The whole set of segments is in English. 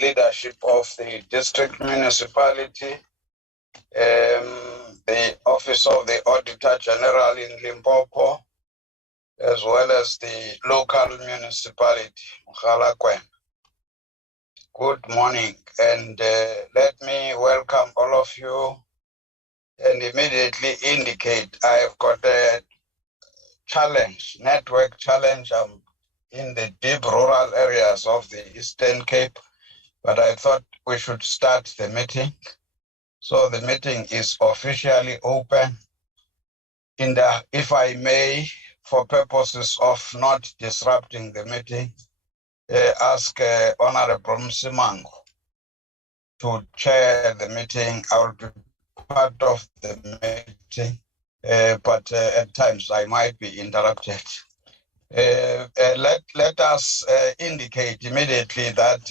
leadership of the district municipality, the Office of the Auditor-General in Limpopo, as well as the local municipality, Mogalakwena. Good morning, and let me welcome all of you and immediately indicate I've got a challenge, network challenge. I'm in the deep rural areas of the Eastern Cape, but I thought we should start the meeting. So the meeting is officially open. If I may, for purposes of not disrupting the meeting, ask Honorable Msimango to chair the meeting. I will be part of the meeting, but at times I might be interrupted. Let us indicate immediately that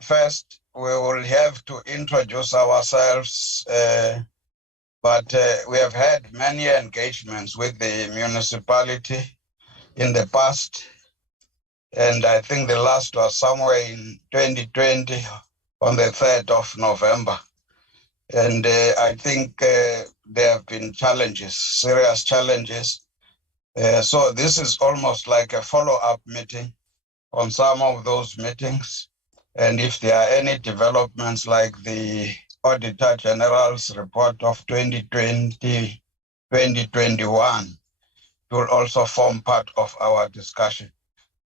first we will have to introduce ourselves, but we have had many engagements with the municipality in the past, and I think the last was somewhere in 2020 on the 3rd of November. And I think there have been challenges, serious challenges. So this is almost like a follow-up meeting on some of those meetings. And if there are any developments like the Auditor General's report of 2020-2021, it will also form part of our discussion.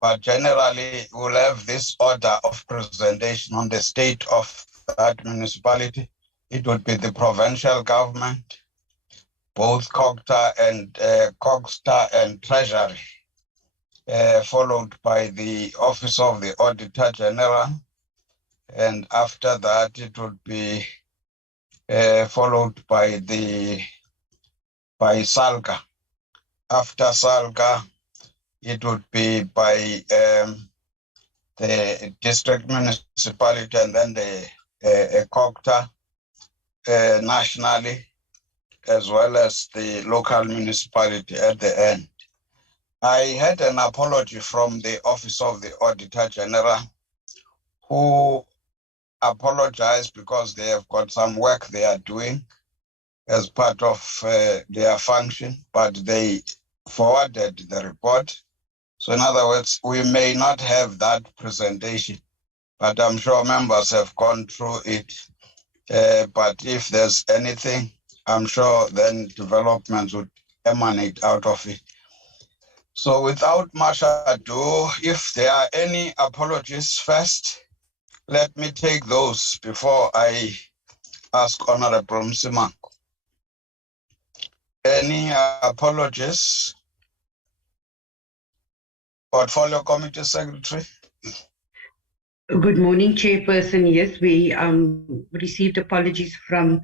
But generally, we'll have this order of presentation on the state of that municipality. It would be the provincial government, both Coghsta and Treasury, followed by the Office of the Auditor-General. And after that, it would be followed by SALGA. After SALGA, it would be by the district municipality and then the Coghsta nationally, as well as the local municipality at the end. I had an apology from the Office of the Auditor-General, who apologized because they have got some work they are doing as part of their function, but they forwarded the report. So in other words, we may not have that presentation, but I'm sure members have gone through it. But if there's anything, I'm sure then developments would emanate out of it. So without much ado, if there are any apologies first, let me take those before I ask Honorable Msimango. Any apologies? Portfolio Committee Secretary. Good morning, Chairperson. Yes, we received apologies from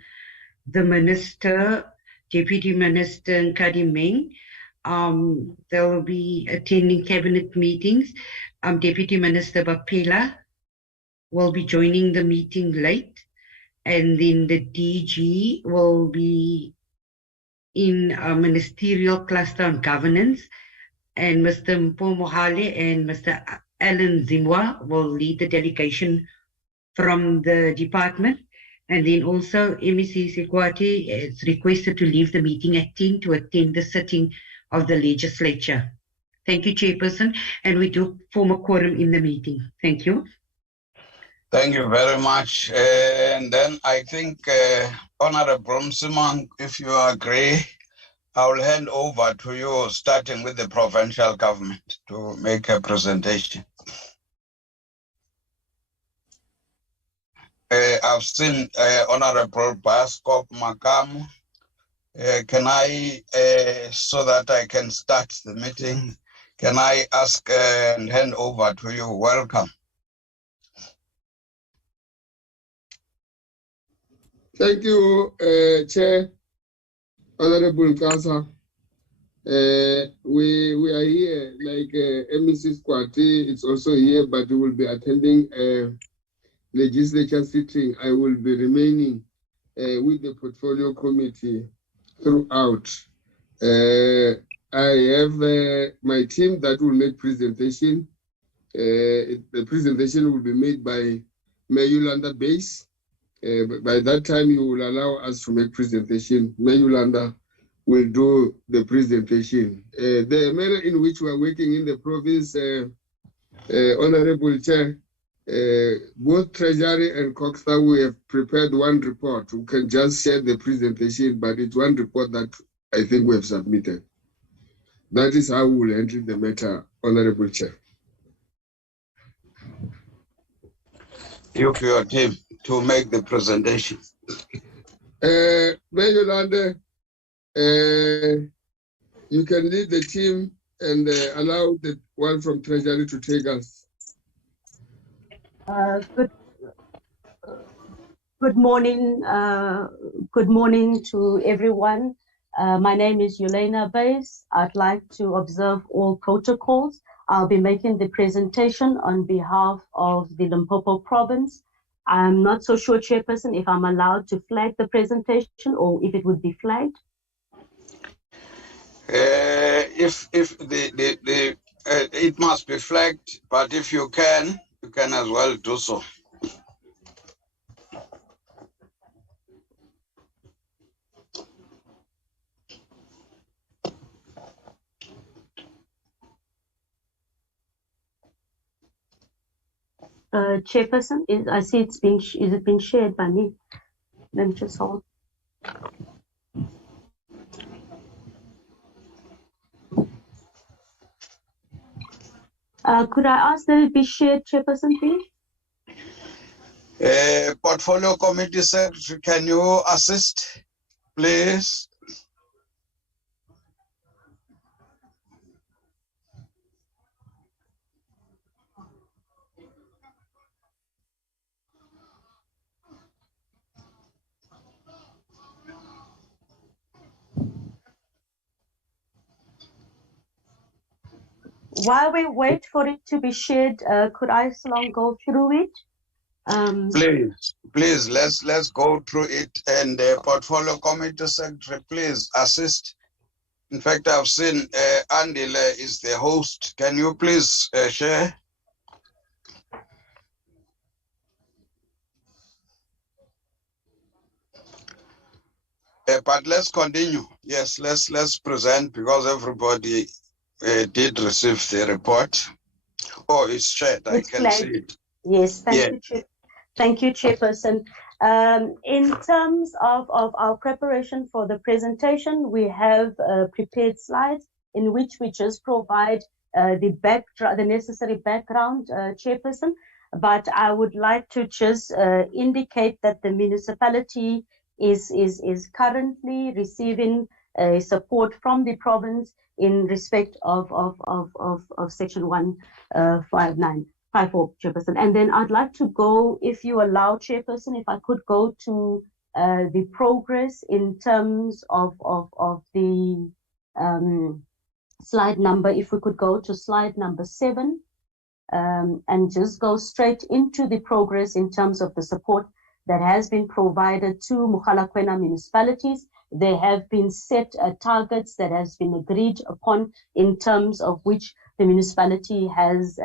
the Minister, Deputy Minister Nkadi Meng. They will be attending cabinet meetings. Deputy Minister Bapela will be joining the meeting late, and then the DG will be in a ministerial cluster on governance, and Mr. Mpomohale and Mr. Alan Zimwa will lead the delegation from the department. And then also MEC Sekwati is requested to leave the meeting at 10 to attend the sitting of the legislature. Thank you, Chairperson. And we do form a quorum in the meeting. Thank you. Thank you very much. And then I think, Honorable Msimango, if you agree, I will hand over to you, starting with the provincial government, to make a presentation. I've seen Honorable Baskop Makamu. Can I, so that I can start the meeting, can I ask and hand over to you? Welcome. Thank you, Chair, Honorable Council. We are here, like MEC Squati, it's also here, but we will be attending legislature sitting. I will be remaining with the portfolio committee throughout. I have my team that will make presentation The presentation will be made by Mayor Yolanda Base. By that time, you will allow us to make presentation. Mayor Yolanda will do the presentation. The manner in which we are working in the province, Honorable Chair, both Treasury and Coghsta, we have prepared one report. We can just share the presentation, but it's one report that I think we have submitted. That is how we will handle the matter, Honorable Chair. You to your team to make the presentation. Mayor Yolanda, you can lead the team and allow the one from Treasury to take us. Good morning. Good morning to everyone. My name is Yolanda Bays. I'd like to observe all protocols. I'll be making the presentation on behalf of the Limpopo province. I'm not so sure, Chairperson, if I'm allowed to flag the presentation or if it would be flagged. If it must be flagged, but if you can as well do so. Chairperson, I see is it being shared by me? Let me just hold. Could I ask that it be shared, Chairperson, please? Portfolio Committee Secretary, can you assist, please? While we wait for it to be shared, could I so long go through it? Please, let's go through it. And Portfolio Committee Secretary, please assist. In fact, I've seen Andile is the host. Can you please share? But let's continue. Yes, let's present because everybody did receive the report. Oh, it's shared. It's I can flagged. see it. Yes, thank you, Chairperson. In terms of our preparation for the presentation, we have prepared slides in which we just provide the necessary background, Chairperson. But I would like to just indicate that the municipality is currently receiving support from the province in respect of Section 15954, Chairperson. And then I'd like to go, if you allow, Chairperson, if I could go to the progress in terms of the slide number, if we could go to slide number 7 and just go straight into the progress in terms of the support that has been provided to Mogalakwena municipalities. There have been set targets that has been agreed upon in terms of which the municipality has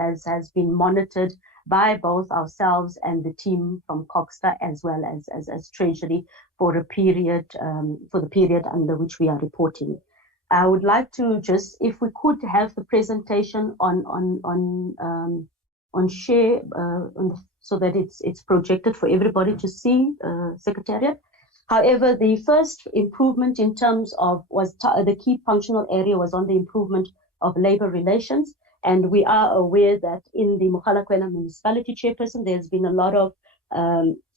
been monitored by both ourselves and the team from Coghsta as well as Treasury for a period for the period under which we are reporting. I would like to just, if we could have the presentation on share so that it's projected for everybody to see, Secretariat. However, the first improvement in terms of the key functional area was on the improvement of labor relations. And we are aware that in the Mogalakwena municipality, Chairperson, there's been a lot of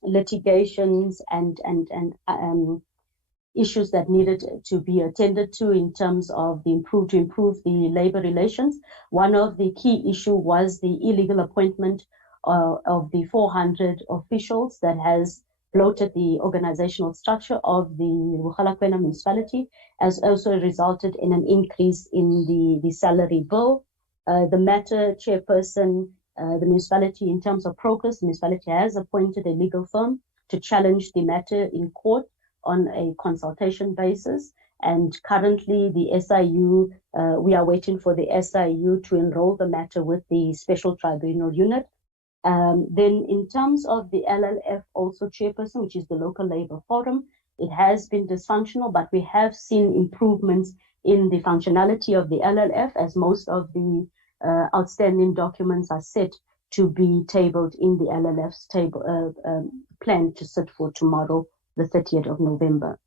litigations and issues that needed to be attended to in terms of to improve the labor relations. One of the key issue was the illegal appointment of the 400 officials that has bloated the organizational structure of the Mogalakwena municipality, has also resulted in an increase in the salary bill. The matter, Chairperson, the municipality, in terms of progress, the municipality has appointed a legal firm to challenge the matter in court on a consultation basis. And currently the SIU, we are waiting for the SIU to enroll the matter with the Special Tribunal Unit. Then in terms of the LLF also chairperson, which is the Local Labour Forum, it has been dysfunctional, but we have seen improvements in the functionality of the LLF, as most of the outstanding documents are set to be tabled in the LLF's plan to sit for tomorrow, the 30th of November.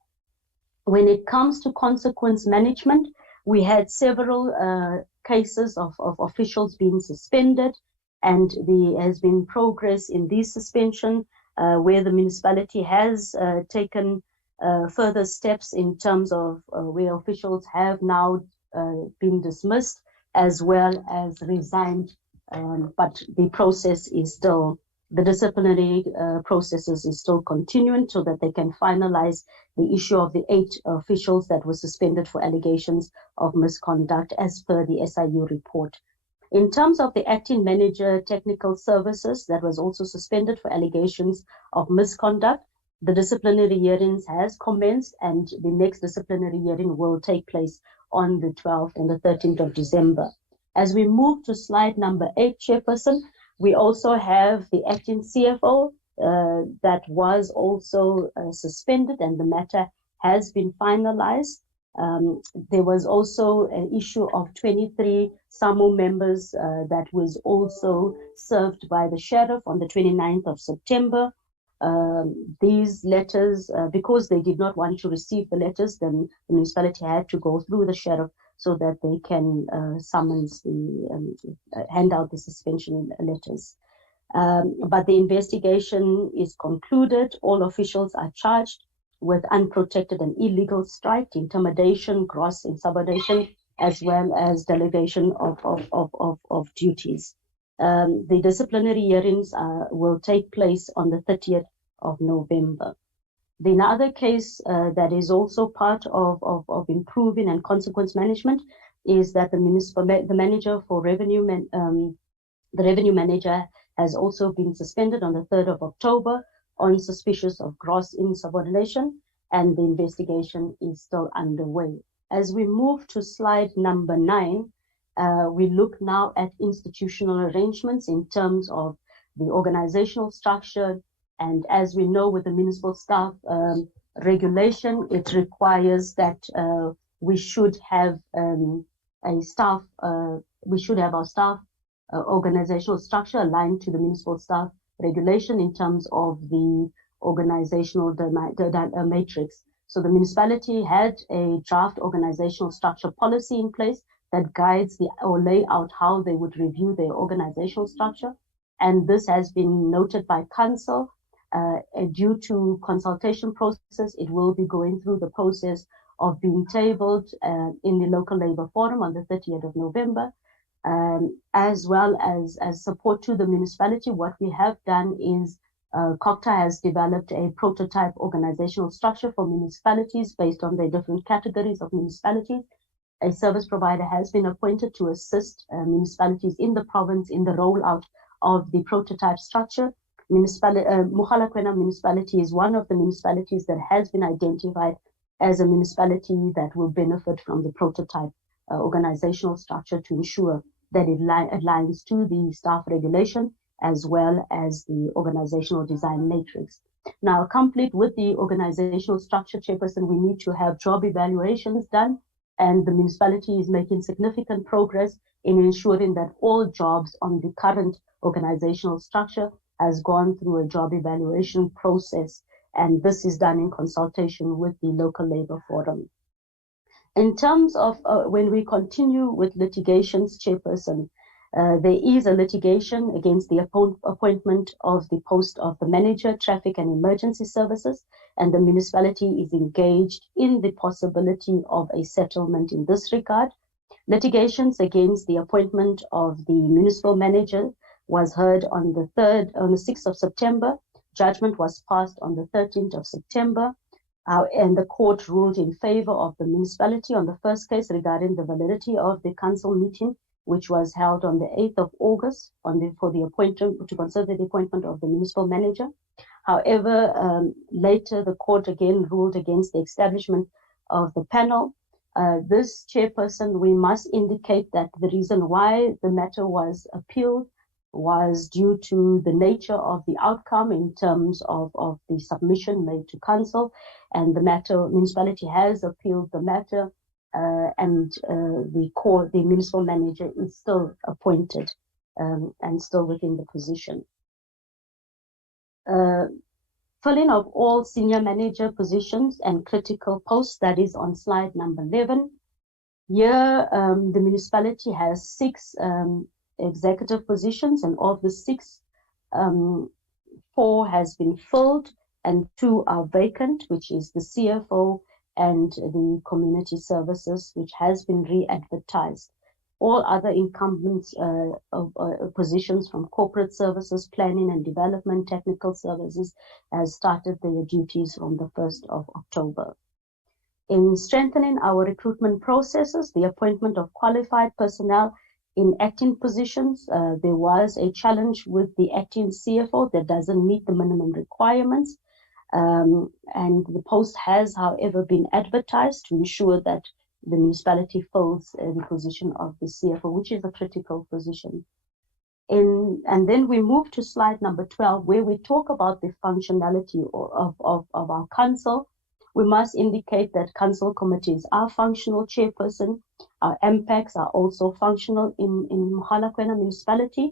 When it comes to consequence management, we had several cases of officials being suspended, and there has been progress in this suspension where the municipality has taken further steps in terms of where officials have now been dismissed as well as resigned, but the process is still, the disciplinary processes is still continuing so that they can finalize the issue of the 8 officials that were suspended for allegations of misconduct as per the SIU report. In terms of the acting manager technical services that was also suspended for allegations of misconduct, the disciplinary hearings has commenced, and the next disciplinary hearing will take place on the 12th and the 13th of December. As we move to slide number 8, Chairperson, we also have the acting CFO that was also suspended, and the matter has been finalized. There was also an issue of 23 SAMU members that was also served by the sheriff on the 29th of September. These letters, because they did not want to receive the letters, then the municipality had to go through the sheriff so that they can summons hand out the suspension letters. But the investigation is concluded. All officials are charged with unprotected and illegal strike, intimidation, gross insubordination, as well as delegation of duties. The disciplinary hearings will take place on the 30th of November. The other case that is also part of improving and consequence management is that the manager for revenue, the revenue manager has also been suspended on the 3rd of October on suspicious of gross insubordination, and the investigation is still underway. As we move to slide number 9, we look now at institutional arrangements in terms of the organizational structure. And as we know, with the municipal staff regulation, it requires that we should have our staff organizational structure aligned to the municipal staff regulation in terms of the organizational matrix. So the municipality had a draft organizational structure policy in place that guides or lay out how they would review their organizational structure. And this has been noted by council. Due to consultation process, it will be going through the process of being tabled in the local labor forum on the 30th of November. As well as support to the municipality, what we have done is Coghsta has developed a prototype organizational structure for municipalities based on their different categories of municipalities. A service provider has been appointed to assist municipalities in the province in the rollout of the prototype structure. Mogalakwena municipality is one of the municipalities that has been identified as a municipality that will benefit from the prototype organizational structure to ensure that it aligns to the staff regulation as well as the organizational design matrix. Now, complete with the organizational structure, Chairperson, we need to have job evaluations done, and the municipality is making significant progress in ensuring that all jobs on the current organizational structure has gone through a job evaluation process, and this is done in consultation with the local labor forum. In terms of when we continue with litigations, Chairperson, there is a litigation against the appointment of the post of the manager, traffic and emergency services, and the municipality is engaged in the possibility of a settlement in this regard. Litigations against the appointment of the municipal manager was heard on the 6th of September. Judgment was passed on the 13th of September. And the court ruled in favor of the municipality on the first case regarding the validity of the council meeting, which was held on the 8th of August for the appointment, to consider the appointment of the municipal manager. However, later the court again ruled against the establishment of the panel. This chairperson, we must indicate that the reason why the matter was appealed was due to the nature of the outcome in terms of the submission made to council, and the municipality has appealed the matter, and the municipal manager is still appointed and still within the position. Filling of all senior manager positions and critical posts, that is on slide number 11. Here, the municipality has 6 executive positions, and of the 6, 4 has been filled and 2 are vacant, which is the CFO and the community services, which has been re-advertised. All other incumbents positions from corporate services, planning and development, technical services has started their duties from the 1st of October. In strengthening our recruitment processes, the appointment of qualified personnel in acting positions, there was a challenge with the acting CFO that doesn't meet the minimum requirements. And the post has, however, been advertised to ensure that the municipality fills the position of the CFO, which is a critical position. And then we move to slide number 12, where we talk about the functionality of our council. We must indicate that council committees are functional. Chairperson, our MPACs are also functional in Mogalakwena municipality.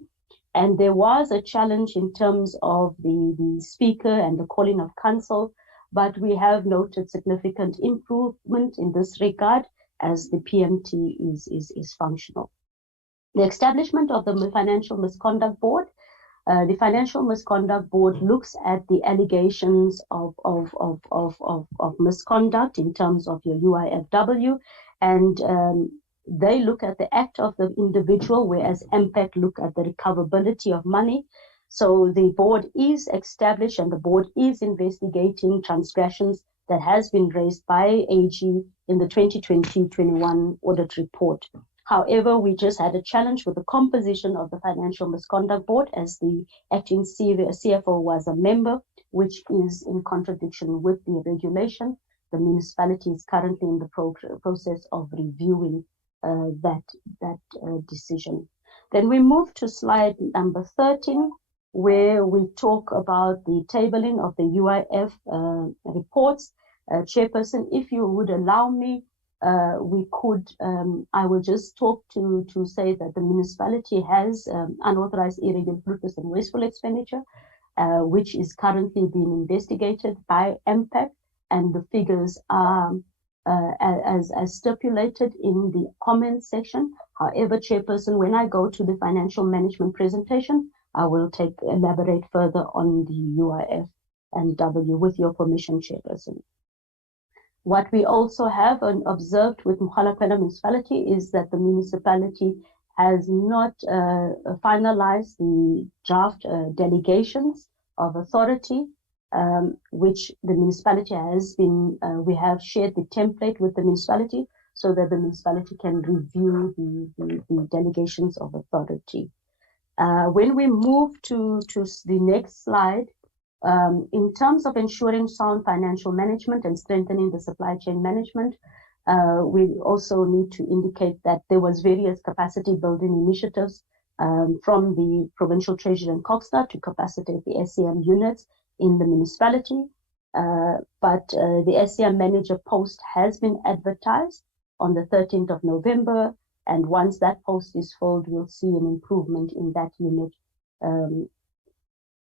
And there was a challenge in terms of the speaker and the calling of council, but we have noted significant improvement in this regard as the PMT is functional. The establishment of the Financial Misconduct Board. The Financial Misconduct Board looks at the allegations of misconduct in terms of your UIFW, and they look at the act of the individual, whereas MPAC look at the recoverability of money. So the board is established and the board is investigating transgressions that has been raised by AG in the 2020-21 audit report. However, we just had a challenge with the composition of the Financial Misconduct Board, as the acting CFO was a member, which is in contradiction with the regulation. The municipality is currently in the process of reviewing that decision. Then we move to slide number 13, where we talk about the tabling of the UIF reports. Chairperson, if you would allow me, we could, I will just talk to say that the municipality has unauthorized, irregular, fruitless and wasteful expenditure, which is currently being investigated by MPAC, and the figures are as stipulated in the comments section. However, Chairperson, when I go to the financial management presentation, I will elaborate further on the UIF and W with your permission, Chairperson. What we also have observed with Mogalakwena municipality is that the municipality has not finalized the draft delegations of authority, which the municipality has been, we have shared the template with the municipality so that the municipality can review the delegations of authority. When we move to the next slide, in terms of ensuring sound financial management and strengthening the supply chain management, we also need to indicate that there was various capacity building initiatives from the Provincial Treasury and Coghsta to capacitate the SCM units in the municipality. But the SCM manager post has been advertised on the 13th of November. And once that post is filled, we'll see an improvement in that unit.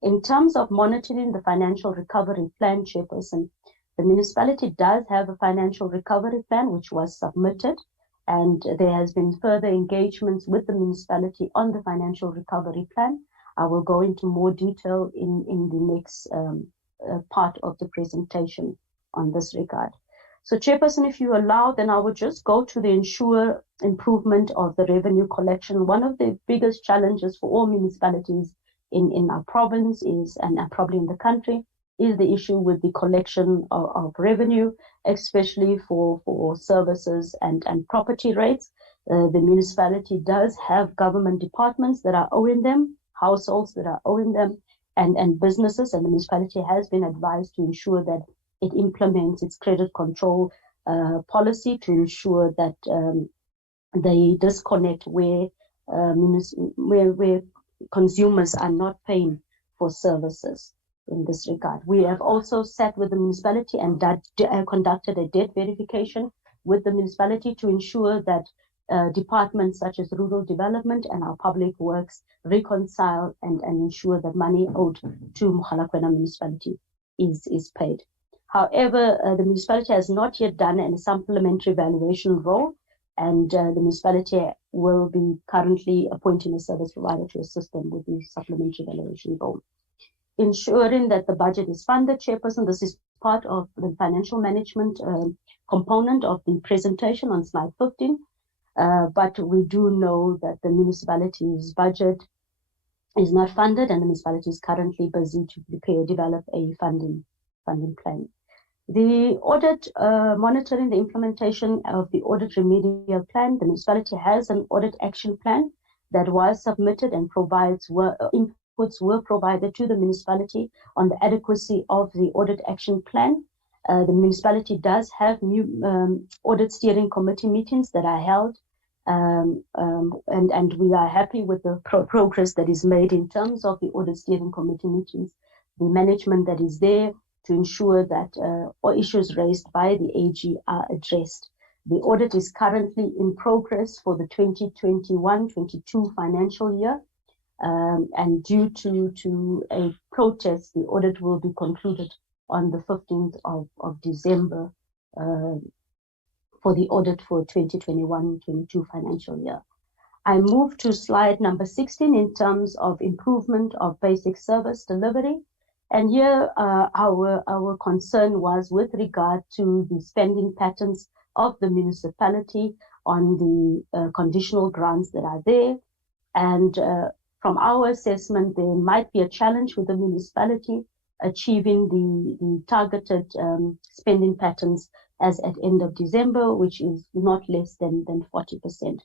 In terms of monitoring the financial recovery plan, Chairperson, the municipality does have a financial recovery plan which was submitted, and there has been further engagements with the municipality on the financial recovery plan. I will go into more detail in the next part of the presentation on this regard. So, Chairperson, if you allow, then I will just go to the ensure improvement of the revenue collection. One of the biggest challenges for all municipalities in our province is, and probably in the country, is the issue with the collection of revenue, especially for services and property rates. The municipality does have government departments that are owing them, households that are owing them, and businesses, and the municipality has been advised to ensure that it implements its credit control policy to ensure that they disconnect where consumers are not paying for services in this regard. We have also sat with the municipality and conducted a debt verification with the municipality to ensure that departments such as rural development and our public works reconcile and ensure that money owed to Mogalakwena municipality is paid. However, the municipality has not yet done a supplementary valuation role, and the municipality will be currently appointing a service provider to assist them with the supplementary valuation role. Ensuring that the budget is funded, Chairperson, this is part of the financial management component of the presentation on slide 15, but we do know that the municipality's budget is not funded and the municipality is currently busy to develop a funding plan. The audit monitoring the implementation of the audit remedial plan, the municipality has an audit action plan that was submitted and inputs were provided to the municipality on the adequacy of the audit action plan. The municipality does have new audit steering committee meetings that are held, and we are happy with the progress that is made in terms of the audit steering committee meetings, the management that is there, to ensure that all issues raised by the AG are addressed. The audit is currently in progress for the 2021-22 financial year, and due to a protest, the audit will be concluded on the 15th of December for the audit for 2021-22 financial year. I move to slide number 16 in terms of improvement of basic service delivery. And here our concern was with regard to the spending patterns of the municipality on the conditional grants that are there. And from our assessment, there might be a challenge with the municipality achieving the targeted spending patterns as at end of December, which is not less than 40%.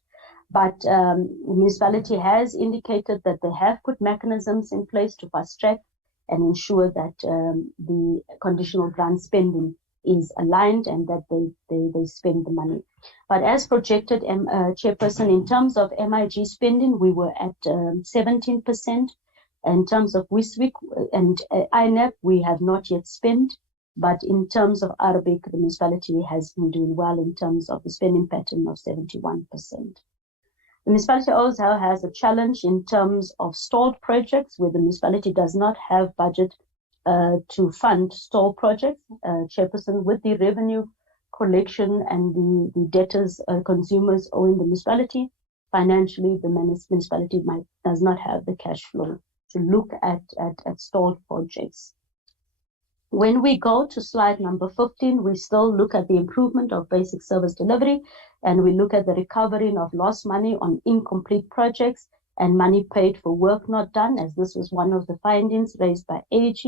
But the municipality has indicated that they have put mechanisms in place to fast track and ensure that the conditional grant spending is aligned and that they spend the money. But as projected, Chairperson, in terms of MIG spending, we were at 17%. In terms of WISWIC and INAP, we have not yet spent. But in terms of Arabic, the municipality has been doing well in terms of the spending pattern of 71%. The municipality also has a challenge in terms of stalled projects, where the municipality does not have budget to fund stalled projects. Chairperson, with the revenue collection and the debtors, consumers owing the municipality, financially the municipality does not have the cash flow to look at stalled projects. When we go to slide number 15, we still look at the improvement of basic service delivery, and we look at the recovery of lost money on incomplete projects and money paid for work not done, as this was one of the findings raised by AG.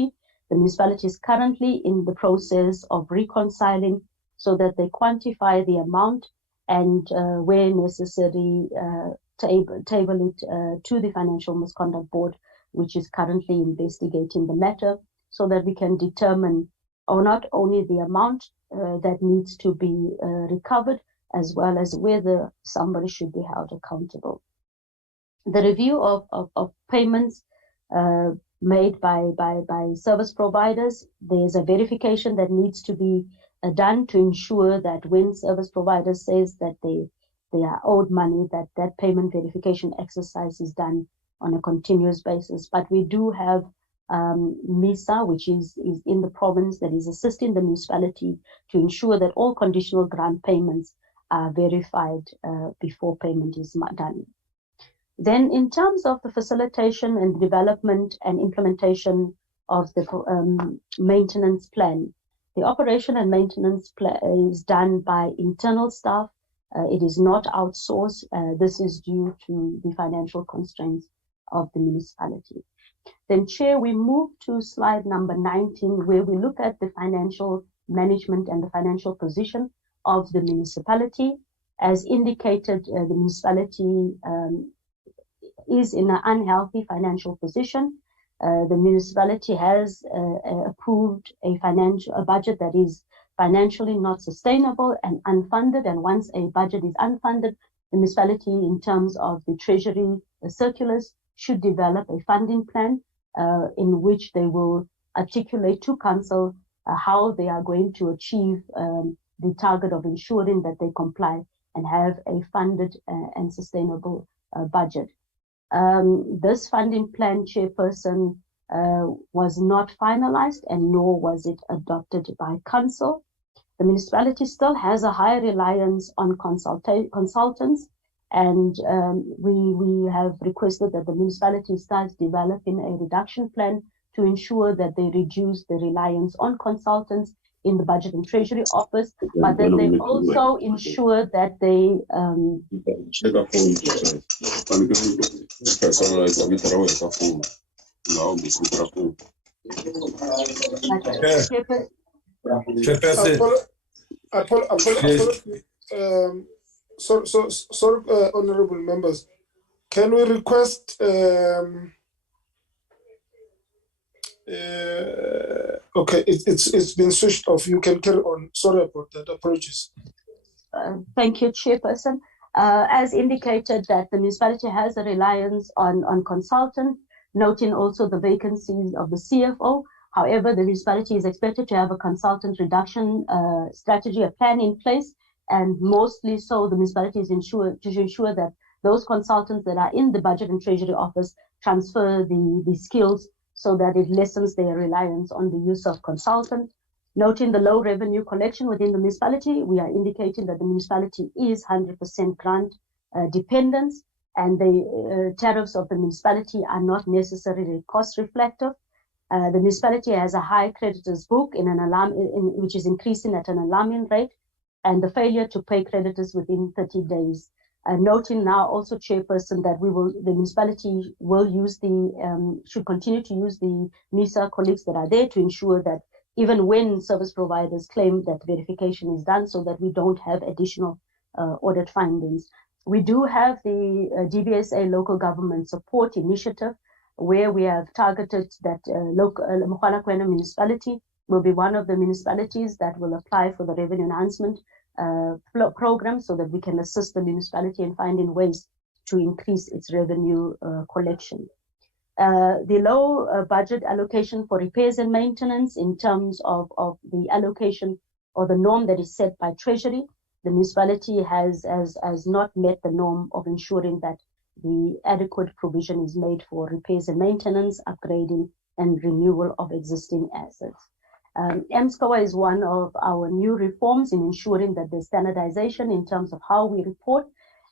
The municipality is currently in the process of reconciling so that they quantify the amount and where necessary, table it to the Financial Misconduct Board, which is currently investigating the matter, so that we can determine not only the amount that needs to be recovered, as well as whether somebody should be held accountable. The review of payments made by service providers, there's a verification that needs to be done to ensure that when service provider says that they are owed money, that payment verification exercise is done on a continuous basis. But we do have MISA, which is in the province, that is assisting the municipality to ensure that all conditional grant payments are verified before payment is done. Then in terms of the facilitation and development and implementation of the maintenance plan, the operation and maintenance plan is done by internal staff. It is not outsourced. This is due to the financial constraints of the municipality. Then, Chair, we move to slide number 19, where we look at the financial management and the financial position of the municipality. As indicated, the municipality is in an unhealthy financial position. The municipality has approved a budget that is financially not sustainable and unfunded. And once a budget is unfunded, the municipality, in terms of the Treasury circulars, should develop a funding plan in which they will articulate to council how they are going to achieve the target of ensuring that they comply and have a funded and sustainable budget. This funding plan, Chairperson, was not finalized, and nor was it adopted by council. The municipality still has a high reliance on consultants, and we have requested that the municipality starts developing a reduction plan to ensure that they reduce the reliance on consultants in the Budget and Treasury Office, but that they also ensure that they Sorry, honorable members, can we request okay, it's been switched off. You can carry on. Sorry about that. Apologies. Thank you, Chairperson. As indicated, that the municipality has a reliance on consultants, noting also the vacancies of the CFO. However, the municipality is expected to have a consultant reduction strategy, a plan in place, and mostly so the municipality is to ensure that those consultants that are in the Budget and Treasury Office transfer the skills so that it lessens their reliance on the use of consultants. Noting the low revenue collection within the municipality, we are indicating that the municipality is 100% grant dependent, and the tariffs of the municipality are not necessarily cost reflective. The municipality has a high creditors book which is increasing at an alarming rate, and the failure to pay creditors within 30 days. Noting now also, Chairperson, that the municipality will use should continue to use the MISA colleagues that are there to ensure that even when service providers claim that verification is done, so that we don't have additional audit findings. We do have the DBSA local government support initiative, where we have targeted that Mogalakwena municipality will be one of the municipalities that will apply for the revenue enhancement program, so that we can assist the municipality in finding ways to increase its revenue collection. The low budget allocation for repairs and maintenance in terms of the allocation or the norm that is set by Treasury, the municipality has not met the norm of ensuring that the adequate provision is made for repairs and maintenance, upgrading and renewal of existing assets. MSCOA is one of our new reforms in ensuring that there's standardization in terms of how we report,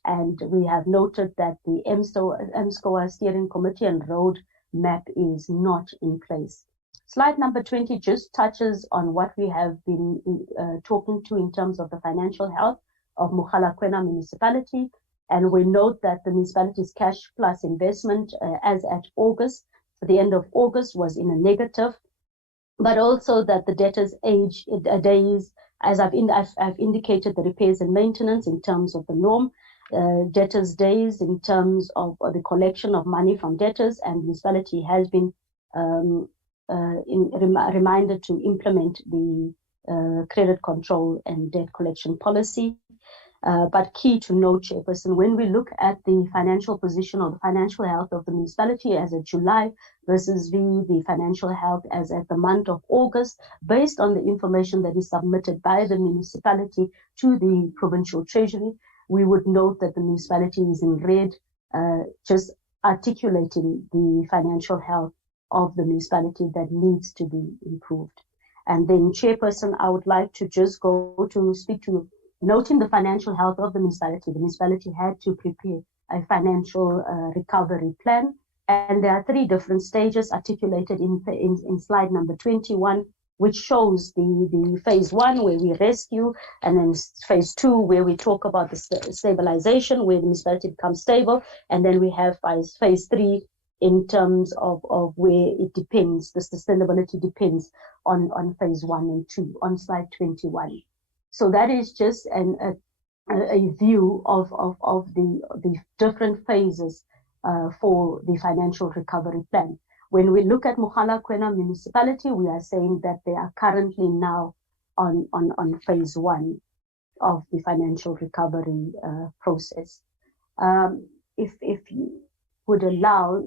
and we have noted that the MSCOA steering committee and road map is not in place. Slide number 20 just touches on what we have been talking to in terms of the financial health of Mogalakwena municipality, and we note that the municipality's cash plus investment as at August, at the end of August, was in a negative, but also that the debtors' days, as I've indicated, the repairs and maintenance in terms of the norm, debtors' days in terms of the collection of money from debtors, and municipality has been reminded to implement the credit control and debt collection policy. But key to note, Chairperson, when we look at the financial position or the financial health of the municipality as of July versus the financial health as at the month of August, based on the information that is submitted by the municipality to the Provincial Treasury, we would note that the municipality is in red, just articulating the financial health of the municipality that needs to be improved. And then, Chairperson, I would like to just go to speak to noting the financial health of the municipality. The municipality had to prepare a financial recovery plan, and there are 3 different stages articulated in slide number 21, which shows the phase 1 where we rescue, and then phase 2 where we talk about the stabilization, where the municipality becomes stable, and then we have phase 3 in terms of where it depends, the sustainability depends on phase 1 and 2 on slide 21. So that is just a view of the different phases for the financial recovery plan. When we look at Mogalakwena municipality, we are saying that they are currently now on phase 1 of the financial recovery process. If you would allow,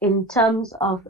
in terms of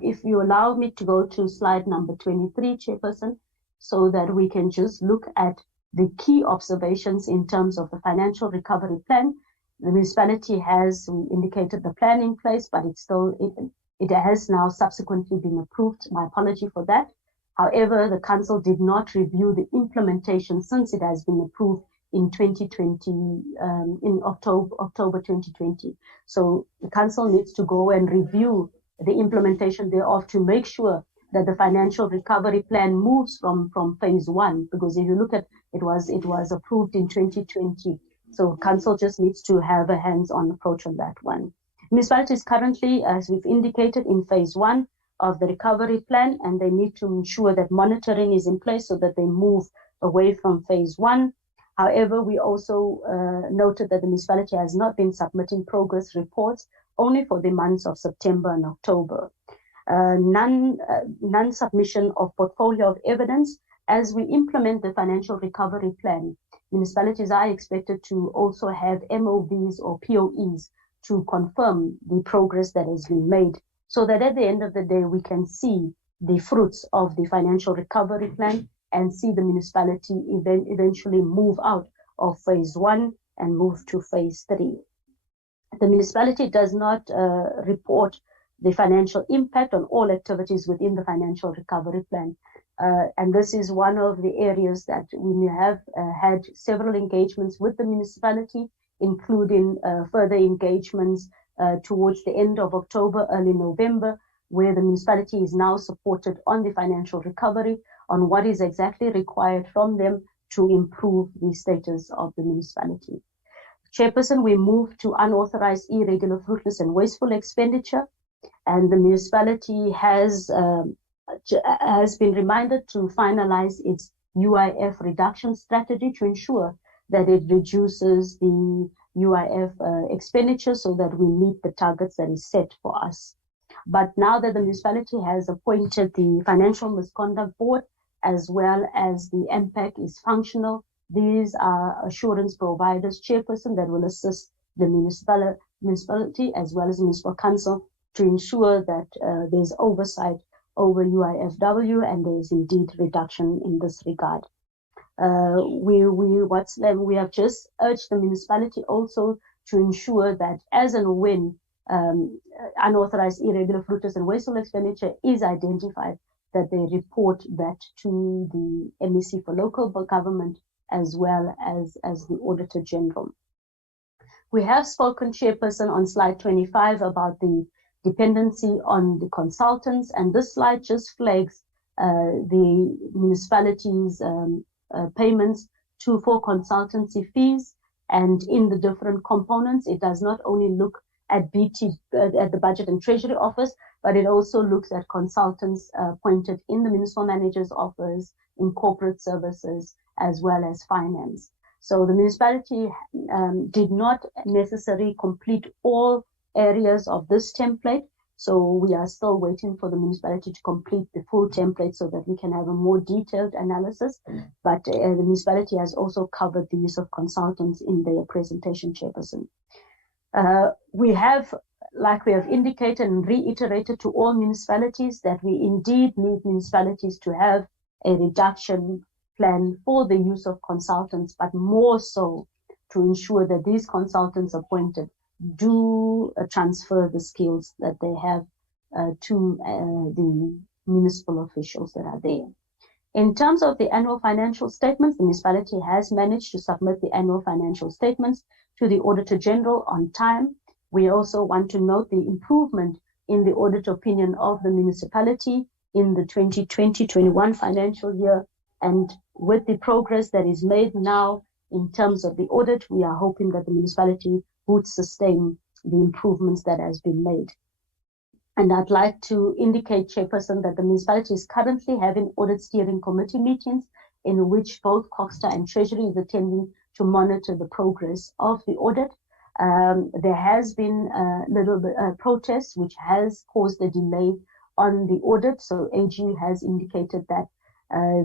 if you allow me to go to slide number 23, Chairperson, so that we can just look at the key observations in terms of the financial recovery plan. The municipality has indicated the plan in place, but it has now subsequently been approved. My apology for that. However, the council did not review the implementation since it has been approved in 2020, in October 2020. So the council needs to go and review the implementation thereof to make sure that the financial recovery plan moves from phase 1, because if you look at it was approved in 2020. So council just needs to have a hands-on approach on that one. Municipality is currently, as we've indicated, in phase 1 of the recovery plan, and they need to ensure that monitoring is in place so that they move away from phase 1. However, we also noted that the municipality has not been submitting progress reports only for the months of September and October. Non-submission of portfolio of evidence. As we implement the financial recovery plan, municipalities are expected to also have MOVs or POEs to confirm the progress that has been made, so that at the end of the day, we can see the fruits of the financial recovery plan and see the municipality eventually move out of phase 1 and move to phase 3. The municipality does not report the financial impact on all activities within the financial recovery plan. And this is one of the areas that we have had several engagements with the municipality, including further engagements towards the end of October, early November, where the municipality is now supported on the financial recovery, on what is exactly required from them to improve the status of the municipality. Chairperson, we move to unauthorized, irregular, fruitless and wasteful expenditure, and the municipality has been reminded to finalize its UIF reduction strategy to ensure that it reduces the UIF expenditure so that we meet the targets that is set for us. But now that the municipality has appointed the Financial Misconduct Board, as well as the MPAC is functional, these are assurance providers, chairperson, that will assist the municipality as well as the municipal council to ensure that there's oversight over UIFW and there's indeed reduction in this regard. We have just urged the municipality also to ensure that as and when unauthorized, irregular, fruitless and wasteful expenditure is identified, that they report that to the MEC for local government as well as the Auditor-General. We have spoken, Chairperson, on slide 25 about the dependency on the consultants, and this slide just flags the municipality's payments for consultancy fees, and in the different components. It does not only look at BT at the Budget and Treasury Office, but it also looks at consultants appointed in the Municipal Manager's Office, in corporate services, as well as finance. So the municipality did not necessarily complete all areas of this template. So we are still waiting for the municipality to complete the full template so that we can have a more detailed analysis. But the municipality has also covered the use of consultants in their presentation, Chairperson. We have, like we have indicated and reiterated to all municipalities, that we indeed need municipalities to have a reduction plan for the use of consultants, but more so to ensure that these consultants appointed do transfer the skills that they have to the municipal officials that are there. In terms of the annual financial statements, the municipality has managed to submit the annual financial statements to the Auditor-General on time. We also want to note the improvement in the audit opinion of the municipality in the 2020-21 financial year. And with the progress that is made now in terms of the audit, we are hoping that the municipality would sustain the improvements that has been made. And I'd like to indicate, Chairperson, that the municipality is currently having audit steering committee meetings in which both Coghsta and Treasury is attending to monitor the progress of the audit. There has been a little bit protest, which has caused a delay on the audit. So AG has indicated that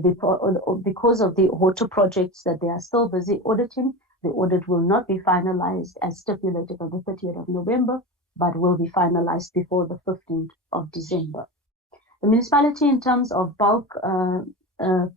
because of the water projects that they are still busy auditing, the audit will not be finalized as stipulated on the 30th of November, but will be finalized before the 15th of December. The municipality, in terms of bulk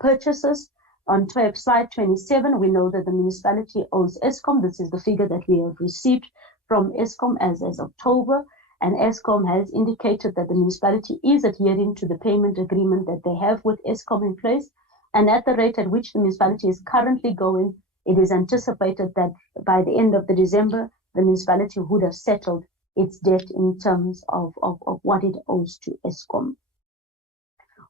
purchases, on slide 27, we know that the municipality owes Eskom. This is the figure that we have received from Eskom as October, and Eskom has indicated that the municipality is adhering to the payment agreement that they have with Eskom in place, and at the rate at which the municipality is currently going, it is anticipated that by the end of December, the municipality would have settled its debt in terms of what it owes to Eskom.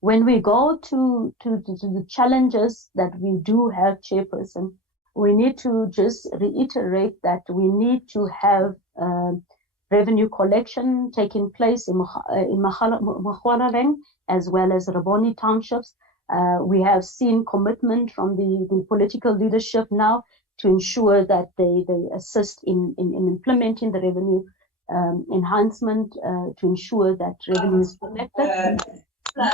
When we go to the challenges that we do have, Chairperson, we need to just reiterate that we need to have revenue collection taking place in Mogalakwena as well as Raboni townships. We have seen commitment from the political leadership now to ensure that they assist in implementing the revenue enhancement to ensure that revenue is collected,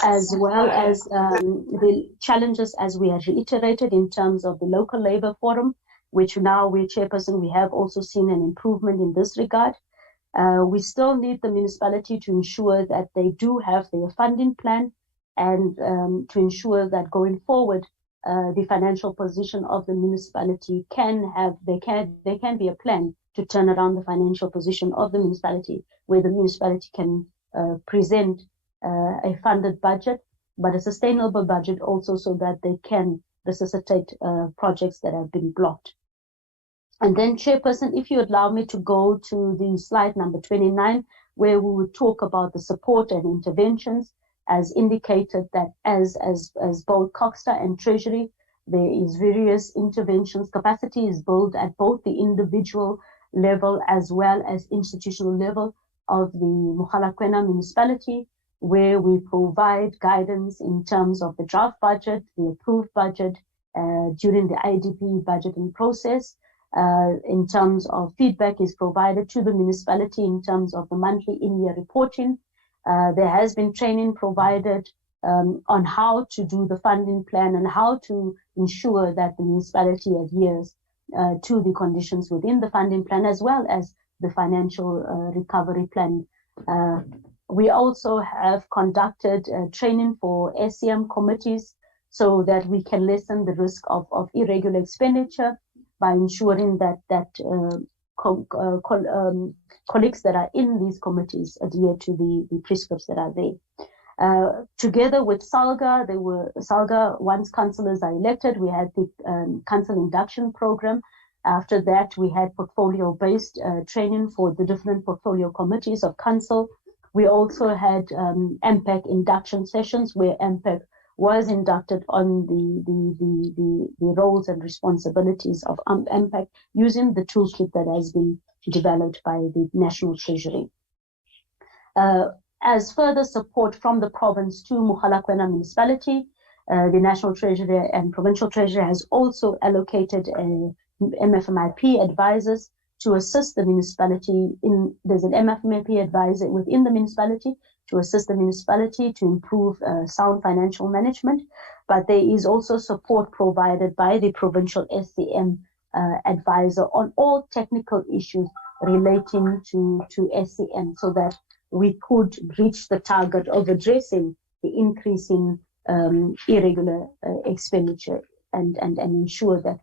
as well as the challenges, as we have reiterated, in terms of the local labor forum, which now we, Chairperson, we have also seen an improvement in this regard. We still need the municipality to ensure that they do have their funding plan, and to ensure that going forward, the financial position of the municipality there can be a plan to turn around the financial position of the municipality, where the municipality can present a funded budget, but a sustainable budget also, so that they can resuscitate projects that have been blocked. And then, Chairperson, if you allow me to go to the slide number 29, where we would talk about the support and interventions, as indicated that as both Coghsta and Treasury, there is various interventions. Capacity is built at both the individual level as well as institutional level of the Mogalakwena municipality, where we provide guidance in terms of the draft budget, the approved budget during the IDP budgeting process. In terms of feedback is provided to the municipality in terms of the monthly in-year reporting. There has been training provided on how to do the funding plan and how to ensure that the municipality adheres to the conditions within the funding plan, as well as the financial recovery plan. We also have conducted training for SEM committees so that we can lessen the risk of irregular expenditure by ensuring that colleagues that are in these committees adhere to the prescripts that are there. Together with SALGA, SALGA, once councillors are elected, we had the council induction program. After that, we had portfolio-based training for the different portfolio committees of council. We also had MPEC induction sessions where MPEC was inducted on the roles and responsibilities of MPEC using the toolkit that has been developed by the National Treasury. As further support from the province to Mogalakwena municipality, the National Treasury and Provincial Treasury has also allocated MFMIP advisors to assist the municipality there's an MFMIP advisor within the municipality to assist the municipality to improve sound financial management, but there is also support provided by the provincial SCM advisor on all technical issues relating to SCM, so that we could reach the target of addressing the increase in irregular expenditure and ensure that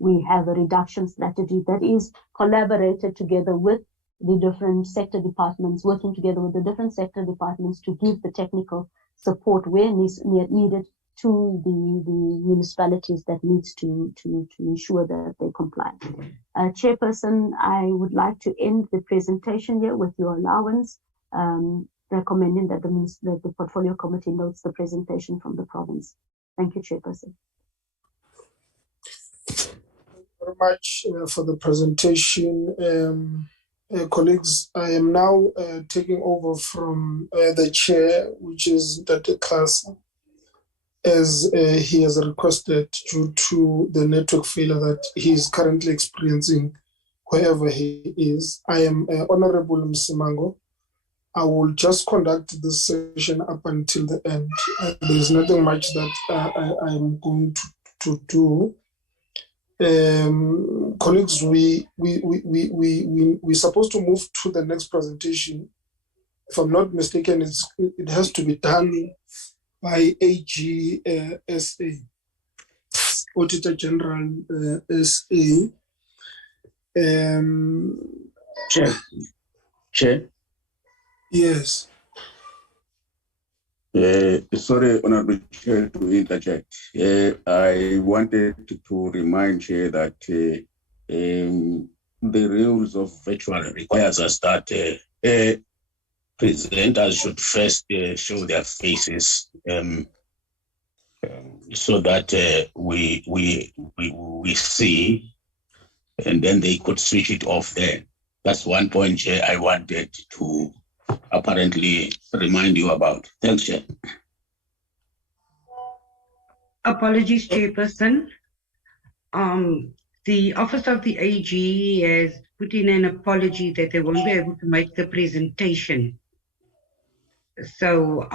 we have a reduction strategy that is collaborated together with the different sector departments, working together with the different sector departments to give the technical support where needed to the municipalities that needs to ensure that they comply. Chairperson, I would like to end the presentation here with your allowance, recommending that the portfolio committee notes the presentation from the province. Thank you, Chairperson. Thank you very much for the presentation. Colleagues, I am now taking over from the chair, which is Dr. Coghsta, as he has requested due to the network failure that he is currently experiencing wherever he is. I am Honorable Msimango. I will just conduct this session up until the end. There's nothing much that I'm going to do. Colleagues, we're supposed to move to the next presentation. If I'm not mistaken, it has to be done by AG SA, Auditor-General SA. Chair. Yes. Sorry, Honorable Chair, to interject. I wanted to remind Chair that the rules of virtual requires us that presenters should first show their faces so that we see, and then they could switch it off there. That's one point, Chair, I wanted to apparently remind you about. Thanks, Chair. Apologies, Chairperson. The Office of the AG has put in an apology that they won't be able to make the presentation. So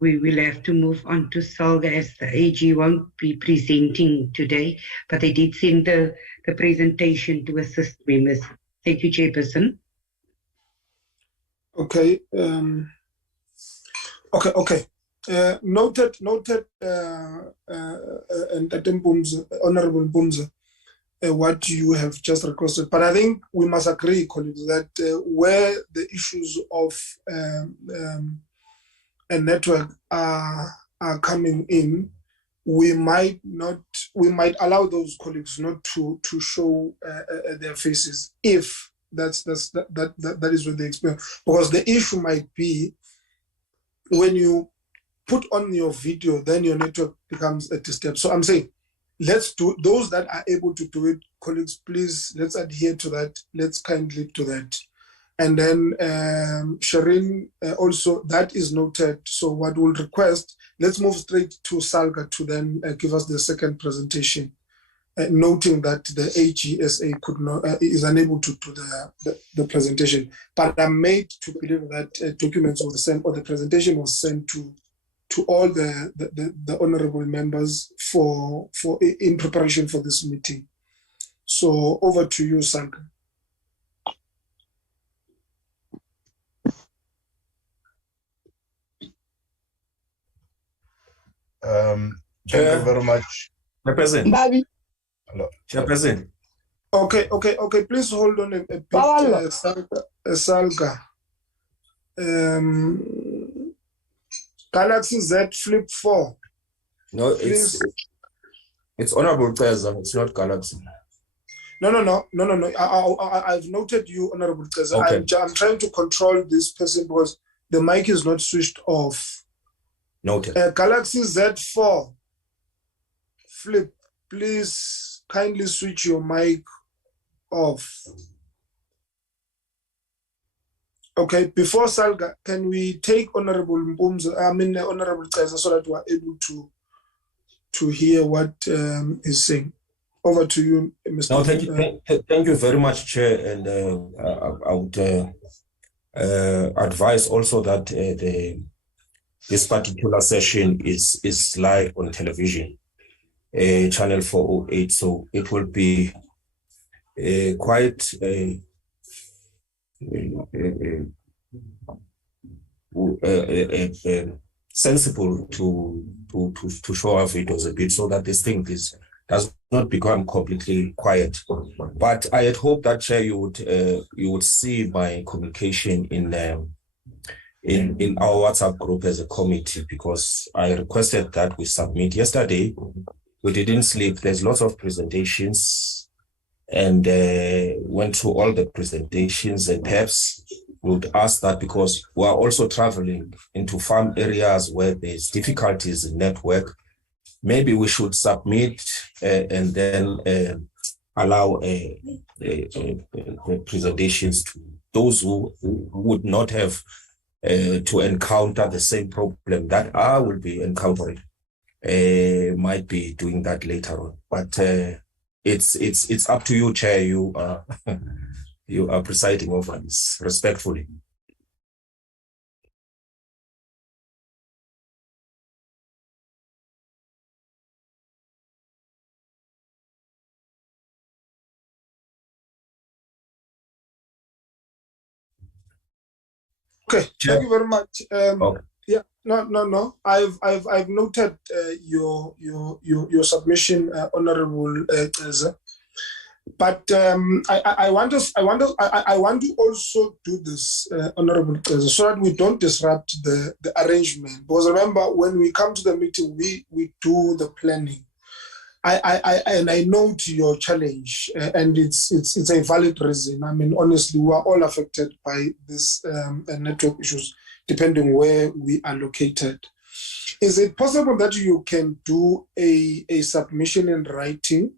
we will have to move on to SALGA, as the AG won't be presenting today, but they did send the presentation to assist members. Thank you, Chairperson. Okay. Okay. Noted. And Honorable Bumza, what you have just requested. But I think we must agree, colleagues, that where the issues of a network are coming in, we might allow those colleagues not to show their faces if that is what they experience. Because the issue might be when you put on your video, then your network becomes disturbed. So I'm saying, let's do those that are able to do it, colleagues, please, let's adhere to that. Let's kindly do that. And then Shireen, also, that is noted. So what we'll request, let's move straight to SALGA to then give us the second presentation, noting that the AGSA could not is unable to do the presentation. But I'm made to believe that documents were sent, or the presentation was sent to all the honorable members for in preparation for this meeting. So over to you, SALGA. Thank you very much. Chairperson. Hello. Chairperson. Okay. Please hold on a bit, SALGA. Galaxy Z Flip 4. No, it's Honorable President. It's not Galaxy. No. I've noted you, Honorable President. Okay. I'm trying to control this person because the mic is not switched off. Noted. Galaxy Z4 Flip, please kindly switch your mic off. Okay, before SALGA, can we take Honorable Honorable Kaiser, so that we are able to hear what he's saying. Over to you, Mr. No, thank you very much, Chair. And I would advise also that this particular session is live on television, channel 408. So it will be quite sensible to show our videos a bit, so that this thing does not become completely quiet. But I had hoped that, Chair, you would see my communication in our WhatsApp group as a committee, because I requested that we submit. Yesterday, we didn't sleep. There's lots of presentations, and went through all the presentations, and perhaps we would ask that, because we are also traveling into farm areas where there's difficulties in network, maybe we should submit and then allow presentations to those who would not have to encounter the same problem that I will be encountering. Might be doing that later on, but it's up to you, Chair. You are presiding over this, respectfully. Okay, thank you very much. Okay. Yeah, no. I've noted your submission, Honorable Eza. But I want to also do this, Honorable Eza, so that we don't disrupt the arrangement. Because remember, when we come to the meeting, we do the planning. I note your challenge, and it's a valid reason. I mean, honestly, we are all affected by this network issues, depending where we are located. Is it possible that you can do a submission in writing,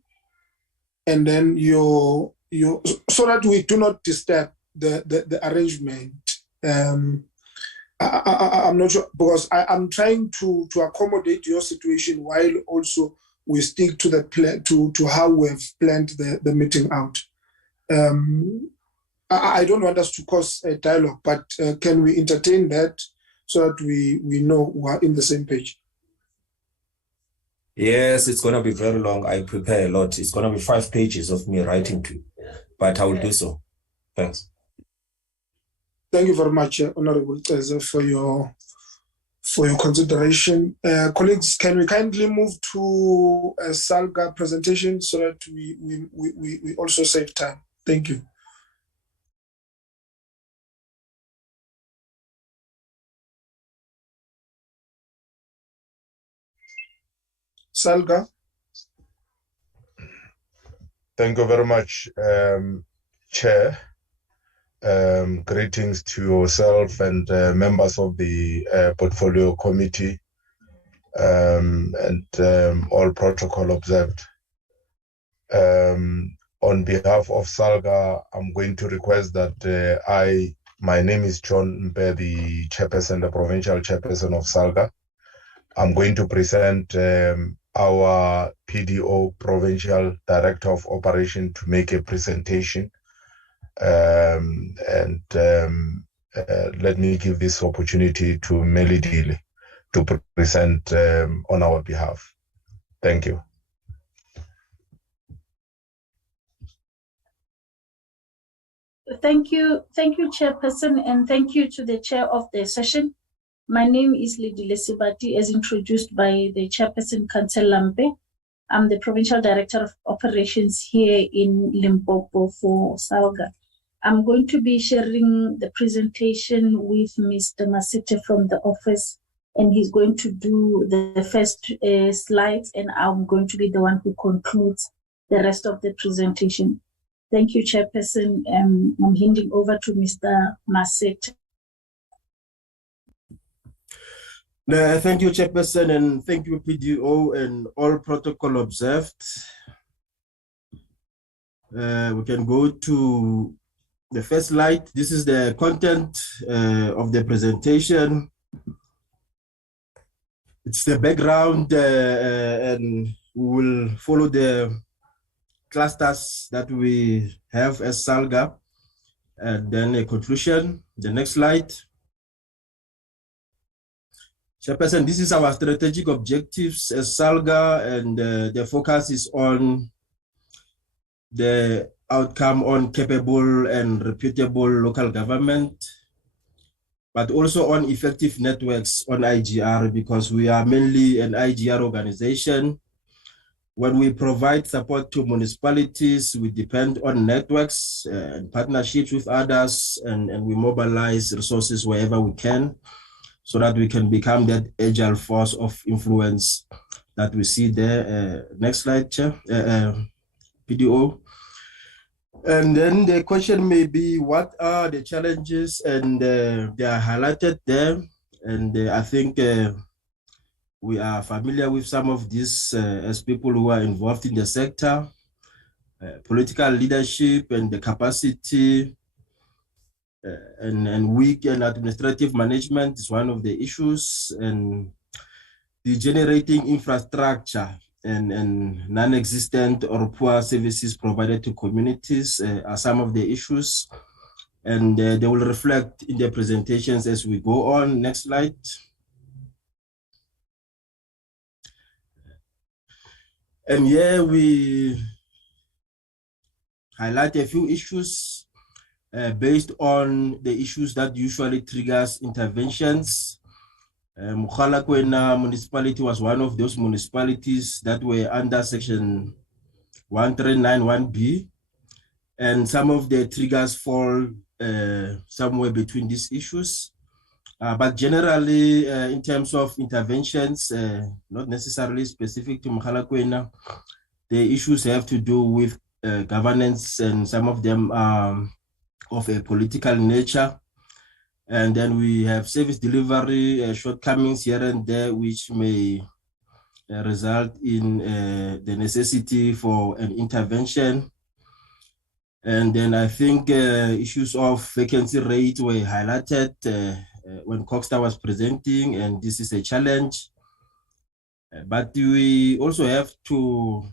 and then so that we do not disturb the arrangement? I'm not sure, because I'm trying to accommodate your situation while also we stick to the plan, to how we have planned the meeting out. I don't want us to cause a dialogue, but can we entertain that so that we know we are in the same page? Yes, it's going to be very long. I prepare a lot. It's going to be 5 pages of me writing to you, but I will do so. Thanks. Thank you very much, Honorable Teza, for your consideration. Colleagues, can we kindly move to a SALGA presentation so that we also save time? Thank you. SALGA. Thank you very much, Chair. Greetings to yourself and members of the Portfolio Committee, and all protocol observed. On behalf of SALGA, I'm going to request that my name is John Mpe, the chairperson, the provincial chairperson of SALGA. I'm going to present our PDO, Provincial Director of Operation, to make a presentation. Let me give this opportunity to Melidile to present on our behalf. Thank you. Thank you, Chairperson, and thank you to the chair of the session. My name is Lidile Sibati, as introduced by the Chairperson, Councillor Lampe. I'm the Provincial Director of Operations here in Limpopo for SALGA. I'm going to be sharing the presentation with Mr. Masite from the office, and he's going to do the first slides, and I'm going to be the one who concludes the rest of the presentation. Thank you, Chairperson. I'm handing over to Mr. Masite. Thank you, Chairperson, and thank you, PDO, and all protocol observed. We can go to the first slide. This is the content of the presentation. It's the background, and we will follow the clusters that we have as SALGA, and then a conclusion. The next slide. Chairperson, this is our strategic objectives as SALGA, and the focus is on the outcome on capable and reputable local government, but also on effective networks on IGR, because we are mainly an IGR organization. When we provide support to municipalities, we depend on networks and partnerships with others, and we mobilize resources wherever we can, so that we can become that agile force of influence that we see there. Next slide, Chair, PDO. And then the question may be, what are the challenges? And they are highlighted there. And I think we are familiar with some of these as people who are involved in the sector. Political leadership and the capacity, and weak and administrative management is one of the issues, and the generating infrastructure and non-existent or poor services provided to communities are some of the issues, and they will reflect in the presentations as we go on. Next slide. And here we highlight a few issues. based on the issues that usually triggers interventions. Mogalakwena municipality was one of those municipalities that were under section 1391B, and some of the triggers fall somewhere between these issues. But generally, in terms of interventions, not necessarily specific to Mogalakwena, the issues have to do with governance, and some of them are of a political nature. And then we have service delivery shortcomings here and there, which may result in the necessity for an intervention. And then I think issues of vacancy rate were highlighted when Coghsta was presenting, and this is a challenge. But we also have to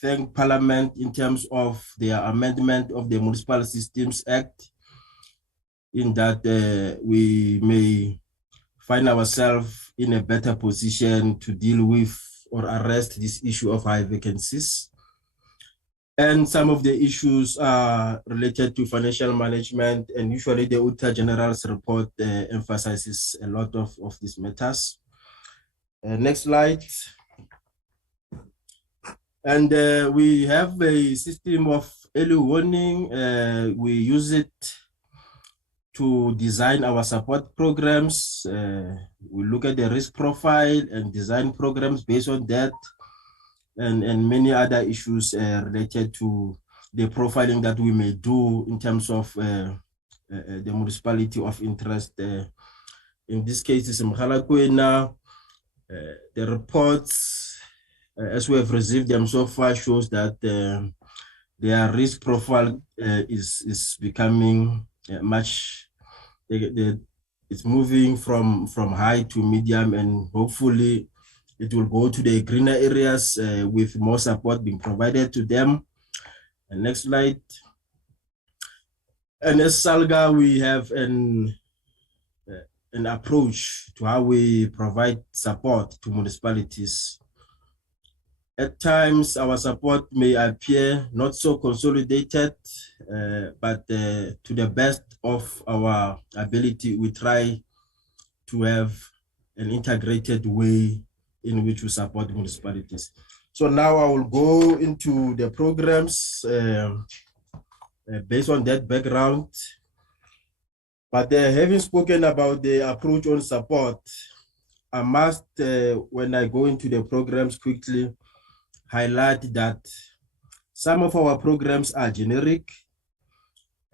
thank Parliament in terms of their amendment of the Municipal Systems Act, in that we may find ourselves in a better position to deal with or arrest this issue of high vacancies. And some of the issues are related to financial management, and usually the Auditor-General's report emphasizes a lot of these matters. Next slide. And we have a system of early warning. We use it to design our support programs. We look at the risk profile and design programs based on that, and many other issues related to the profiling that we may do in terms of the municipality of interest. In this case, it's Mogalakwena. The reports, as we have received them so far, shows that their risk profile is becoming much, it's moving from high to medium, and hopefully it will go to the greener areas with more support being provided to them. And next slide. And as SALGA, we have an approach to how we provide support to municipalities. At times, our support may appear not so consolidated, but to the best of our ability, we try to have an integrated way in which we support municipalities. So now I will go into the programs based on that background. But having spoken about the approach on support, I must, when I go into the programs quickly, highlight that some of our programs are generic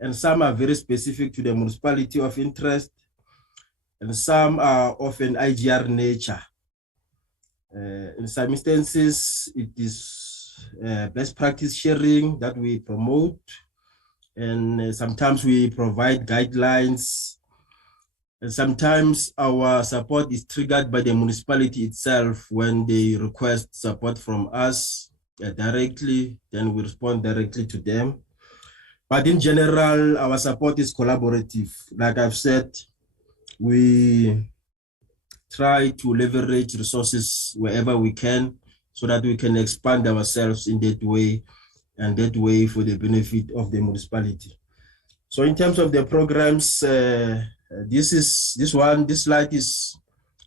and some are very specific to the municipality of interest, and some are of an IGR nature. In some instances, it is best practice sharing that we promote, and sometimes we provide guidelines, and sometimes our support is triggered by the municipality itself when they request support from us directly, then we respond directly to them. But in general, our support is collaborative. Like I've said, we try to leverage resources wherever we can so that we can expand ourselves in that way, and that way for the benefit of the municipality. So in terms of the programs, this slide is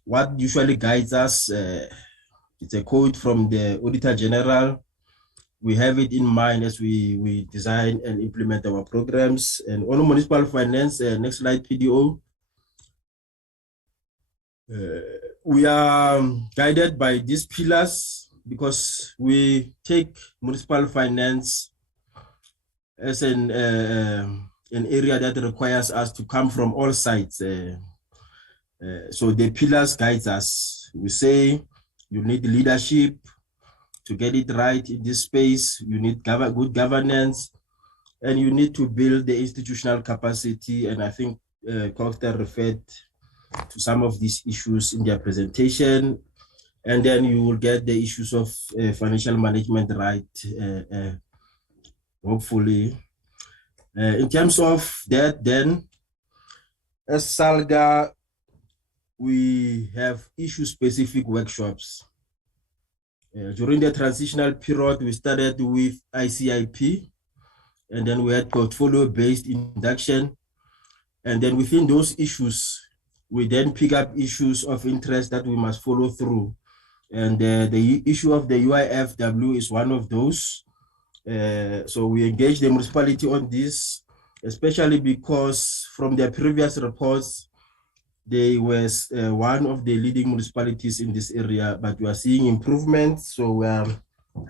what usually guides us. It's a quote from the Auditor-General. We have it in mind as we design and implement our programs. And on municipal finance, next slide, PDO. We are guided by these pillars because we take municipal finance as an area that requires us to come from all sides. So the pillars guide us. We say you need leadership to get it right in this space. You need good governance, and you need to build the institutional capacity. And I think Coghsta referred to some of these issues in their presentation. And then you will get the issues of financial management right, hopefully. In terms of that, then, as SALGA, we have issue-specific workshops. During the transitional period, we started with ICIP, And then we had portfolio-based induction. And then within those issues, we then pick up issues of interest that we must follow through. And the issue of the UIFW is one of those. So we engage the municipality on this, especially because from their previous reports, they were one of the leading municipalities in this area, but we are seeing improvements. So we are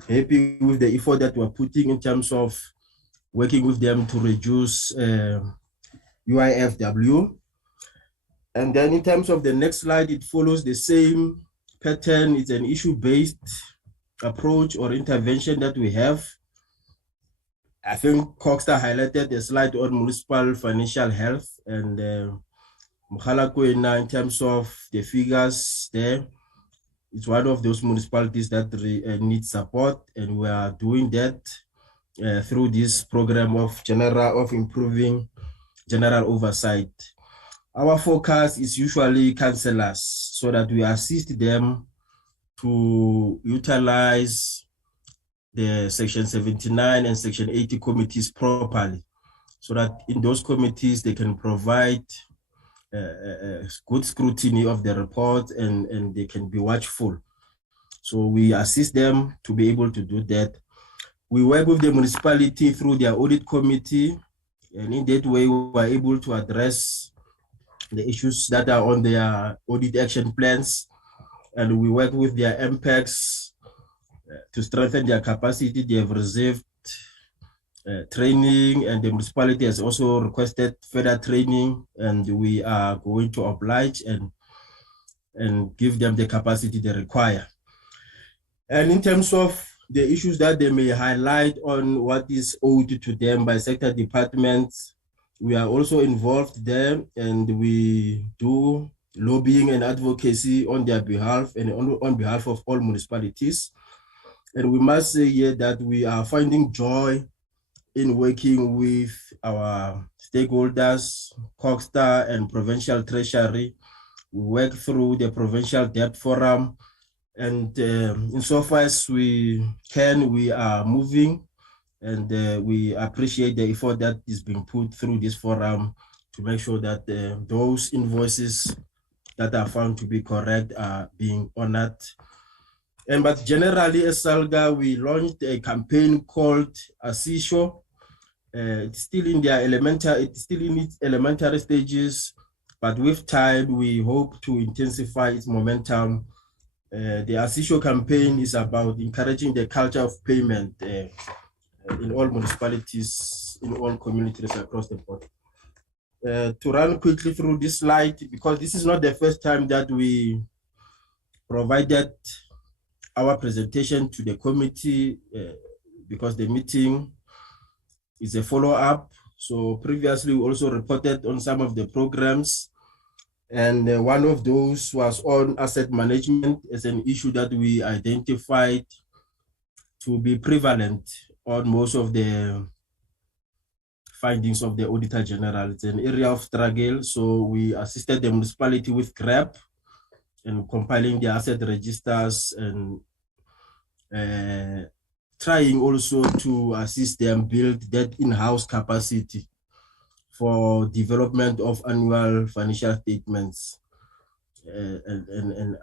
happy with the effort that we're putting in terms of working with them to reduce UIFW. And then in terms of the next slide, it follows the same pattern. It's an issue-based approach or intervention that we have. I think Coghsta highlighted a slide on municipal financial health, and Mogalakwena, in terms of the figures there, it's one of those municipalities that need support, and we are doing that through this program of improving general oversight. Our focus is usually councillors, so that we assist them to utilize the Section 79 and Section 80 committees properly, so that in those committees they can provide good scrutiny of the report and they can be watchful. So we assist them to be able to do that. We work with the municipality through their audit committee, and in that way we are able to address the issues that are on their audit action plans, and we work with their MPECs to strengthen their capacity. They have received training, and the municipality has also requested further training, and we are going to oblige and give them the capacity they require. And in terms of the issues that they may highlight on what is owed to them by sector departments, we are also involved there, and we do lobbying and advocacy on their behalf and on behalf of all municipalities. And we must say here that we are finding joy in working with our stakeholders, Coghsta and Provincial Treasury. We work through the Provincial Debt Forum, and insofar as we can, we are moving, and we appreciate the effort that is being put through this forum to make sure that those invoices that are found to be correct are being honored. But generally, as SALGA, we launched a campaign called Asisho. It's still in its elementary stages, but with time, we hope to intensify its momentum. The Asisho campaign is about encouraging the culture of payment in all municipalities, in all communities across the board. To run quickly through this slide, because this is not the first time that we provided our presentation to the committee, because the meeting is a follow-up. So previously we also reported on some of the programs, and one of those was on asset management as an issue that we identified to be prevalent on most of the findings of the Auditor-General. It's an area of struggle, so we assisted the municipality with GRAP and compiling the asset registers and trying also to assist them build that in-house capacity for development of annual financial statements and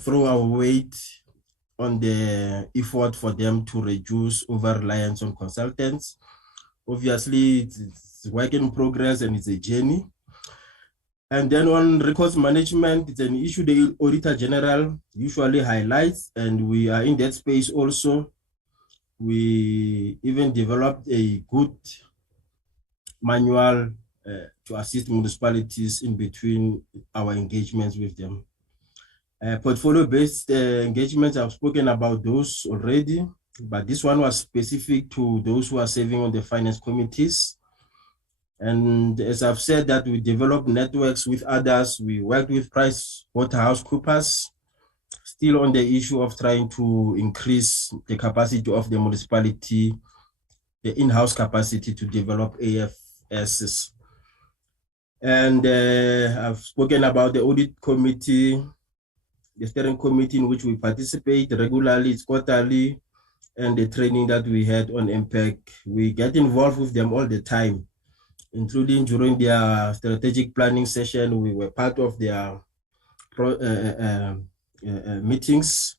throw our weight on the effort for them to reduce over-reliance on consultants. Obviously, it's work in progress and it's a journey. And then on records management, it's an issue the Auditor-General usually highlights, and we are in that space also. We even developed a good manual to assist municipalities in between our engagements with them. Portfolio-based engagements, I've spoken about those already, but this one was specific to those who are serving on the finance committees. And as I've said that we developed networks with others, we worked with PricewaterhouseCoopers, still on the issue of trying to increase the capacity of the municipality, the in-house capacity to develop AFSs. And I've spoken about the audit committee, the steering committee in which we participate regularly. It's quarterly. and the training that we had on MPEC. We get involved with them all the time, including during their strategic planning session. We were part of their meetings,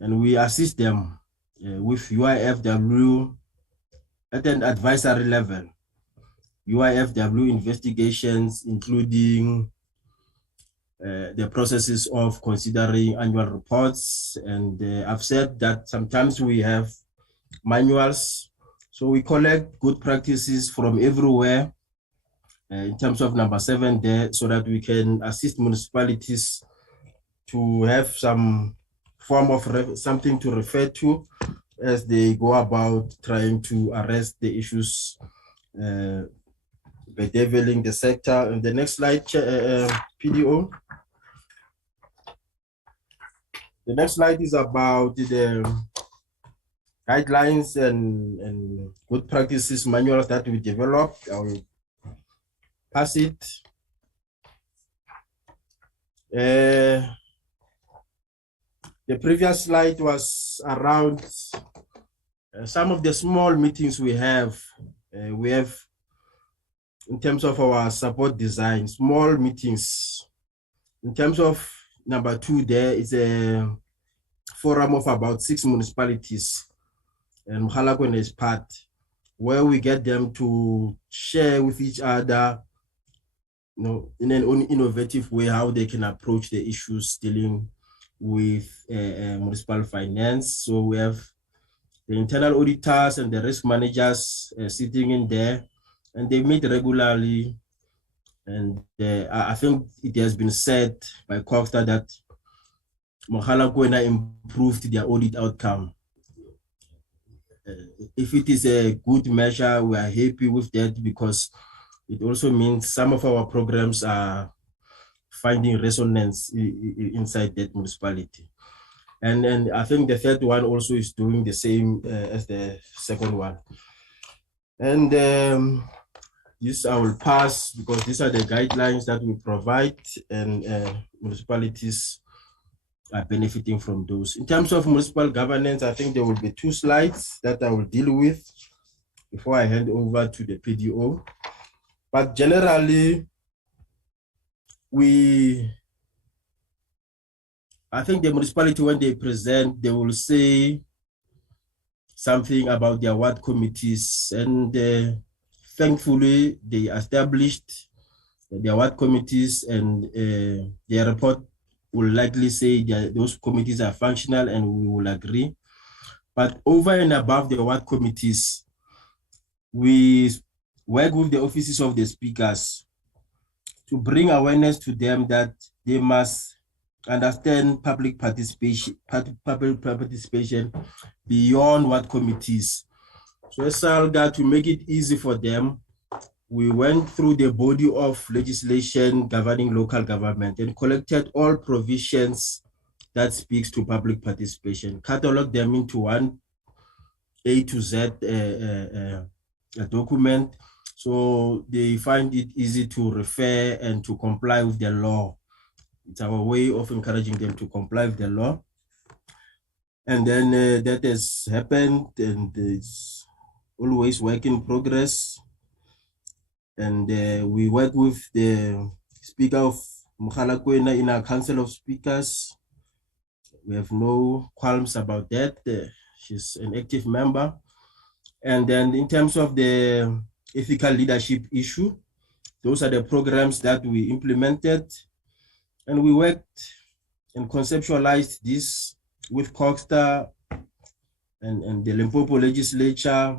and we assist them with UIFW at an advisory level. UIFW investigations, including the processes of considering annual reports. And I've said that sometimes we have manuals. So we collect good practices from everywhere in terms of number 7 there, so that we can assist municipalities to have some form of something to refer to as they go about trying to arrest the issues bedeviling the sector. And the next slide, PDO. The next slide is about the guidelines and good practices manuals that we developed. I will pass it. The previous slide was around some of the small meetings we have. We have, in terms of our support design, small meetings. In terms of number 2, there is a forum of about 6 municipalities, and Mogalakwena is part, where we get them to share with each other, in an innovative way, how they can approach the issues dealing with municipal finance. So we have the internal auditors and the risk managers sitting in there, and they meet regularly. And I think it has been said by Coghsta that Mogalakwena improved their audit outcome. If it is a good measure, we are happy with that, because it also means some of our programs are finding resonance inside that municipality. And I think the third one also is doing the same as the second one. And this I will pass, because these are the guidelines that we provide, and municipalities are benefiting from those. In terms of municipal governance, I think there will be 2 slides that I will deal with before I hand over to the PDO. But generally, I think the municipality, when they present, they will say something about their ward committees, and thankfully they established their ward committees, and their report will likely say that those committees are functional, and we will agree. But over and above the ward committees, we work with the offices of the speakers to bring awareness to them that they must understand public participation beyond ward committees. So SALGA, to make it easy for them, we went through the body of legislation governing local government and collected all provisions that speaks to public participation, cataloged them into one A to Z document, so they find it easy to refer and to comply with the law. It's our way of encouraging them to comply with the law. And then that has happened, and it's always work in progress. And we work with the Speaker of Mogalakwena in our Council of Speakers. We have no qualms about that. She's an active member. And then in terms of the ethical leadership issue, those are the programs that we implemented. And we worked and conceptualized this with Coghsta and the Limpopo legislature.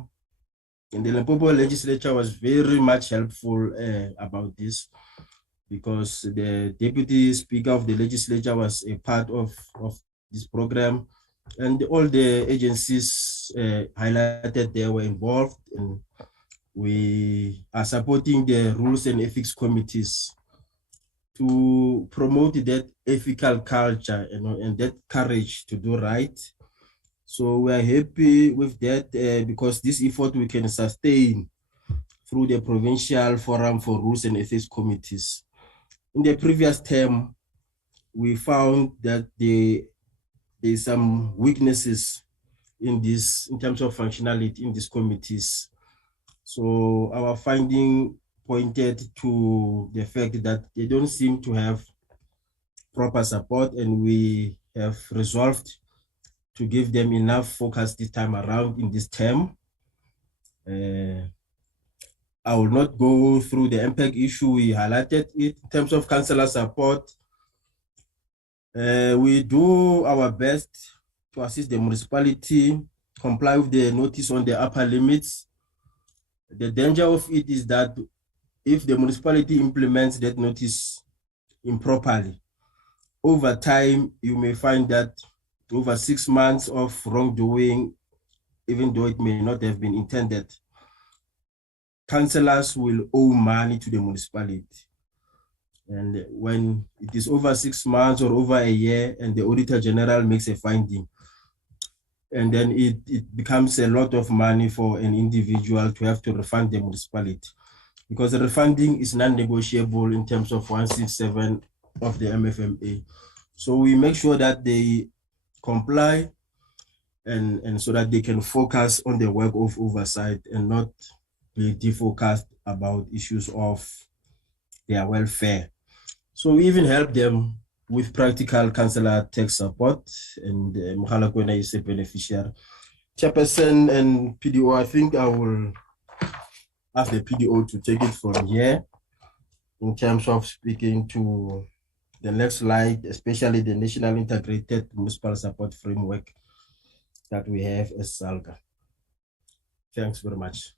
And the Limpopo legislature was very much helpful about this, because the deputy speaker of the legislature was a part of this program, and all the agencies highlighted there were involved, and we are supporting the rules and ethics committees to promote that ethical culture, and that courage to do right. So we are happy with that, because this effort we can sustain through the Provincial Forum for Rules and Ethics Committees. In the previous term, we found that there's some weaknesses in terms of functionality in these committees. So our finding pointed to the fact that they don't seem to have proper support, and we have resolved to give them enough focus this time around in this term. I will not go through the MPEG issue. We highlighted it. In terms of councillor support, we do our best to assist the municipality comply with the notice on the upper limits. The danger of it is that if the municipality implements that notice improperly, over time, you may find that over 6 months of wrongdoing, even though it may not have been intended, councillors will owe money to the municipality. And when it is over 6 months or over a year and the Auditor-General makes a finding, and then it becomes a lot of money for an individual to have to refund the municipality, because the refunding is non-negotiable in terms of 167 of the MFMA. So we make sure that they comply and so that they can focus on the work of oversight and not be defocused about issues of their welfare. So we even help them with practical councillor tech support, and Mogalakwena is a beneficiary. Chairperson and PDO, I think I will ask the PDO to take it from here in terms of speaking to the next slide, especially the National Integrated Municipal Support Framework that we have as SALGA. Thanks very much.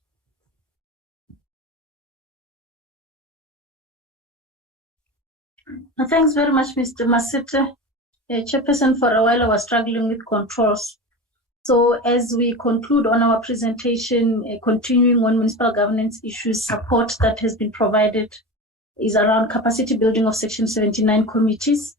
Thanks very much, Mr. Masete. Chairperson, for a while I was struggling with controls. So as we conclude on our presentation, continuing on municipal governance issues, support that has been provided is around capacity building of Section 79 committees.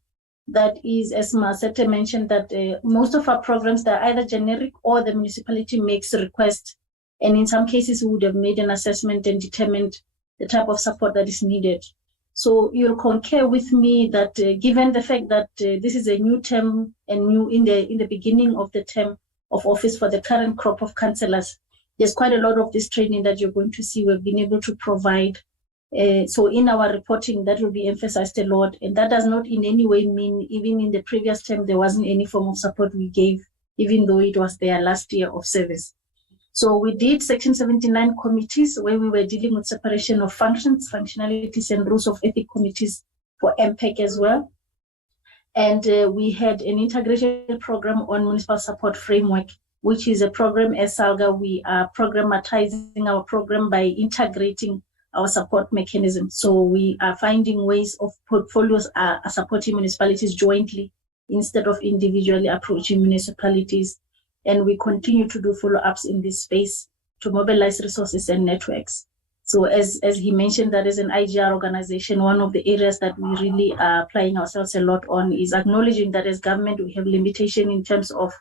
That is, as Masete mentioned, that most of our programs, they're either generic or the municipality makes a request. And in some cases, we would have made an assessment and determined the type of support that is needed. So you'll concur with me that given the fact that this is a new term and new in the beginning of the term of office for the current crop of councillors, there's quite a lot of this training that you're going to see we've been able to provide. So in our reporting, that will be emphasized a lot. And that does not in any way mean even in the previous term, there wasn't any form of support we gave, even though it was their last year of service. So we did Section 79 committees where we were dealing with separation of functions, functionalities, and rules of ethic committees for MPEC as well. And we had an integrated program on municipal support framework, which is a program as SALGA. We are programmatizing our program by integrating our support mechanism. So we are finding ways of portfolios are supporting municipalities jointly instead of individually approaching municipalities. And we continue to do follow-ups in this space to mobilize resources and networks. So as he mentioned, that as an IGR organization, one of the areas that we really are applying ourselves a lot on is acknowledging that as government, we have limitation in terms of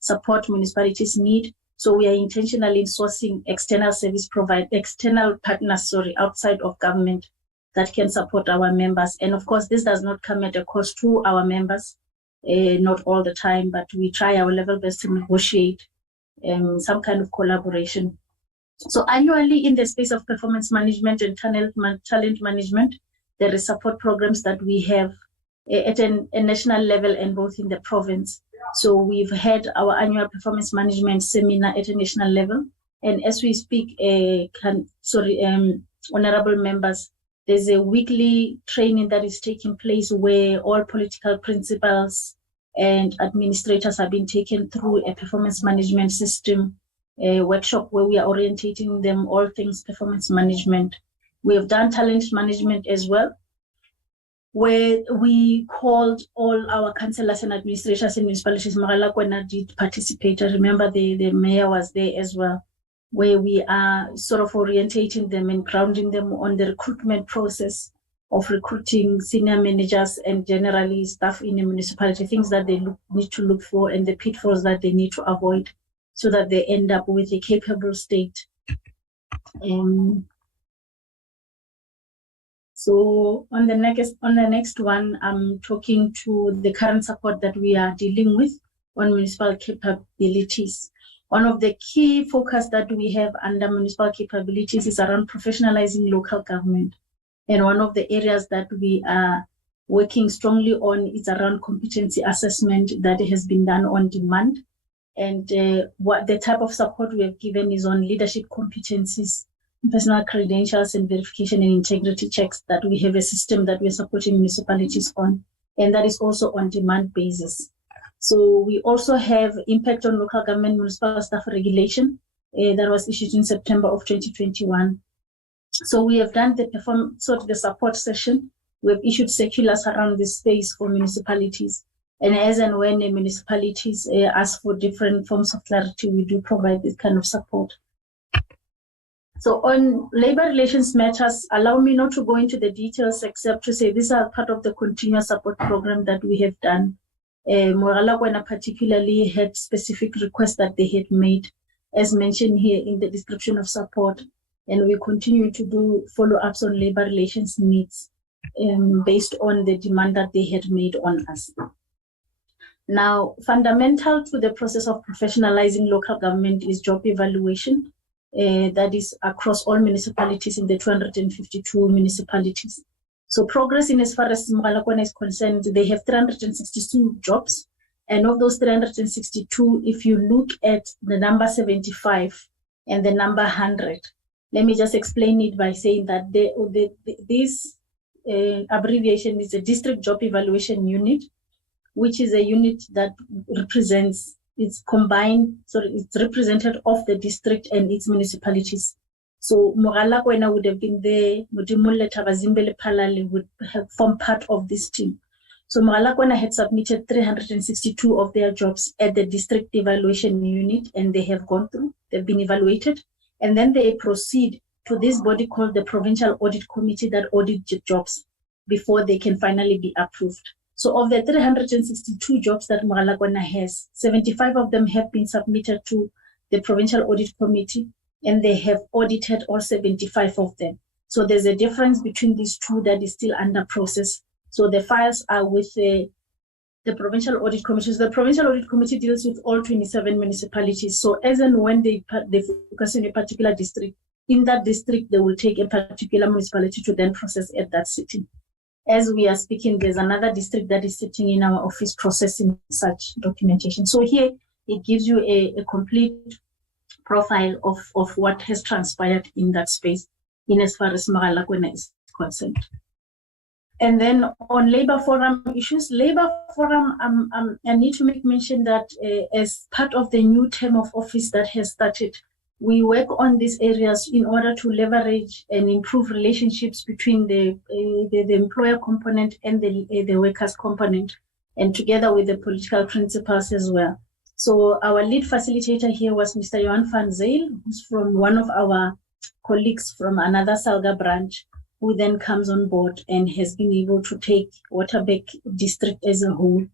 support municipalities need. So we are intentionally sourcing external service external partners, outside of government that can support our members. And of course, this does not come at a cost to our members. Not all the time, but we try our level best to negotiate some kind of collaboration. So annually in the space of performance management and talent management, there is support programs that we have at a national level and both in the province. So we've had our annual performance management seminar at a national level. And as we speak, honorable members, there's a weekly training that is taking place where all political principals and administrators have been taken through a performance management system workshop where we are orientating them all things performance management. We have done talent management as well, where we called all our councillors and administrators in municipalities. Mogalakwena did participate. I remember the mayor was there as well, where we are sort of orientating them and grounding them on the recruitment process of recruiting senior managers and generally staff in a municipality, things that they need to look for and the pitfalls that they need to avoid so that they end up with a capable state. So on the next one, I'm talking to the current support that we are dealing with on municipal capabilities. One of the key focus that we have under municipal capabilities is around professionalizing local government. And one of the areas that we are working strongly on is around competency assessment that has been done on demand. And what the type of support we have given is on leadership competencies, personal credentials, and verification and integrity checks, that we have a system that we're supporting municipalities on. And that is also on demand basis. So we also have impact on local government municipal staff regulation that was issued in September of 2021. So we have done the support session. We have issued circulars around this space for municipalities. And as and when the municipalities ask for different forms of clarity, we do provide this kind of support. So on labor relations matters, allow me not to go into the details except to say these are part of the continuous support program that we have done. Mogalakwena particularly had specific requests that they had made, as mentioned here in the description of support. And we continue to do follow-ups on labor relations needs based on the demand that they had made on us. Now, fundamental to the process of professionalizing local government is job evaluation. That is across all municipalities in the 252 municipalities. So progress in as far as Mogalakwena is concerned, they have 362 jobs. And of those 362, if you look at the number 75 and the number 100, let me just explain it by saying that this abbreviation is a district job evaluation unit, which is a unit that represents, it's representative of the district and its municipalities. So Mogalakwena would have been there, Mudimule Tabazimbele Palale would have formed part of this team. So Mogalakwena had submitted 362 of their jobs at the district evaluation unit, and they have gone through, they've been evaluated, and then they proceed to this body called the Provincial Audit Committee that audits jobs before they can finally be approved. So of the 362 jobs that Mogalakwena has, 75 of them have been submitted to the Provincial Audit Committee, and they have audited all 75 of them. So there's a difference between these two that is still under process. So the files are with the Provincial Audit Committee. So the Provincial Audit Committee deals with all 27 municipalities. So as and when they focus on a particular district, in that district, they will take a particular municipality to then process at that city. As we are speaking, there's another district that is sitting in our office processing such documentation. So here, it gives you a complete profile of what has transpired in that space in as far as Mogalakwena is concerned. And then on labor forum issues, labor forum, I need to make mention that as part of the new term of office that has started, we work on these areas in order to leverage and improve relationships between the employer component and the workers component, and together with the political principals as well. So our lead facilitator here was Mr. Johan van Zyl, who's from one of our colleagues from another SALGA branch, who then comes on board and has been able to take Waterberg district as a whole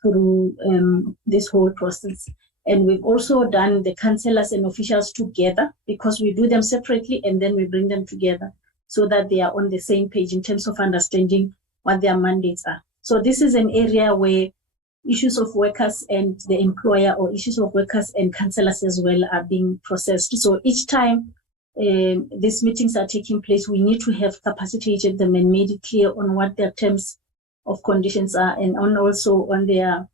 through this whole process. And we've also done the councillors and officials together, because we do them separately and then we bring them together so that they are on the same page in terms of understanding what their mandates are. So this is an area where issues of workers and the employer, or issues of workers and councillors as well, are being processed. So each time these meetings are taking place, we need to have capacitated them and made it clear on what their terms of conditions are, and also on their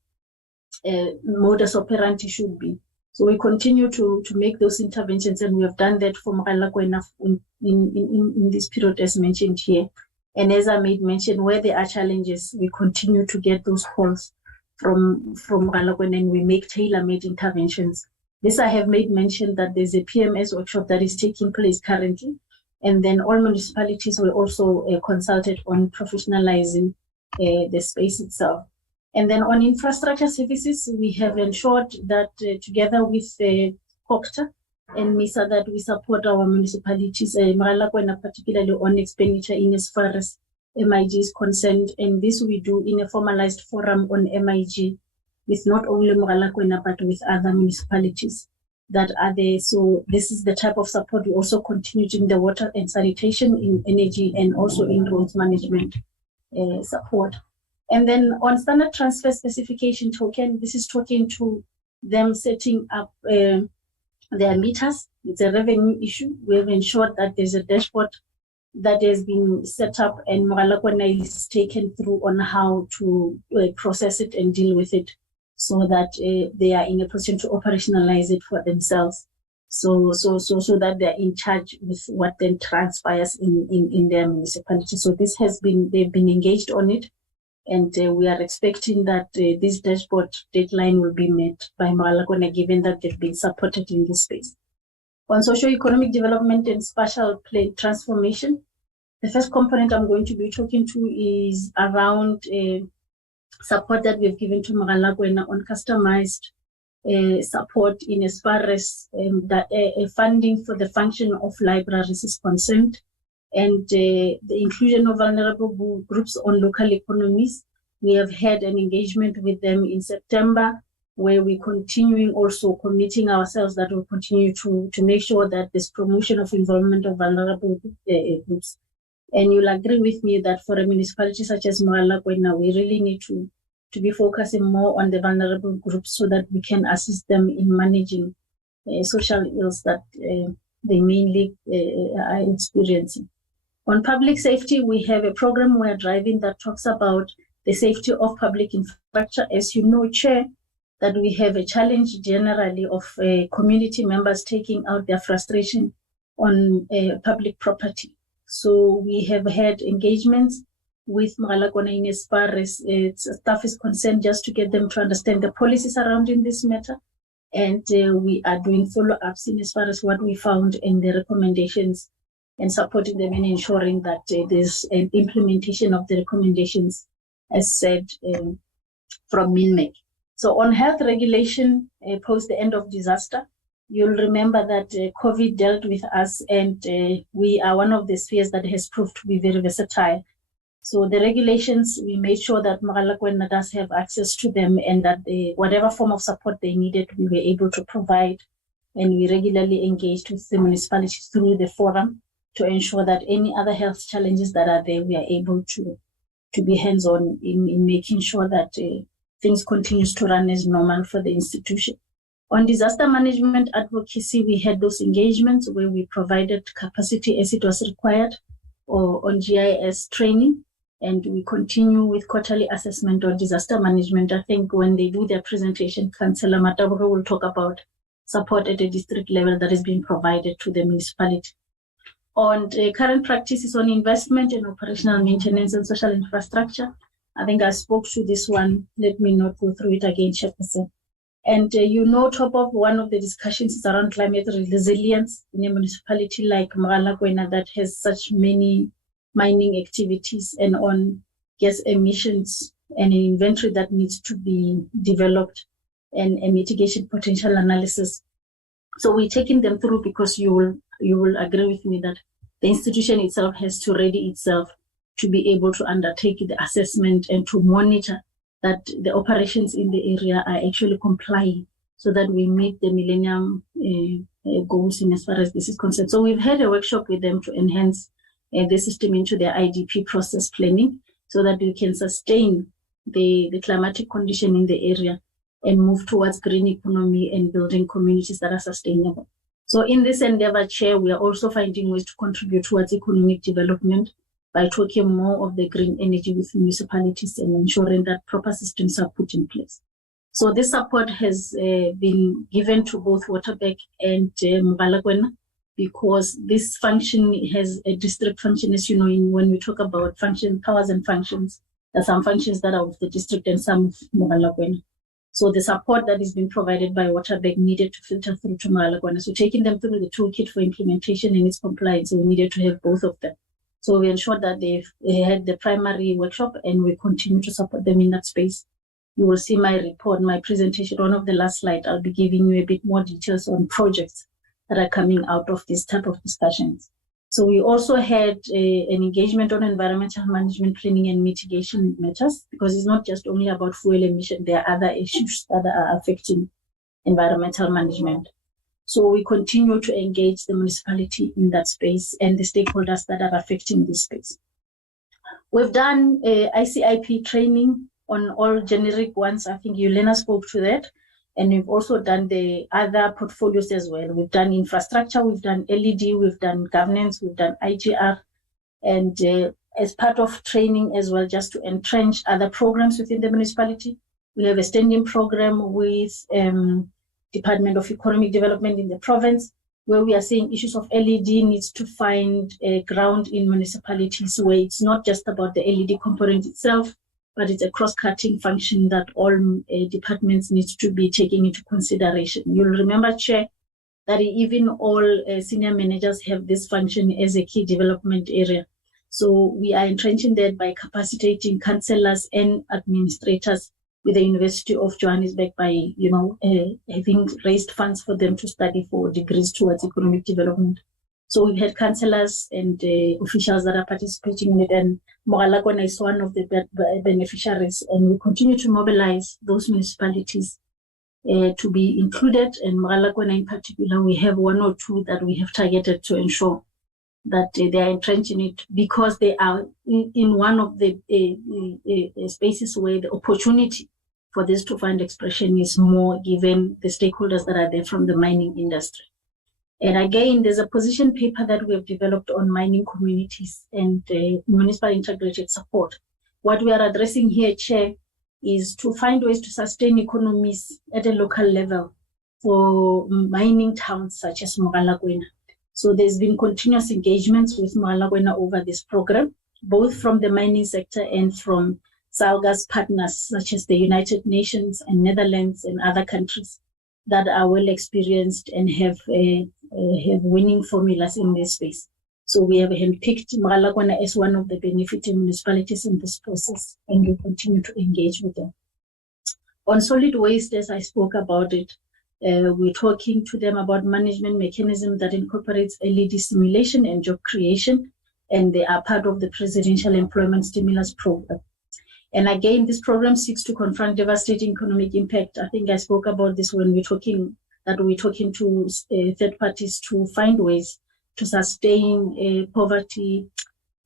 modus operandi should be. So we continue to make those interventions, and we have done that for Mogalakwena in this period as mentioned here. And as I made mention, where there are challenges, we continue to get those calls from Mogalakwena, and we make tailor-made interventions. This I have made mention that there's a PMS workshop that is taking place currently, and then all municipalities were also consulted on professionalizing the space itself. And then on infrastructure services, we have ensured that together with Coghsta and MISA, that we support our municipalities, Mogalakwena particularly on expenditure in as far as MIG is concerned. And this we do in a formalized forum on MIG with not only Mogalakwena but with other municipalities that are there. So this is the type of support we also continue in the water and sanitation, in energy, and also in roads management support. And then on standard transfer specification token, this is talking to them setting up their meters. It's a revenue issue. We have ensured that there's a dashboard that has been set up and Mogalakwena is taken through on how to process it and deal with it so that they are in a position to operationalize it for themselves. So that they're in charge with what then transpires in their municipality. So this has been, they've been engaged on it, and we are expecting that this dashboard deadline will be met by Mogalakwena, given that they've been supported in this space. On socio-economic development and spatial transformation, the first component I'm going to be talking to is around support that we've given to Mogalakwena on customized support in as far as funding for the function of libraries is concerned, and the inclusion of vulnerable groups on local economies. We have had an engagement with them in September, where we're continuing also committing ourselves that we'll continue to make sure that this promotion of involvement of vulnerable groups. And you'll agree with me that for a municipality such as Mogalakwena, we really need to be focusing more on the vulnerable groups so that we can assist them in managing social ills that they mainly are experiencing. On public safety, we have a program we're driving that talks about the safety of public infrastructure. As you know, Chair, that we have a challenge generally of community members taking out their frustration on public property. So we have had engagements with Mogalakwena in as far as staff is concerned, just to get them to understand the policies surrounding this matter. And we are doing follow-ups in as far as what we found in the recommendations and supporting them in ensuring that there's an implementation of the recommendations as said from MINMEC. So on health regulation post the end of disaster, you'll remember that COVID dealt with us, and we are one of the spheres that has proved to be very versatile. So the regulations, we made sure that Mogalakwena does have access to them, and that whatever form of support they needed, we were able to provide. And we regularly engaged with the municipalities through the forum to ensure that any other health challenges that are there, we are able to be hands-on in making sure that things continues to run as normal for the institution. On disaster management advocacy, we had those engagements where we provided capacity as it was required, or on GIS training. And we continue with quarterly assessment on disaster management. I think when they do their presentation, Councillor Mataburo will talk about support at a district level that is being provided to the municipality. On current practices on investment and operational maintenance and social infrastructure, I think I spoke to this one. Let me not go through it again, Chairperson. And top of one of the discussions is around climate resilience in a municipality like Mogalakwena that has such many mining activities, and on gas emissions and an inventory that needs to be developed and a mitigation potential analysis. So we're taking them through because you will agree with me that the institution itself has to ready itself to be able to undertake the assessment and to monitor that the operations in the area are actually complying, so that we meet the millennium goals in as far as this is concerned. So we've had a workshop with them to enhance the system into their IDP process planning, so that we can sustain the climatic condition in the area and move towards green economy and building communities that are sustainable. So in this endeavor, Chair, we are also finding ways to contribute towards economic development by talking more of the green energy with municipalities and ensuring that proper systems are put in place. So this support has been given to both Waterberg and Mogalakwena, because this function has a district function. As you know, when we talk about function, powers and functions, there are some functions that are of the district and some of Mogalakwena. So the support that is being provided by Waterberg needed to filter through to Mogalakwena. So taking them through the toolkit for implementation and its compliance, we needed to have both of them. So we ensured that they had the primary workshop, and we continue to support them in that space. You will see my report, my presentation, one of the last slides. I'll be giving you a bit more details on projects that are coming out of this type of discussions. So we also had an engagement on environmental management planning and mitigation matters, because it's not just only about fuel emission, there are other issues that are affecting environmental management. So we continue to engage the municipality in that space and the stakeholders that are affecting this space. We've done ICIP training on all generic ones. I think Yelena spoke to that. And we've also done the other portfolios as well. We've done infrastructure, we've done LED, we've done governance, we've done IGR, and as part of training as well, just to entrench other programs within the municipality. We have a standing program with Department of Economic Development in the province, where we are saying issues of LED needs to find a ground in municipalities where it's not just about the LED component itself, but it's a cross-cutting function that all departments need to be taking into consideration. You'll remember, Chair, that even all senior managers have this function as a key development area. So we are entrenching that by capacitating councillors and administrators with the University of Johannesburg by, having raised funds for them to study for degrees towards economic development. So we've had councillors and officials that are participating in it, and Mogalakwena is one of the beneficiaries, and we continue to mobilize those municipalities to be included. And Mogalakwena in particular, we have one or two that we have targeted to ensure that they are entrenched in it, because they are in one of the spaces where the opportunity for this to find expression is more, given the stakeholders that are there from the mining industry. And again, there's a position paper that we have developed on mining communities and municipal integrated support. What we are addressing here, Chair, is to find ways to sustain economies at a local level for mining towns such as Mogalakwena. So there's been continuous engagements with Mogalakwena over this program, both from the mining sector and from SALGA's partners, such as the United Nations and Netherlands and other countries that are well experienced and have winning formulas in this space. So we have handpicked Mogalakwena as one of the benefiting municipalities in this process, and we continue to engage with them. On solid waste, as I spoke about it, we're talking to them about management mechanism that incorporates LED simulation and job creation, and they are part of the Presidential Employment Stimulus Program. And again, this program seeks to confront devastating economic impact. I think I spoke about this when we're talking to third parties to find ways to sustain poverty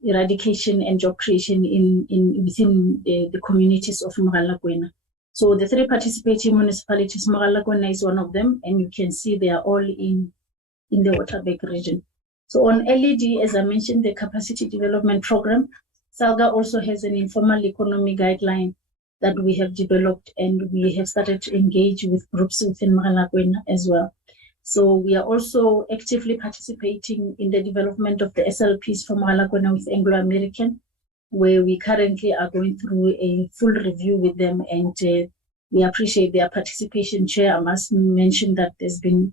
eradication and job creation within the communities of Mogalakwena. So the three participating municipalities, Mogalakwena is one of them, and you can see they are all in the Waterberg region. So on LED, as I mentioned, the capacity development program, SALGA also has an informal economy guideline that we have developed, and we have started to engage with groups within Mogalakwena as well. So we are also actively participating in the development of the SLPs for Mogalakwena with Anglo-American, where we currently are going through a full review with them, and we appreciate their participation. Chair, I must mention that there's been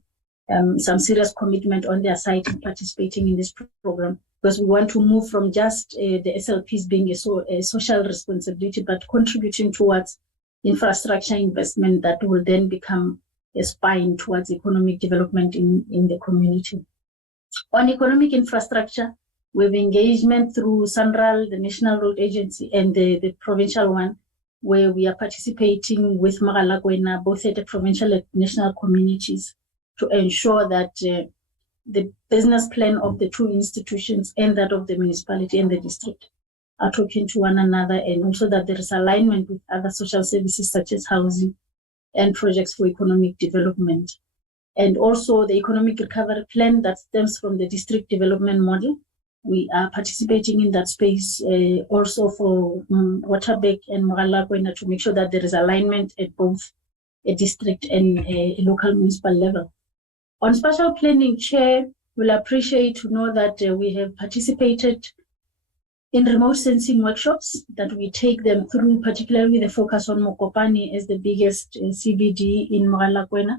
some serious commitment on their side in participating in this program, because we want to move from just the SLPs being a social responsibility, but contributing towards infrastructure investment that will then become a spine towards economic development in the community. On economic infrastructure, we have engagement through SANRAL, the National Road Agency, and the provincial one, where we are participating with Mogalakwena, both at the provincial and national communities, to ensure that the business plan of the two institutions and that of the municipality and the district are talking to one another, and also that there is alignment with other social services such as housing and projects for economic development. And also the economic recovery plan that stems from the district development model. We are participating in that space also for Waterberg and Mogalakwena to make sure that there is alignment at both a district and a local municipal level. On spatial planning, Chair, we'll appreciate to know that we have participated in remote sensing workshops that we take them through, particularly the focus on Mokopane as the biggest CBD in Mogalakwena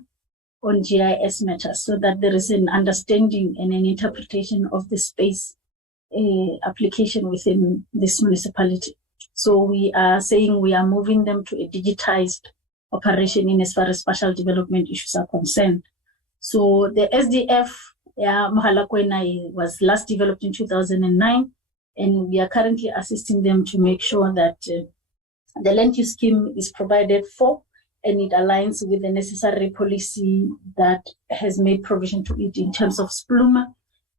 on GIS matters, so that there is an understanding and an interpretation of the space application within this municipality. So we are saying we are moving them to a digitized operation in as far as spatial development issues are concerned. So the SDF Mogalakwena was last developed in 2009, and we are currently assisting them to make sure that the land use scheme is provided for, and it aligns with the necessary policy that has made provision to it in terms of SPLUMA.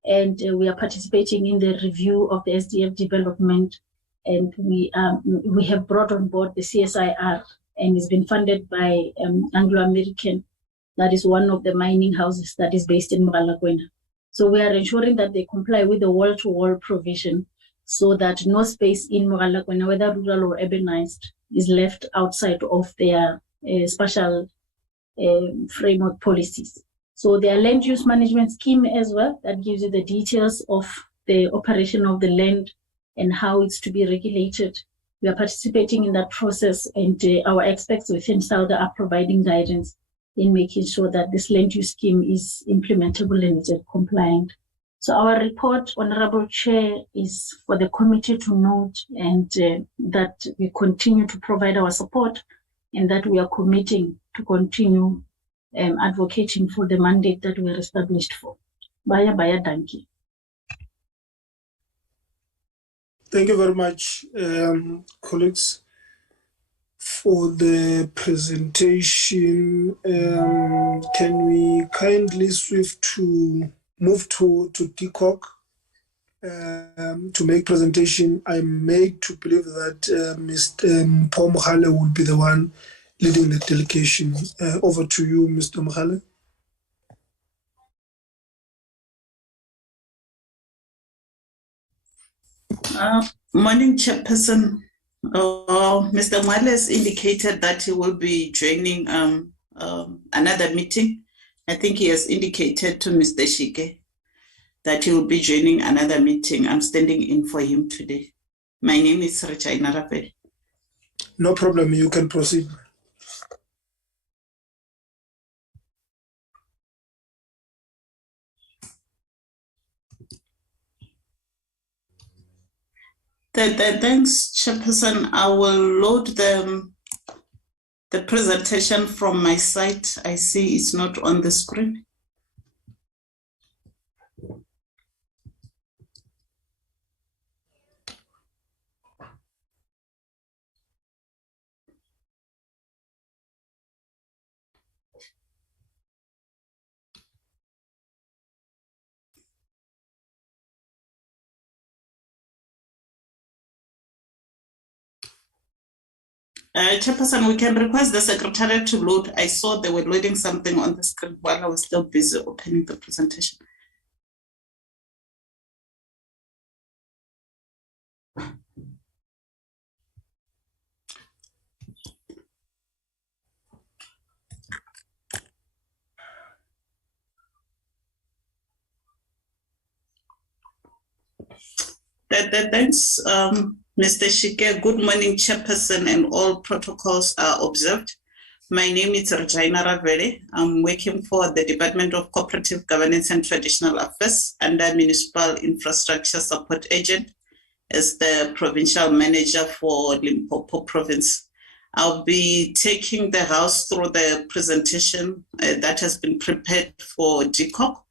And we are participating in the review of the SDF development, and we have brought on board the CSIR and it's been funded by Anglo-American. That is one of the mining houses that is based in Mogalakwena. So we are ensuring that they comply with the wall-to-wall provision so that no space in Mogalakwena, whether rural or urbanized, is left outside of their spatial framework policies. So their land use management scheme as well, that gives you the details of the operation of the land and how it's to be regulated. We are participating in that process, and our experts within SALGA are providing guidance in making sure that this land use scheme is implementable and is compliant. So our report, Honorable Chair, is for the committee to note, and that we continue to provide our support, and that we are committing to continue advocating for the mandate that we are established for. Baya danki. Thank you very much, colleagues, for the presentation. Can we kindly move to DCOG to make presentation? I'm made to believe that Mr. Paul Mogale will be the one leading the delegation. Over to you, Mr. Mogale. Morning, Chairperson. Mr. Mogale has indicated that he will be joining another meeting. I think he has indicated to Mr. Shike that he will be joining another meeting. I'm standing in for him today. My name is Regina Rapel. No problem, you can proceed. Thanks, Chairperson. I will load the presentation from my site. I see it's not on the screen. Chairperson, we can request the Secretariat to load. I saw they were loading something on the screen while I was still busy opening the presentation. Thanks, Mr. Shike. Good morning, Chairperson, and all protocols are observed. My name is Regina Ravele. I'm working for the Department of Cooperative Governance and Traditional Affairs under Municipal Infrastructure Support Agent as the Provincial Manager for Limpopo Province. I'll be taking the House through the presentation that has been prepared for DCOG.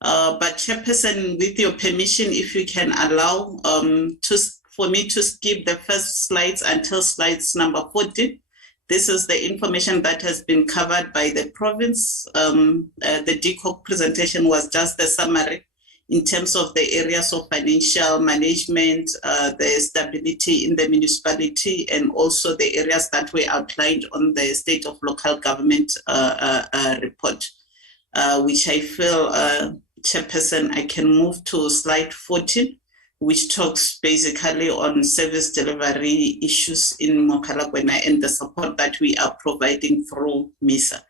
But Chairperson, with your permission, if you can allow for me to skip the first slides until slides number 14. This is the information that has been covered by the province. The DCOG presentation was just the summary in terms of the areas of financial management, the stability in the municipality, and also the areas that were outlined on the State of Local Government report, which I feel, Chairperson, I can move to slide 14, which talks basically on service delivery issues in Mogalakwena and the support that we are providing through MISA.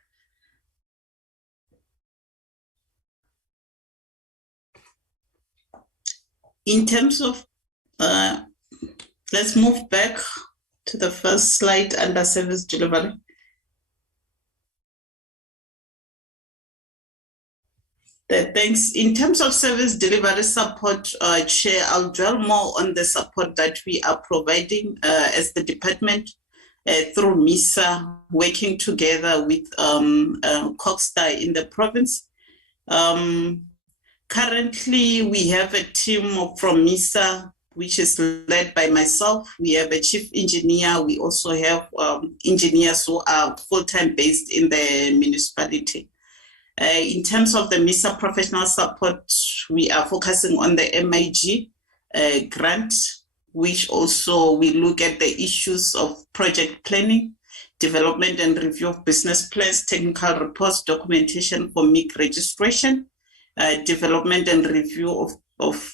In terms of, let's move back to the first slide under service delivery. Thanks. In terms of service delivery support, Chair, I'll dwell more on the support that we are providing as the department through MISA, working together with Coghsta in the province. Currently, we have a team from MISA, which is led by myself. We have a chief engineer. We also have engineers who are full-time based in the municipality. In terms of the MISA professional support, we are focusing on the MIG grant, which also we look at the issues of project planning development and review of business plans, technical reports, documentation for MIC registration, development and review of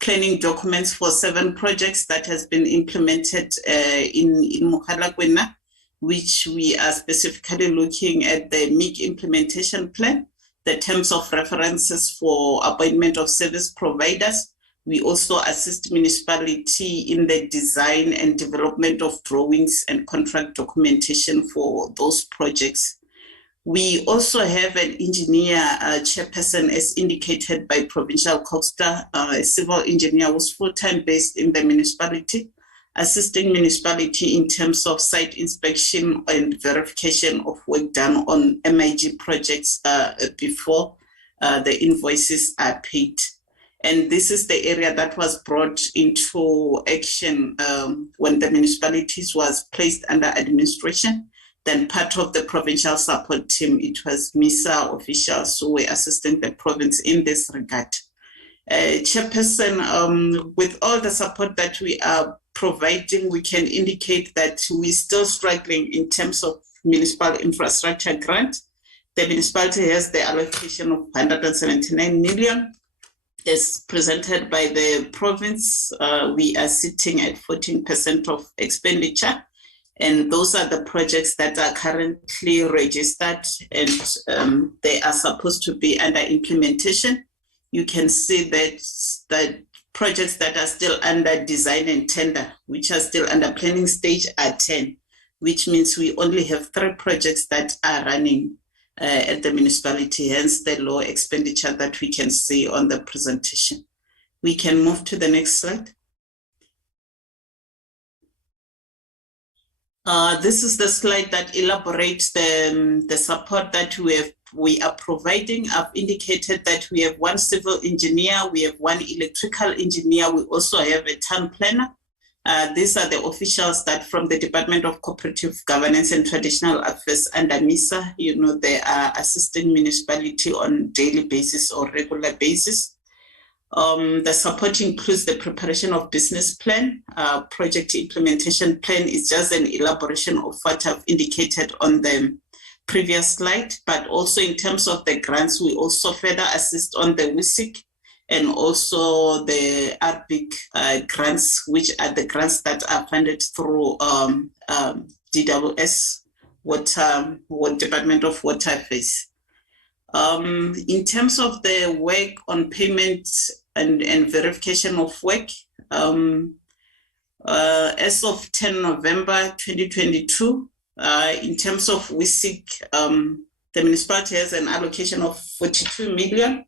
planning documents for 7 projects that has been implemented in Mogalakwena, which we are specifically looking at the MIC implementation plan, the terms of references for appointment of service providers. We also assist municipality in the design and development of drawings and contract documentation for those projects. We also have an engineer chairperson as indicated by Provincial Coghsta, a civil engineer who's full-time based in the municipality, assisting municipality in terms of site inspection and verification of work done on MIG projects before the invoices are paid. And this is the area that was brought into action when the municipalities was placed under administration. Then part of the provincial support team, it was MISA officials who were assisting the province in this regard. Chairperson, with all the support that we are providing, we can indicate that we're still struggling in terms of municipal infrastructure grant. The municipality has the allocation of 179 million. As presented by the province, we are sitting at 14% of expenditure. And those are the projects that are currently registered and they are supposed to be under implementation. You can see that projects that are still under design and tender, which are still under planning stage, are 10, which means we only have 3 projects that are running at the municipality, hence the low expenditure that we can see on the presentation. We can move to the next slide. This is the slide that elaborates the support that we are providing. I've indicated that we have 1 civil engineer, we have 1 electrical engineer, we also have a town planner. These are the officials that from the Department of Cooperative Governance and Traditional Affairs under MISA, you know, they are assisting municipality on daily basis or regular basis. The support includes the preparation of business plan. Project implementation plan is just an elaboration of what I've indicated on the previous slide, but also in terms of the grants, we also further assist on the WISIC and also the RBIC grants, which are the grants that are funded through DWS, Department of Water Affairs. In terms of the work on payment and verification of work, as of 10 November 2022, in terms of WISIC, the municipality has an allocation of 42 million.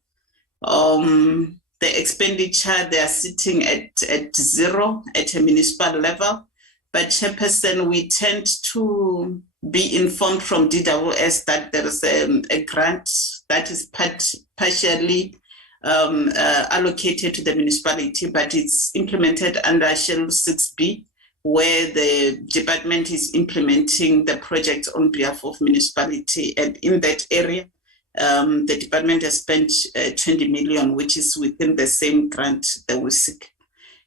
The expenditure, they are sitting at 0 at a municipal level. But Chairperson, we tend to be informed from DWS that there is a grant that is partially allocated to the municipality, but it's implemented under Schedule 6B, where the department is implementing the project on behalf of municipality. And in that area, the department has spent 20 million, which is within the same grant that we seek.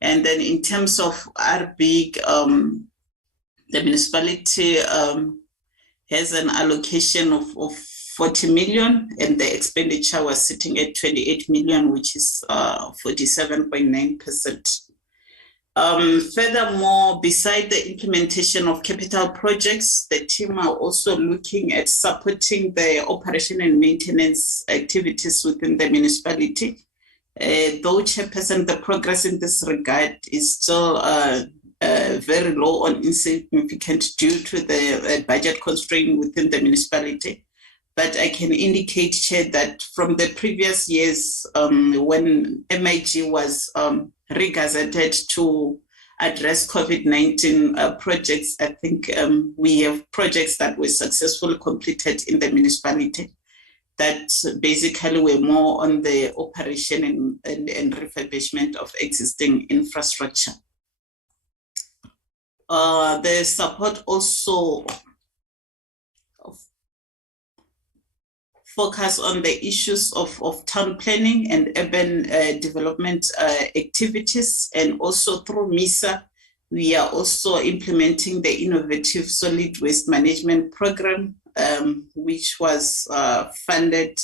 And then in terms of RBIC, the municipality has an allocation of 40 million, and the expenditure was sitting at 28 million, which is 47.9%. Furthermore, beside the implementation of capital projects, the team are also looking at supporting the operation and maintenance activities within the municipality. Though, Chairperson, the progress in this regard is still very low and insignificant due to the budget constraint within the municipality. But I can indicate, Chair, that from the previous years, when MIG was regazetted to address COVID-19 projects, I think we have projects that were successfully completed in the municipality that basically were more on the operation and refurbishment of existing infrastructure. The support also focus on the issues of town planning and urban development activities, and also through MISA, We are also implementing the innovative solid waste management program, which was funded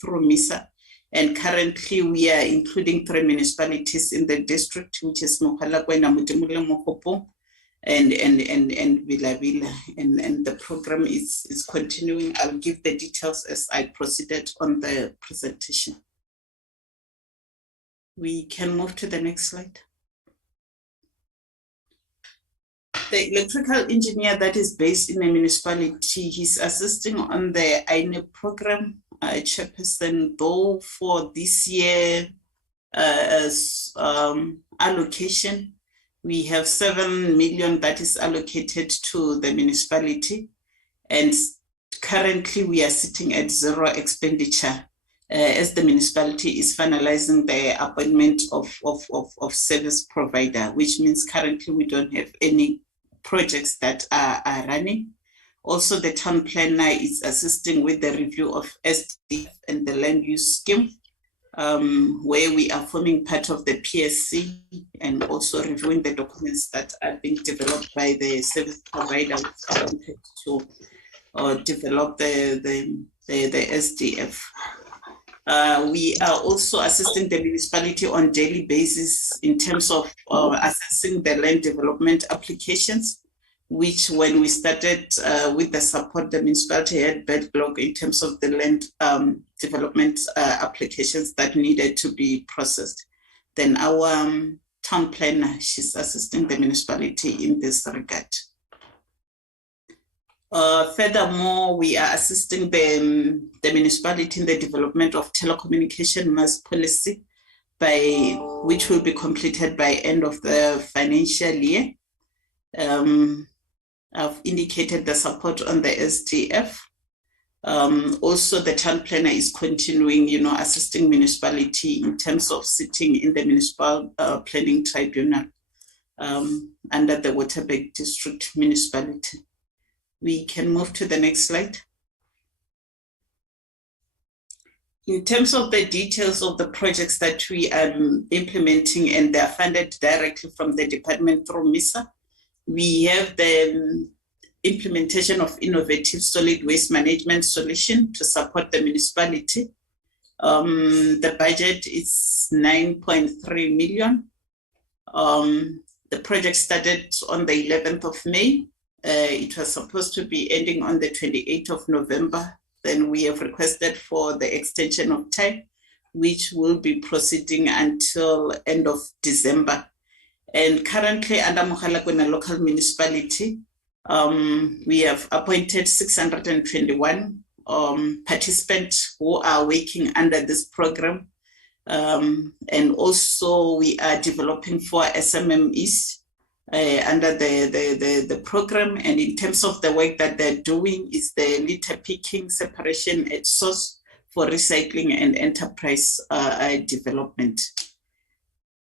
through MISA. And currently we are including 3 municipalities in the district, which is Mogalakwena, Limpopo, and Vila. And the program is continuing. I'll give the details as I proceeded on the presentation. We can move to the next slide. The electrical engineer that is based in a municipality, he's assisting on the INE program, chairperson, though for this year allocation, we have 7 million that is allocated to the municipality. And currently we are sitting at 0 expenditure as the municipality is finalizing the appointment of service provider, which means currently we don't have any projects that are running. Also, the town planner is assisting with the review of SDF and the land use scheme, where we are forming part of the PSC and also reviewing the documents that are being developed by the service provider to develop the SDF. We are also assisting the municipality on a daily basis in terms of assessing the land development applications, which when we started with the support, the municipality had backlog in terms of the land development applications that needed to be processed. Then our town planner, she's assisting the municipality in this regard. Furthermore, we are assisting the municipality in the development of telecommunication mass policy, which will be completed by end of the financial year. I've indicated the support on the SDF. Also, the town planner is continuing, assisting municipality in terms of sitting in the municipal planning tribunal under the Waterberg district municipality. We can move to the next slide. In terms of the details of the projects that we are implementing, and they are funded directly from the department through MISA, we have the implementation of innovative solid waste management solution to support the municipality. The budget is 9.3 million. The project started on the 11th of May. It was supposed to be ending on the 28th of November. Then we have requested for the extension of time, which will be proceeding until end of December. And currently under Mogalakwena local municipality, we have appointed 621 participants who are working under this program. And also we are developing 4 SMMEs under the program. And in terms of the work that they're doing is the litter picking, separation at source for recycling and enterprise development.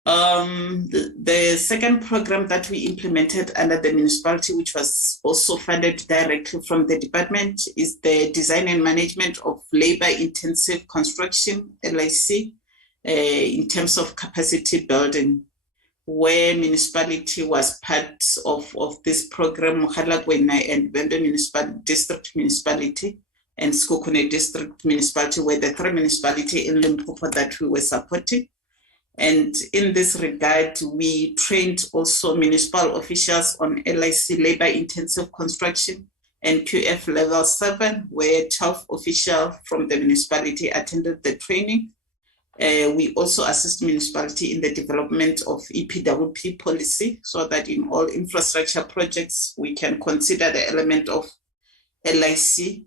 The second program that we implemented under the municipality, which was also funded directly from the department, is the design and management of labor-intensive construction, LIC, in terms of capacity building, where municipality was part of this program, Mogalakwena and Venda District Municipality and Skokone District Municipality were the 3 municipalities in Limpopo that we were supporting. And in this regard, we trained also municipal officials on LIC labor-intensive construction and QF level 7, where 12 officials from the municipality attended the training. We also assist municipality in the development of EPWP policy so that in all infrastructure projects, we can consider the element of LIC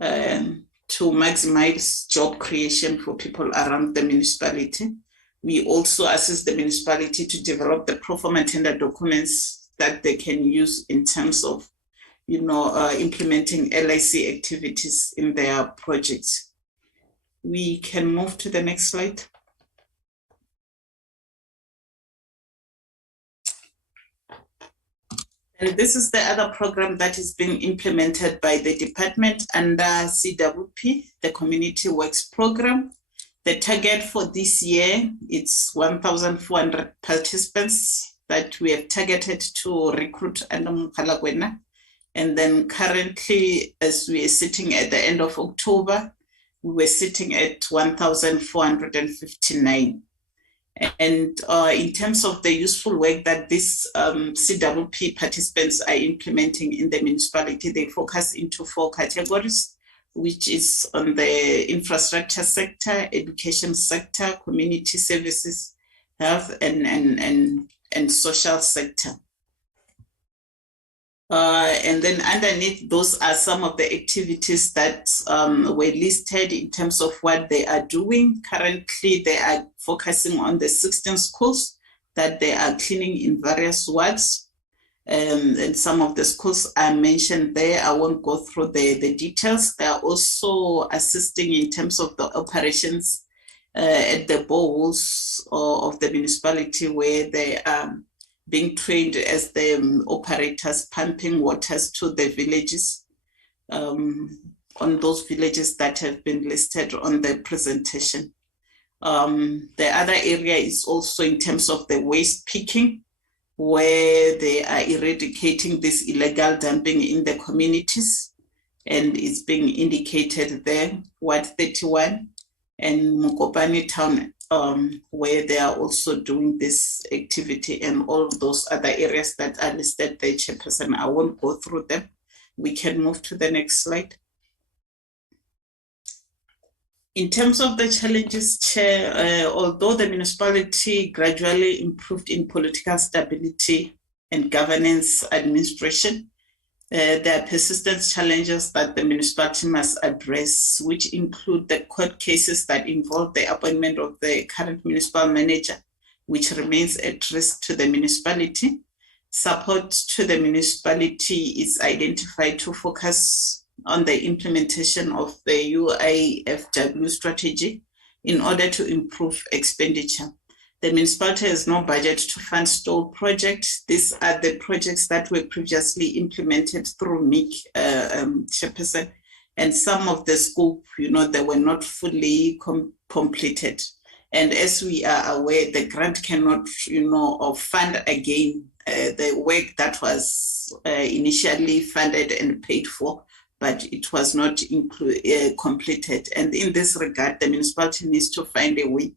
to maximize job creation for people around the municipality. We also assist the municipality to develop the pro forma tender documents that they can use in terms of, implementing LIC activities in their projects. We can move to the next slide. And this is the other program that is being implemented by the department under CWP, the Community Works Program. The target for this year, it's 1,400 participants that we have targeted to recruit under Mogalakwena. And then currently, as we are sitting at the end of October, we were sitting at 1,459. And in terms of the useful work that these CWP participants are implementing in the municipality, they focus into 4 categories, which is on the infrastructure sector, education sector, community services, health, and social sector. And then underneath those are some of the activities that were listed in terms of what they are doing. Currently, they are focusing on the 16 schools that they are cleaning in various wards. And some of the schools are mentioned there. I won't go through the details. They are also assisting in terms of the operations at the boreholes of the municipality, where they are being trained as the operators, pumping waters to the villages, on those villages that have been listed on the presentation. The other area is also in terms of the waste picking, where they are eradicating this illegal dumping in the communities, and it's being indicated there, Ward 31 and Mokopane Town, where they are also doing this activity, and all of those other areas that are listed there, Chairperson. I won't go through them. We can move to the next slide. In terms of the challenges, Chair, although the municipality gradually improved in political stability and governance administration, there are persistent challenges that the municipality must address, which include the court cases that involve the appointment of the current municipal manager, which remains at risk to the municipality. Support to the municipality is identified to focus on the implementation of the UIFW strategy in order to improve expenditure. The municipality has no budget to fund stalled projects. These are the projects that were previously implemented through MIC, Chairperson, and some of the scope, they were not fully completed. And as we are aware, the grant cannot, fund again the work that was initially funded and paid for, but it was not completed. And in this regard, the municipality needs to find a way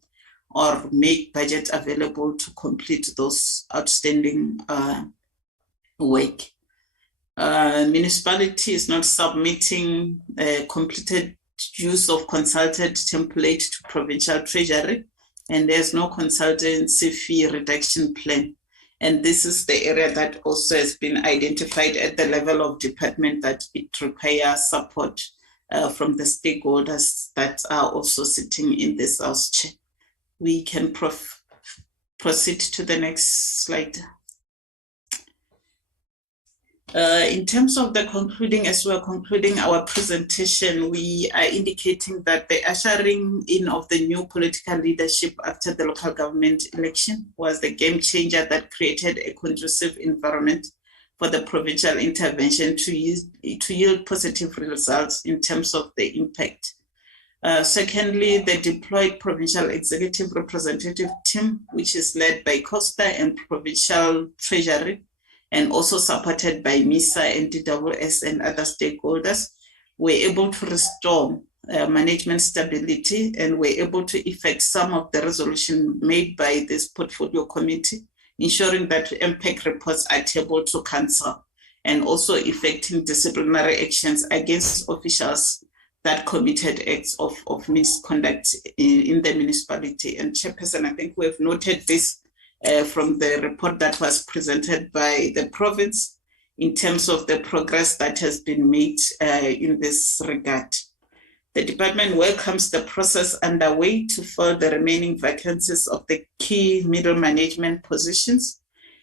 or make budget available to complete those outstanding work. Municipality is not submitting completed use of consultant template to Provincial Treasury, and there's no consultancy fee reduction plan. And this is the area that also has been identified at the level of department that it requires support from the stakeholders that are also sitting in this house, Chair. We can proceed to the next slide. In terms of the concluding, as we're concluding our presentation, we are indicating that the ushering in of the new political leadership after the local government election was the game changer that created a conducive environment for the provincial intervention to yield positive results in terms of the impact. Secondly, the deployed provincial executive representative team, which is led by Coghsta and Provincial Treasury, and also supported by MISA and DWS and other stakeholders, were able to restore management stability and were able to effect some of the resolution made by this portfolio committee, ensuring that impact reports are tabled to council, and also effecting disciplinary actions against officials that committed acts of misconduct in the municipality. And Chairperson, I think we have noted this from the report that was presented by the province in terms of the progress that has been made in this regard. The department welcomes the process underway to fill the remaining vacancies of the key middle management positions.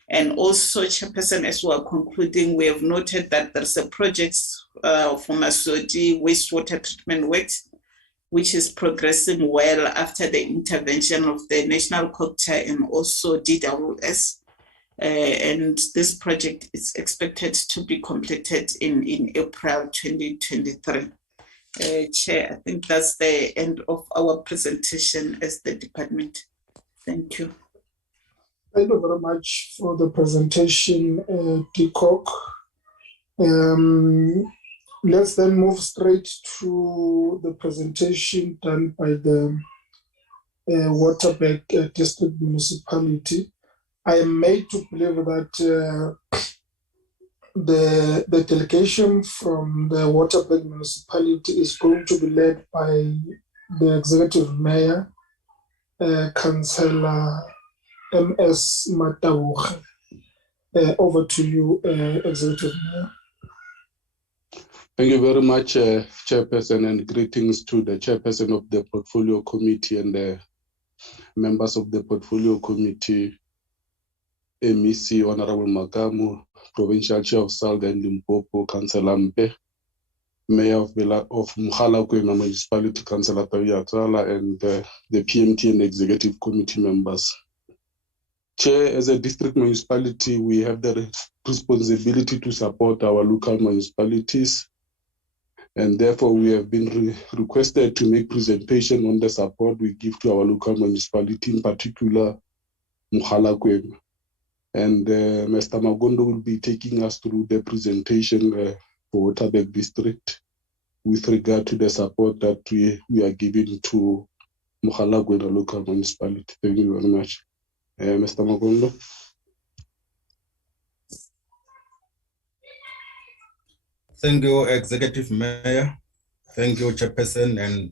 And also, Chairperson, as we are concluding, we have noted that there's a project for Masodi wastewater treatment works, which is progressing well after the intervention of the National Cooperative and also DWS. And this project is expected to be completed in April 2023. Chair, I think that's the end of our presentation as the department. Thank you. Thank you very much for the presentation, Decock. Let's then move straight to the presentation done by the Waterberg District Municipality. I am made to believe that the delegation from the Waterberg Municipality is going to be led by the Executive Mayor, Councillor MS Matabuche. Over to you, Executive Mayor. Thank you very much, Chairperson, and greetings to the Chairperson of the Portfolio Committee and the members of the Portfolio Committee, MEC Honorable Makamu, Provincial Chair of SALGA and Limpopo, Councillor Mpe, Mayor of Mogalakwena Municipality, Councillor Tawiatala, and the PMT and Executive Committee members. Chair, as a district municipality, we have the responsibility to support our local municipalities, and therefore we have been requested to make presentation on the support we give to our local municipality, in particular Mogalakwena. And Mr. Magondo will be taking us through the presentation for Waterberg District with regard to the support that we are giving to Mogalakwena local municipality. Thank you very much. Mr. Magondo. Thank you, Executive Mayor. Thank you, Chairperson, and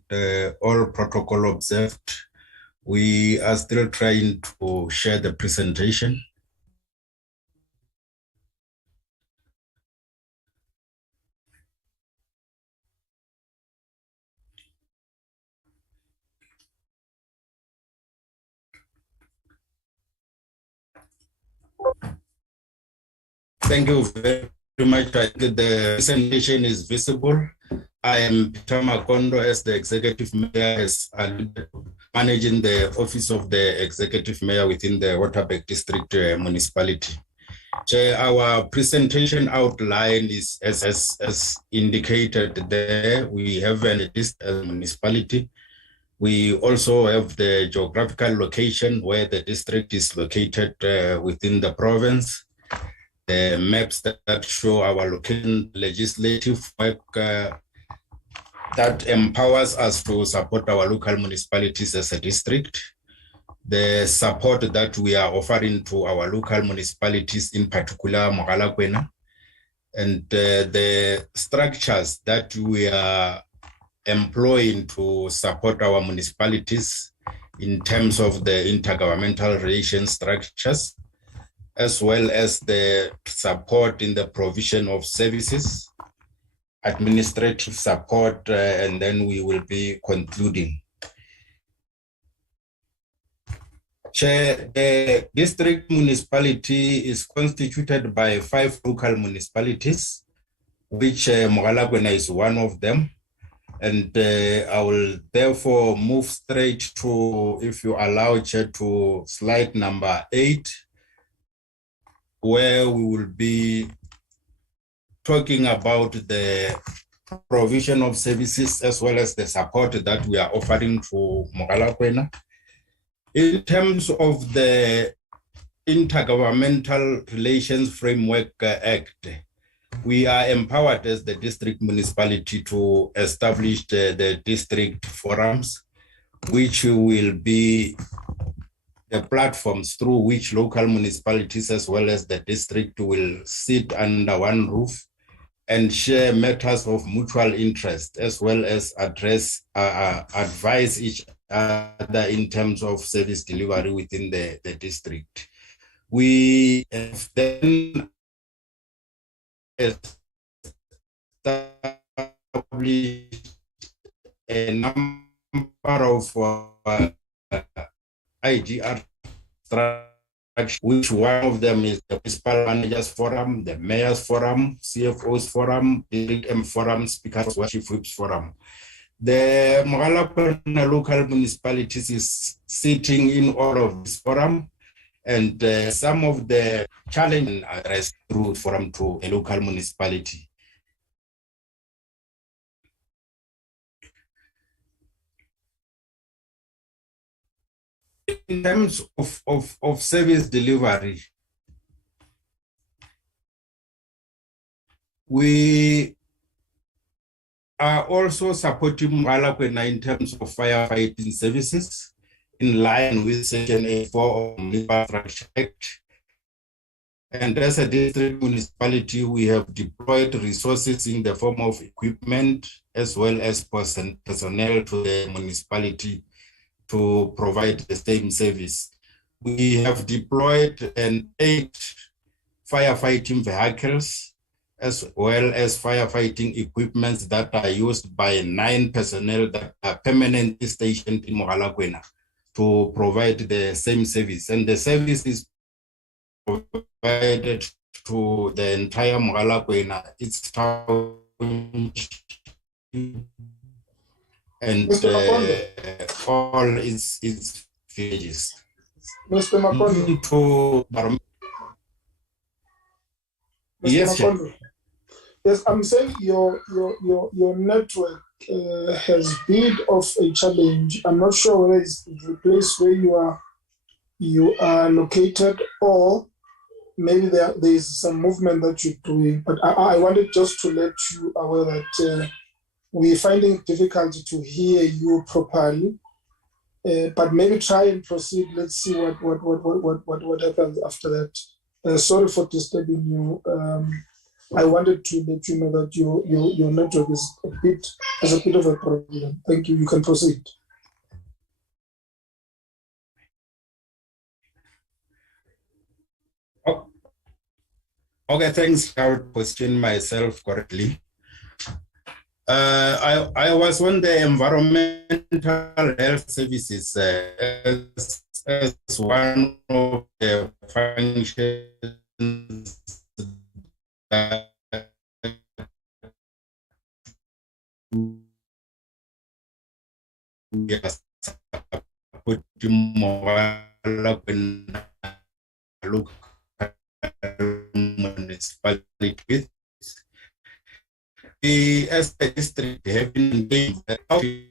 all protocol observed. We are still trying to share the presentation. Thank you very much. I think the presentation is visible. I am Peter Magondo as the Executive Mayor, managing the Office of the Executive Mayor within the Waterberg District Municipality. Chair, our presentation outline is as indicated there. We have a municipality. We also have the geographical location where the district is located within the province. The maps that show our local legislative work that empowers us to support our local municipalities as a district. The support that we are offering to our local municipalities, in particular Mogalakwena, and the structures that we are employing to support our municipalities in terms of the intergovernmental relations structures, as well as the support in the provision of services, administrative support, and then we will be concluding. Chair, the district municipality is constituted by 5 local municipalities, which Mogalakwena is one of them. And I will therefore move straight to, if you allow, Chair, to slide number 8, where we will be talking about the provision of services as well as the support that we are offering to Mogalakwena. In terms of the Intergovernmental Relations Framework Act, we are empowered as the district municipality to establish the district forums, which will be the platforms through which local municipalities as well as the district will sit under one roof and share matters of mutual interest, as well as address, advise each other in terms of service delivery within the district. We have then established a number of IGR structures, which one of them is the Municipal Managers Forum, the Mayors Forum, CFOs Forum, District M Forum, Speakers Chief Whips Forum. The Mogalakwena local municipalities is sitting in all of this forum, and some of the challenges are addressed through forum to a local municipality. in terms of service delivery, we are also supporting Mogalakwena in terms of firefighting services in line with Section 84 of the Infrastructure Act. And as a district municipality, we have deployed resources in the form of equipment as well as personnel to the municipality to provide the same service. We have deployed 8 firefighting vehicles as well as firefighting equipment that are used by 9 personnel that are permanently stationed in Mogalakwena to provide the same service. And the service is provided to the entire Mogalakwena, its town and all its villages. Mr. Makondo. Yes, Makondo. Yes, I'm saying your network has been of a challenge. I'm not sure whether it's the place where you are located, or maybe there is some movement that you're doing. But I wanted just to let you aware that we're finding it difficult to hear you properly. But maybe try and proceed. Let's see what happens after that. Sorry for disturbing you. I wanted to let you know that your network is a bit of a problem. Thank you. You can proceed. Okay, thanks. I'll question myself correctly. I was on the environmental health services as one of the functions that we are supporting Mogalakwena local municipalities. We, as a district, have been engaged that we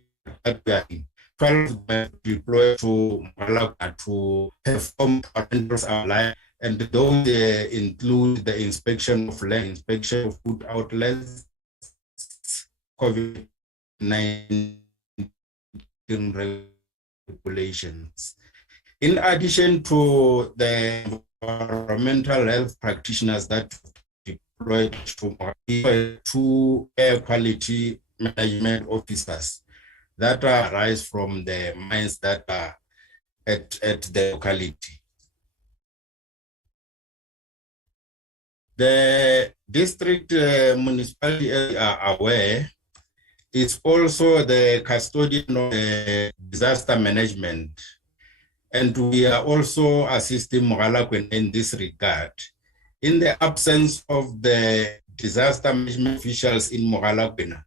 are in 12 deployed to Mogalakwena to perform tenders online, and those include the inspection of land, inspection of food outlets, COVID-19 regulations. In addition to the environmental health practitioners that deployed to 2 air quality management officers that arise from the mines that are at the locality. The district municipality are aware is also the custodian of disaster management, and we are also assisting Mogalakwena in this regard. In the absence of the disaster management officials in Mogalakwena,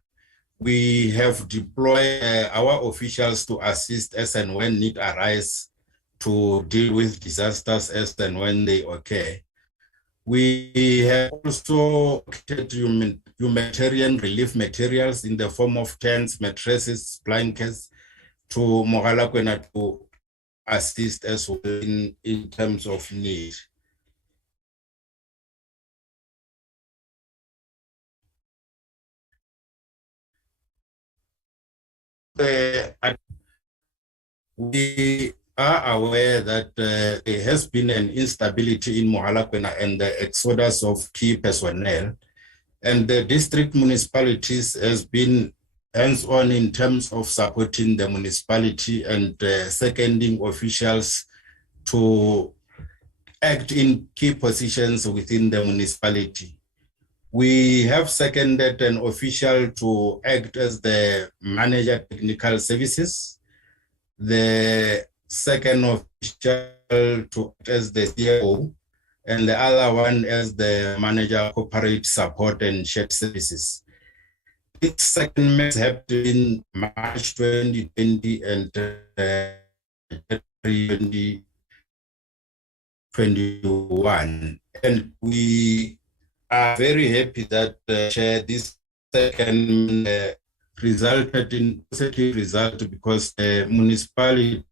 we have deployed our officials to assist as and when need arise to deal with disasters as and when they occur. We have also humanitarian relief materials in the form of tents, mattresses, blankets to Mogalakwena to assist as well in terms of need. We are aware that there has been an instability in Mogalakwena and the exodus of key personnel, and the district municipalities has been hands-on in terms of supporting the municipality and seconding officials to act in key positions within the municipality. We have seconded an official to act as the manager technical services, the second official to act as the CFO, and the other one as the manager corporate support and shared services. These secondments happened in March 2020 and 2021, and we are very happy that this second resulted in positive result because the municipality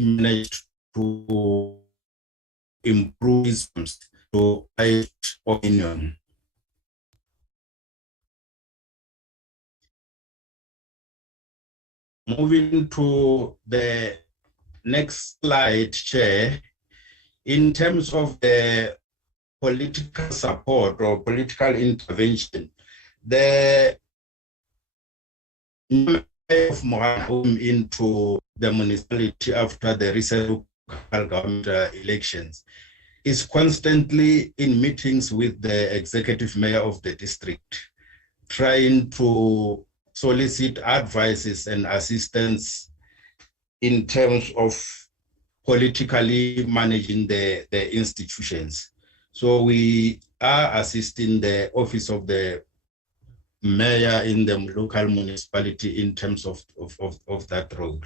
managed to improve to my opinion. Moving to the next slide, Chair, in terms of the political support or political intervention, the of Mogalakwena into the municipality after the recent local government elections is constantly in meetings with the executive mayor of the district, trying to solicit advices and assistance in terms of politically managing the institutions. So we are assisting the office of the mayor in the local municipality in terms of that role.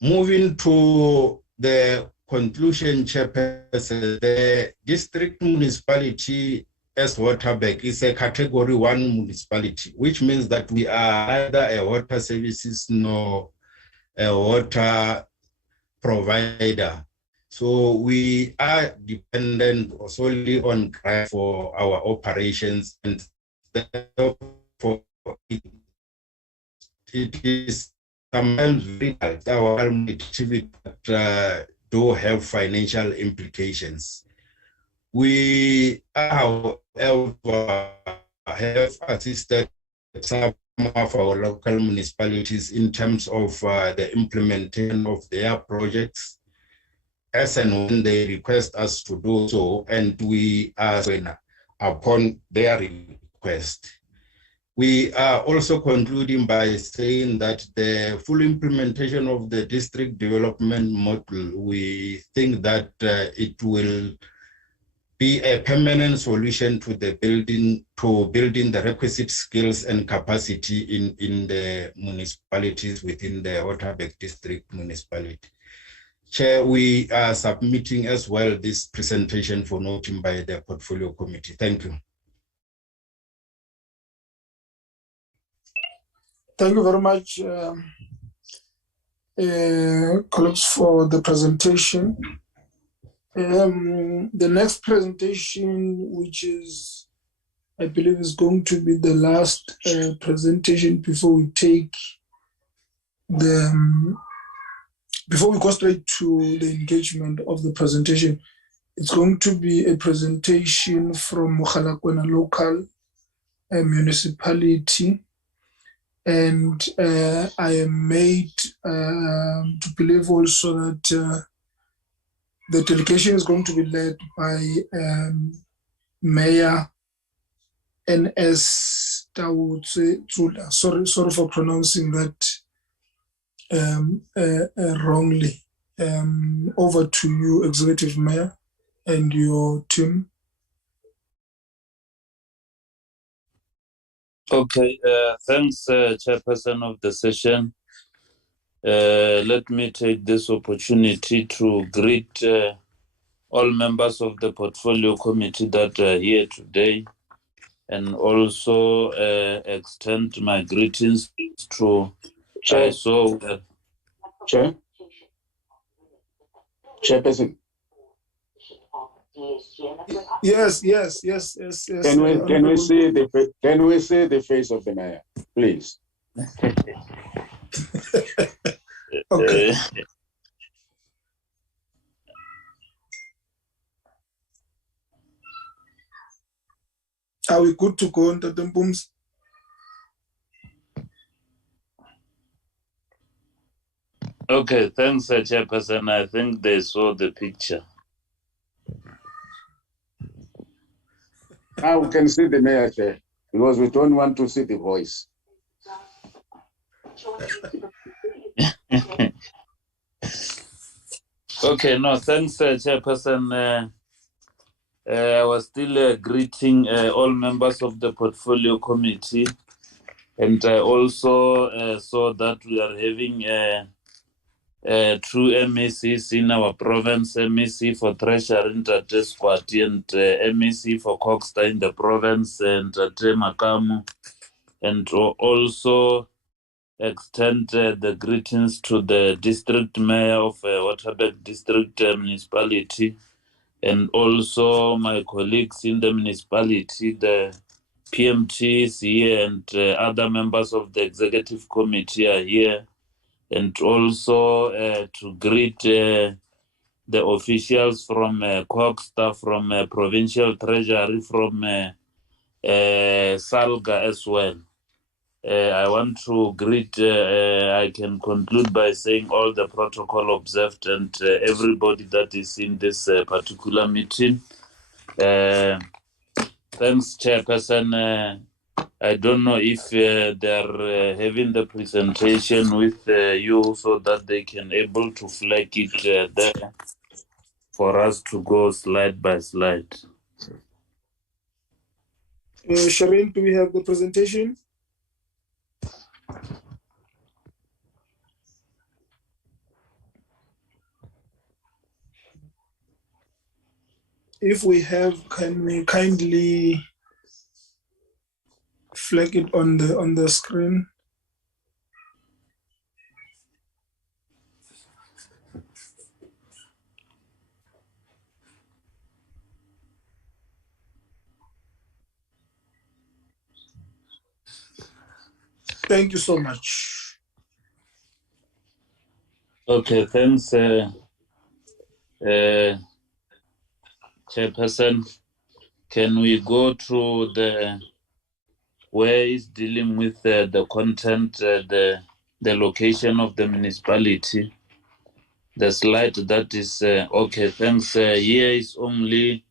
Moving to the conclusion, Chairperson, the district municipality as Waterberg is a category 1 municipality, which means that we are neither a water services nor a water provider. So we are dependent solely on grant for our operations, and therefore it is sometimes very our activity that do have financial implications. We, however, have assisted some of our local municipalities in terms of the implementation of their projects as and when they request us to do so, and we are upon their request. We are also concluding by saying that the full implementation of the district development model, we think that it will be a permanent solution to the building the requisite skills and capacity in the municipalities within the Waterberg district municipality. Chair, we are submitting as well this presentation for noting by the portfolio committee. Thank you. Thank you very much, colleagues, for the presentation. The next presentation, which is, I believe, is going to be the last presentation before we take before we go straight to the engagement of the presentation. It's going to be a presentation from Mogalakwena local municipality. And I am made to believe also that the delegation is going to be led by Mayor N.S. Tawutse. Sorry for pronouncing that wrongly. Over to you, Executive Mayor, and your team. Okay, thanks, Chairperson of the session. Let me take this opportunity to greet all members of the Portfolio Committee that are here today, and also extend my greetings to Chair. Chairperson. Yes. Can we see the face of the mayor, please? Okay. Are we good to go into the booms? Okay, thanks, Chairperson. I think they saw the picture. Now we can see the mayor, Chair, because we don't want to see the voice. Okay, no, thanks, Chairperson. I was still greeting all members of the Portfolio Committee, and I also saw that we are having true MECs in our province, MEC for Treasury in Squati, and MEC for Coghsta in the province, and Makamu, and also extend the greetings to the district mayor of Waterberg District Municipality, and also my colleagues in the municipality, the PMTs here, and other members of the executive committee are here, and also to greet the officials from Coghsta, from Provincial Treasury, from SALGA as well. I want to greet, I can conclude by saying all the protocol observed, and everybody that is in this particular meeting. Thanks, Chairperson. I don't know if they're having the presentation with you so that they can able to flag it there for us to go slide by slide. Shireen, do we have the presentation? If we have, can we kindly flag it on the screen? Thank you so much. Okay, thanks, Chairperson. Can we go to the where is dealing with the content, the location of the municipality? The slide that is okay. Thanks. Here is only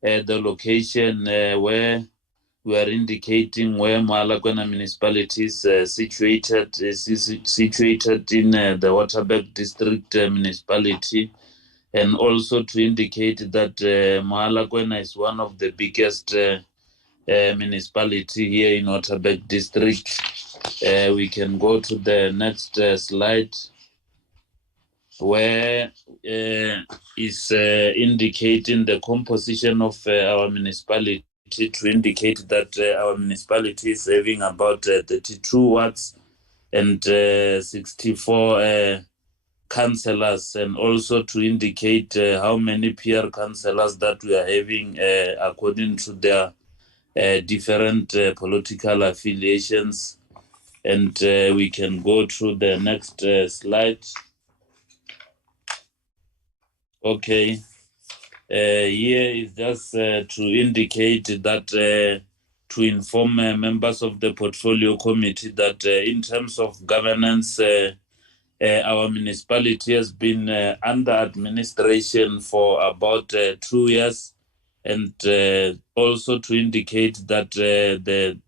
the location where we are indicating where Mogalakwena municipality is situated. Is situated in the Waterberg district municipality, and also to indicate that Mogalakwena is one of the biggest municipality here in Waterberg district. We can go to the next slide, where is indicating the composition of our municipality, to indicate that our municipality is having about 32 wards and 64 councillors, and also to indicate how many peer councillors that we are having according to their different political affiliations. And we can go to the next slide. Okay. Here is just to indicate that, to inform members of the portfolio committee that in terms of governance, our municipality has been under administration for about 2 years, and also to indicate that the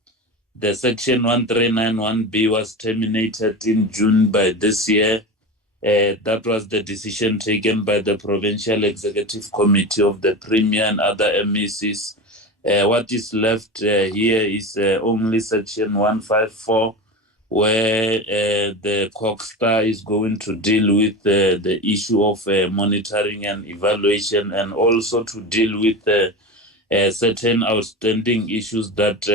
section 1391B was terminated in June by this year. That was the decision taken by the Provincial Executive Committee of the Premier and other MECs. What is left here is only section 154, where the Coghsta is going to deal with the issue of monitoring and evaluation, and also to deal with certain outstanding issues that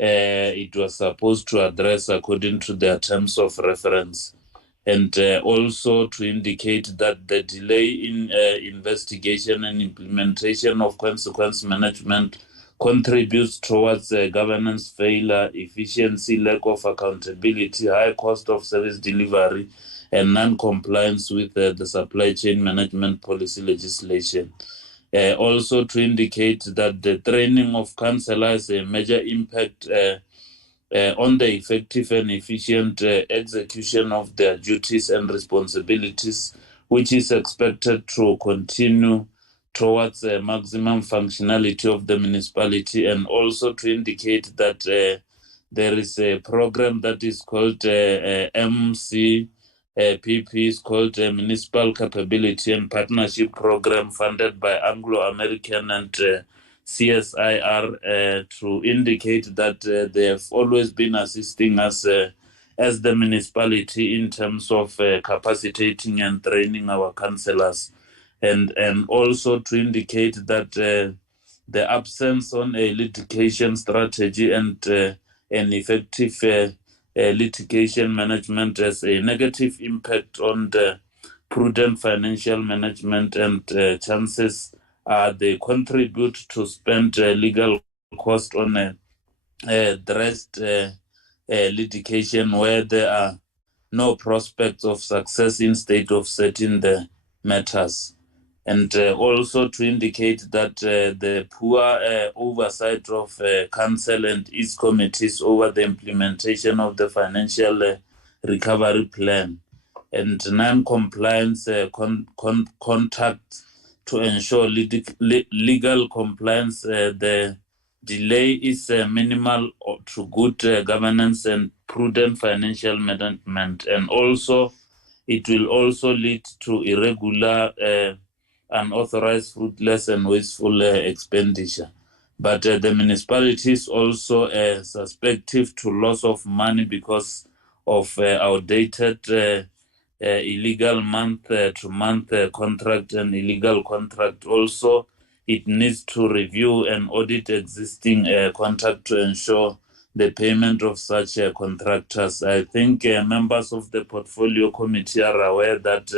it was supposed to address according to their terms of reference. And also to indicate that the delay in investigation and implementation of consequence management contributes towards governance failure, efficiency, lack of accountability, high cost of service delivery, and non-compliance with the supply chain management policy legislation. Also to indicate that the training of councillors has a major impact on the effective and efficient execution of their duties and responsibilities, which is expected to continue towards maximum functionality of the municipality, and also to indicate that there is a program that is called MCPP, is called Municipal Capability and Partnership Program, funded by Anglo-American and CSIR, to indicate that they have always been assisting us as the municipality in terms of capacitating and training our councillors, and also to indicate that the absence on a litigation strategy and an effective litigation management has a negative impact on the prudent financial management, and chances are they contribute to spend legal cost on addressed litigation where there are no prospects of success instead of settling the matters. And also to indicate that the poor oversight of council and its committees over the implementation of the financial recovery plan and non-compliance contacts to ensure legal compliance, the delay is minimal to good governance and prudent financial management, and also it will also lead to irregular, unauthorized, fruitless, and wasteful expenditure. But the municipality is also suspected to loss of money because of outdated illegal month-to-month contract and illegal contract. Also, it needs to review and audit existing contract to ensure the payment of such contractors. I think members of the portfolio committee are aware that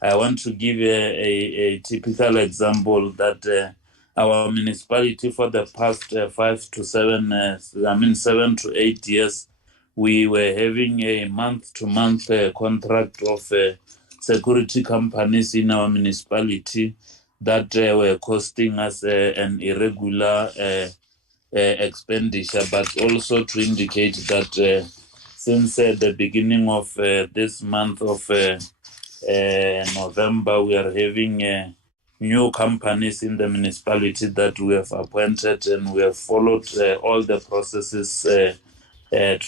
I want to give a typical example that our municipality for the past 7 to 8 years, we were having a month-to-month contract of security companies in our municipality that were costing us an irregular expenditure, but also to indicate that since the beginning of this month of November, we are having new companies in the municipality that we have appointed, and we have followed all the processes to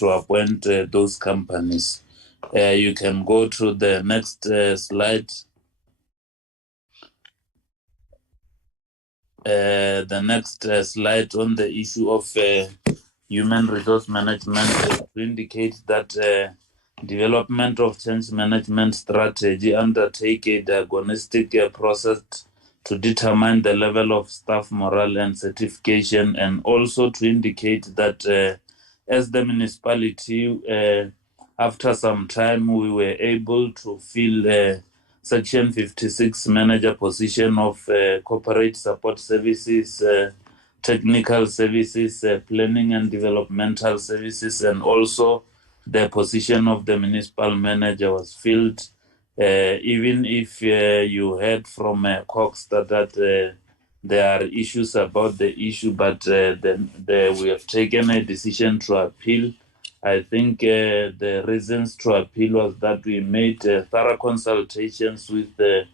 appoint those companies. You can go to the next slide. The next slide on the issue of human resource management to indicate that development of change management strategy undertake a diagnostic process to determine the level of staff morale and certification, and also to indicate that as the municipality, after some time, we were able to fill Section 56 manager position of corporate support services, technical services, planning and developmental services, and also the position of the municipal manager was filled. Even if you heard from Coghsta that there are issues about the issue, but we have taken a decision to appeal. I think the reasons to appeal was that we made thorough consultations with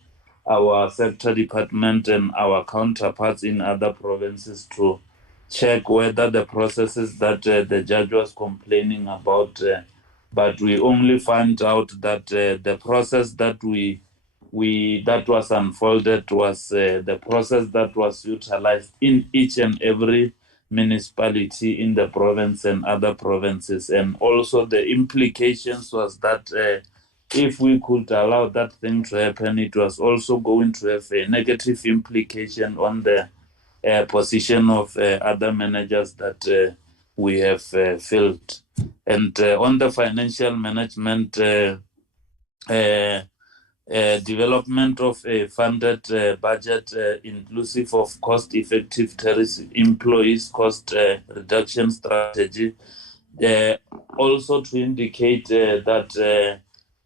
our sector department and our counterparts in other provinces to check whether the processes that the judge was complaining about, but we only found out that the process that that was unfolded was the process that was utilized in each and every municipality in the province and other provinces. And also the implications was that if we could allow that thing to happen, it was also going to have a negative implication on the position of other managers that we have filled. And on the financial management, development of a funded budget inclusive of cost-effective employees cost reduction strategy. Also to indicate that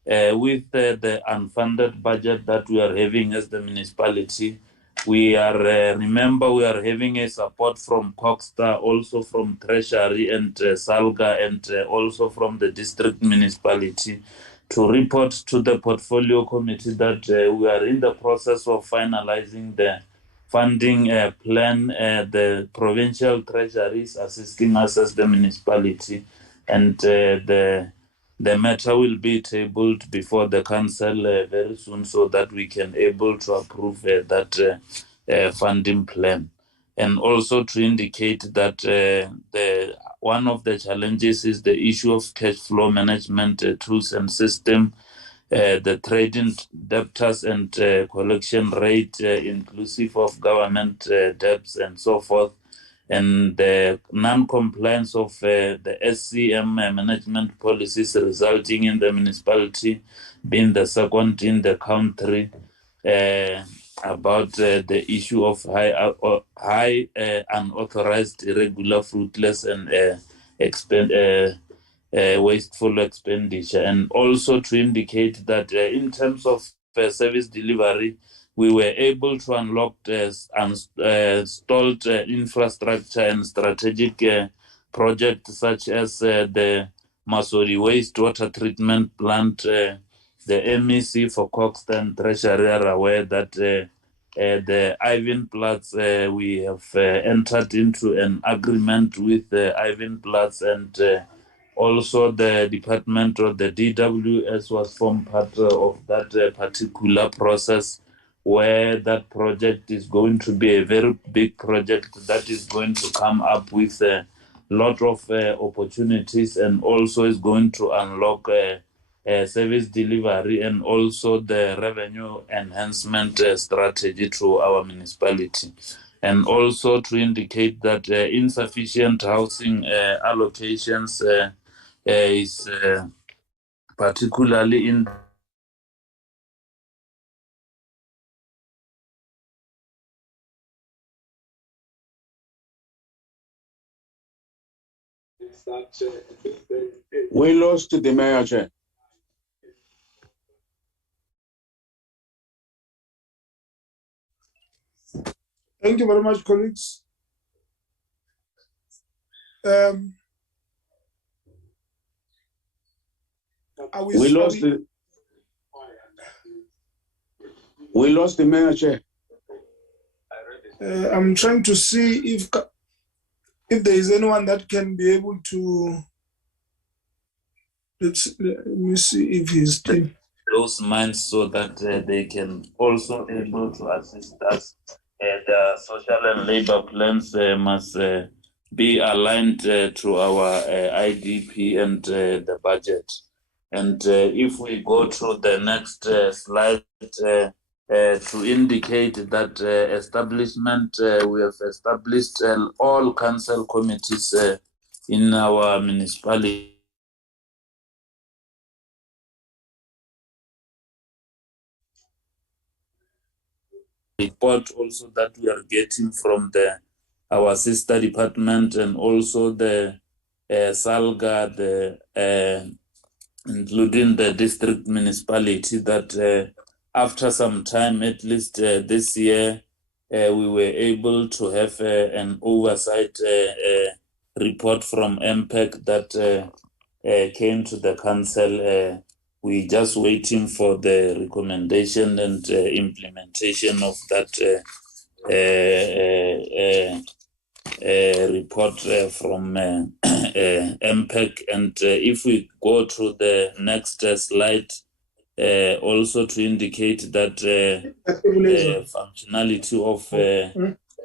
with the unfunded budget that we are having as the municipality, we are, remember, we are having a support from Coghsta, also from Treasury and SALGA, and also from the district municipality, to report to the portfolio committee that we are in the process of finalizing the funding plan. The provincial treasury is assisting us as the municipality, and the matter will be tabled before the council very soon, so that we can able to approve that funding plan. And also to indicate that one of the challenges is the issue of cash flow management tools and system, the trading debtors and collection rate inclusive of government debts and so forth. and the non-compliance of the SCM management policies, resulting in the municipality being the second in the country about the issue of high unauthorized, irregular, fruitless, and wasteful expenditure, and also to indicate that in terms of service delivery, we were able to unlock stalled infrastructure and strategic projects such as the Masori wastewater treatment plant, the MEC for Coghsta and Treasury are aware that the Ivan Platz, we have entered into an agreement with Ivan Platz, and also the department of the DWS was formed part of that particular process, where that project is going to be a very big project that is going to come up with a lot of opportunities, and also is going to unlock service delivery and also the revenue enhancement strategy to our municipality. And also to indicate that insufficient housing allocations is particularly in We lost the mayor, Chair. Thank you very much, colleagues. We lost the mayor, Chair. I'm trying to see if there is anyone that can be able to. Let me see if he's still. Those minds, so that they can also able to assist us. The social and labor plans must be aligned to our IDP and the budget. And if we go to the next slide, to indicate that establishment, we have established all council committees in our municipality. Report also that we are getting from our sister department, and also the SALGA, including the district municipality, that after some time, at least this year, we were able to have an oversight report from MPEC that came to the council. We're just waiting for the recommendation and implementation of that report from MPEC. And if we go to the next slide, also to indicate that functionality of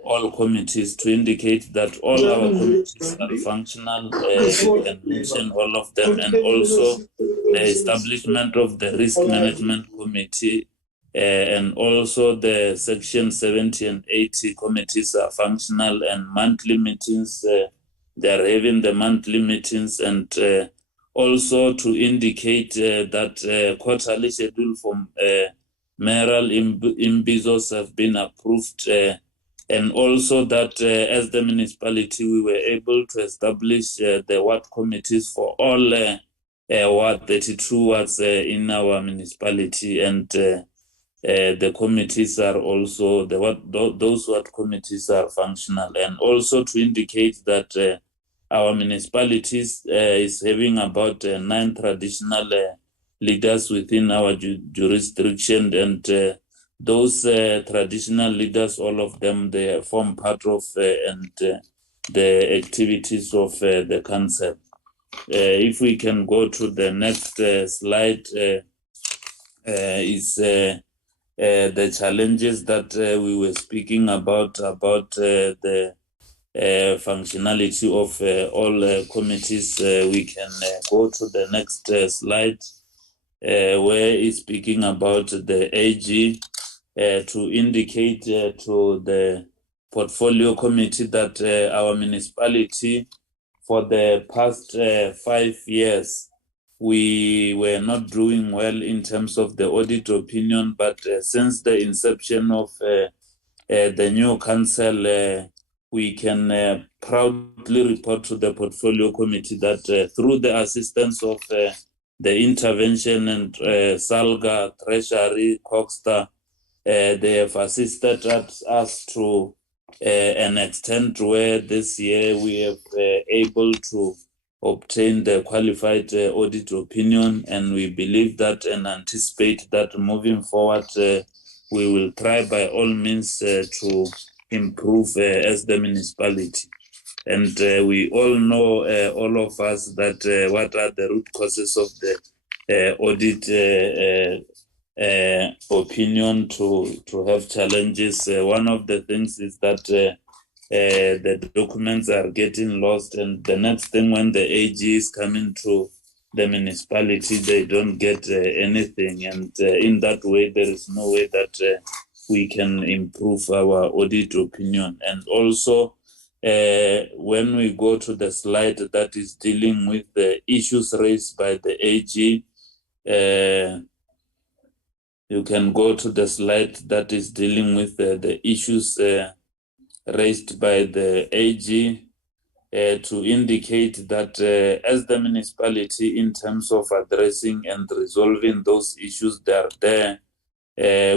all committees, to indicate that all our committees are functional, we can mention all of them, and also the establishment of the risk management committee, and also the section 70 and 80 committees are functional, and monthly meetings, they are having the monthly meetings, and also to indicate that quarterly schedule from mayoral imbizos have been approved, and also that as the municipality, we were able to establish the ward committees for all Ward 32 wards in our municipality, and the committees are also, those ward committees are functional. And also to indicate that our municipalities is having about 9 traditional leaders within our jurisdiction, and those traditional leaders, all of them, they form part of the activities of the council. If we can go to the next slide, is the challenges that we were speaking about the functionality of all committees. We can go to the next slide, where it's speaking about the AG, to indicate to the portfolio committee that our municipality, for the past 5 years, we were not doing well in terms of the audit opinion, but since the inception of the new council, we can proudly report to the portfolio committee that through the assistance of the intervention and SALGA, Treasury, Coghsta, they have assisted us to an extent where this year we have able to obtain the qualified audit opinion, and we believe that and anticipate that moving forward we will try by all means to improve as the municipality. And we all know, all of us, that what are the root causes of the audit opinion to have challenges. One of the things is that the documents are getting lost, and the next thing, when the AG is coming to the municipality, they don't get anything, and in that way there is no way that we can improve our audit opinion. And also when we go to the slide that is dealing with the issues raised by the AG, you can go to the slide that is dealing with the issues raised by the AG to indicate that as the municipality, in terms of addressing and resolving those issues that are there,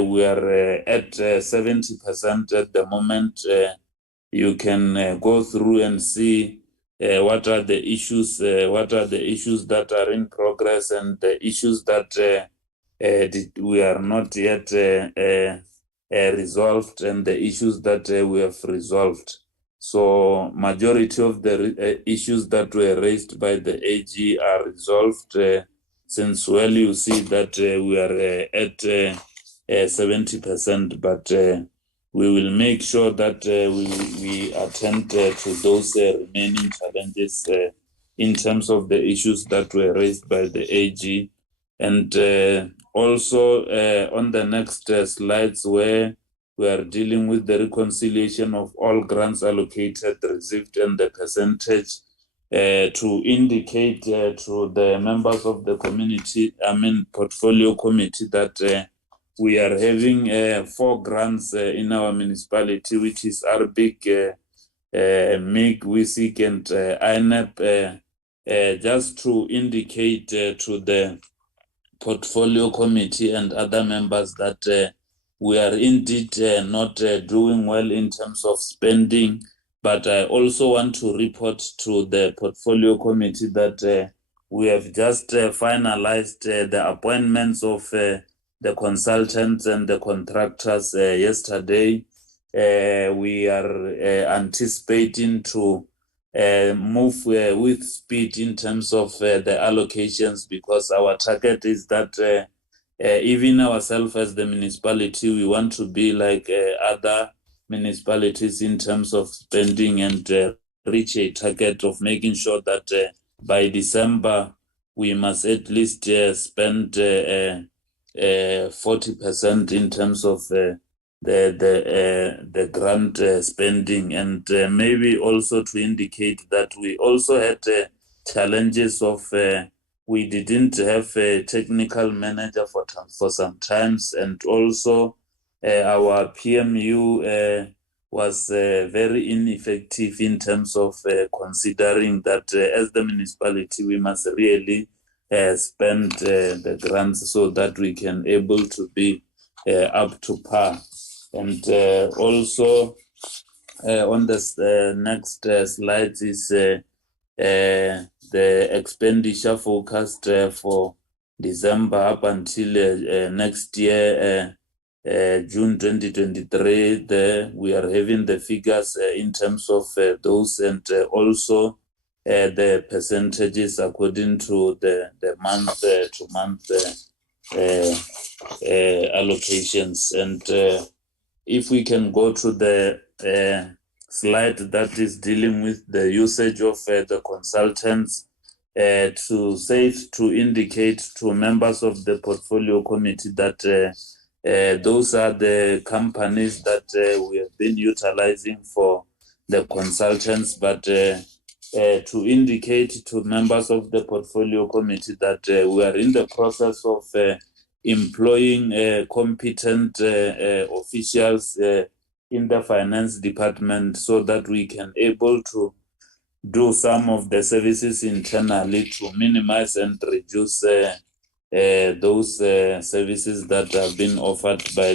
we are at 70% at the moment. You can go through and see what are the issues that are in progress, and the issues that we are not yet resolved, and the issues that we have resolved. So majority of the issues that were raised by the AG are resolved, since well you see that we are at 70%, but we will make sure that we attend to those remaining challenges in terms of the issues that were raised by the AG. And also on the next slides, where we are dealing with the reconciliation of all grants allocated, received, and the percentage, to indicate to the members of the community, portfolio committee, that we are having 4 grants in our municipality, which is RBIC, MIG, WISIC, and INEP, just to indicate to the portfolio committee and other members that we are indeed not doing well in terms of spending. But I also want to report to the portfolio committee that we have just finalized the appointments of the consultants and the contractors yesterday. We are anticipating to move with speed in terms of the allocations, because our target is that even ourselves as the municipality, we want to be like other municipalities in terms of spending, and reach a target of making sure that by December we must at least spend 40% in terms of the grant spending. And maybe also to indicate that we also had challenges of we didn't have a technical manager for some times, and also our PMU was very ineffective in terms of considering that as the municipality we must really spend the grants so that we can able to be up to par. And also on this next slide is the expenditure forecast for December up until next year, June 2023. There we are having the figures in terms of those, and also the percentages according to the month-to-month allocations. And if we can go to the slide that is dealing with the usage of the consultants, to indicate to members of the portfolio committee that Those are the companies that we have been utilizing for the consultants, but to indicate to members of the portfolio committee that we are in the process of employing competent officials in the finance department so that we can able to do some of the services internally to minimize and reduce those services that have been offered by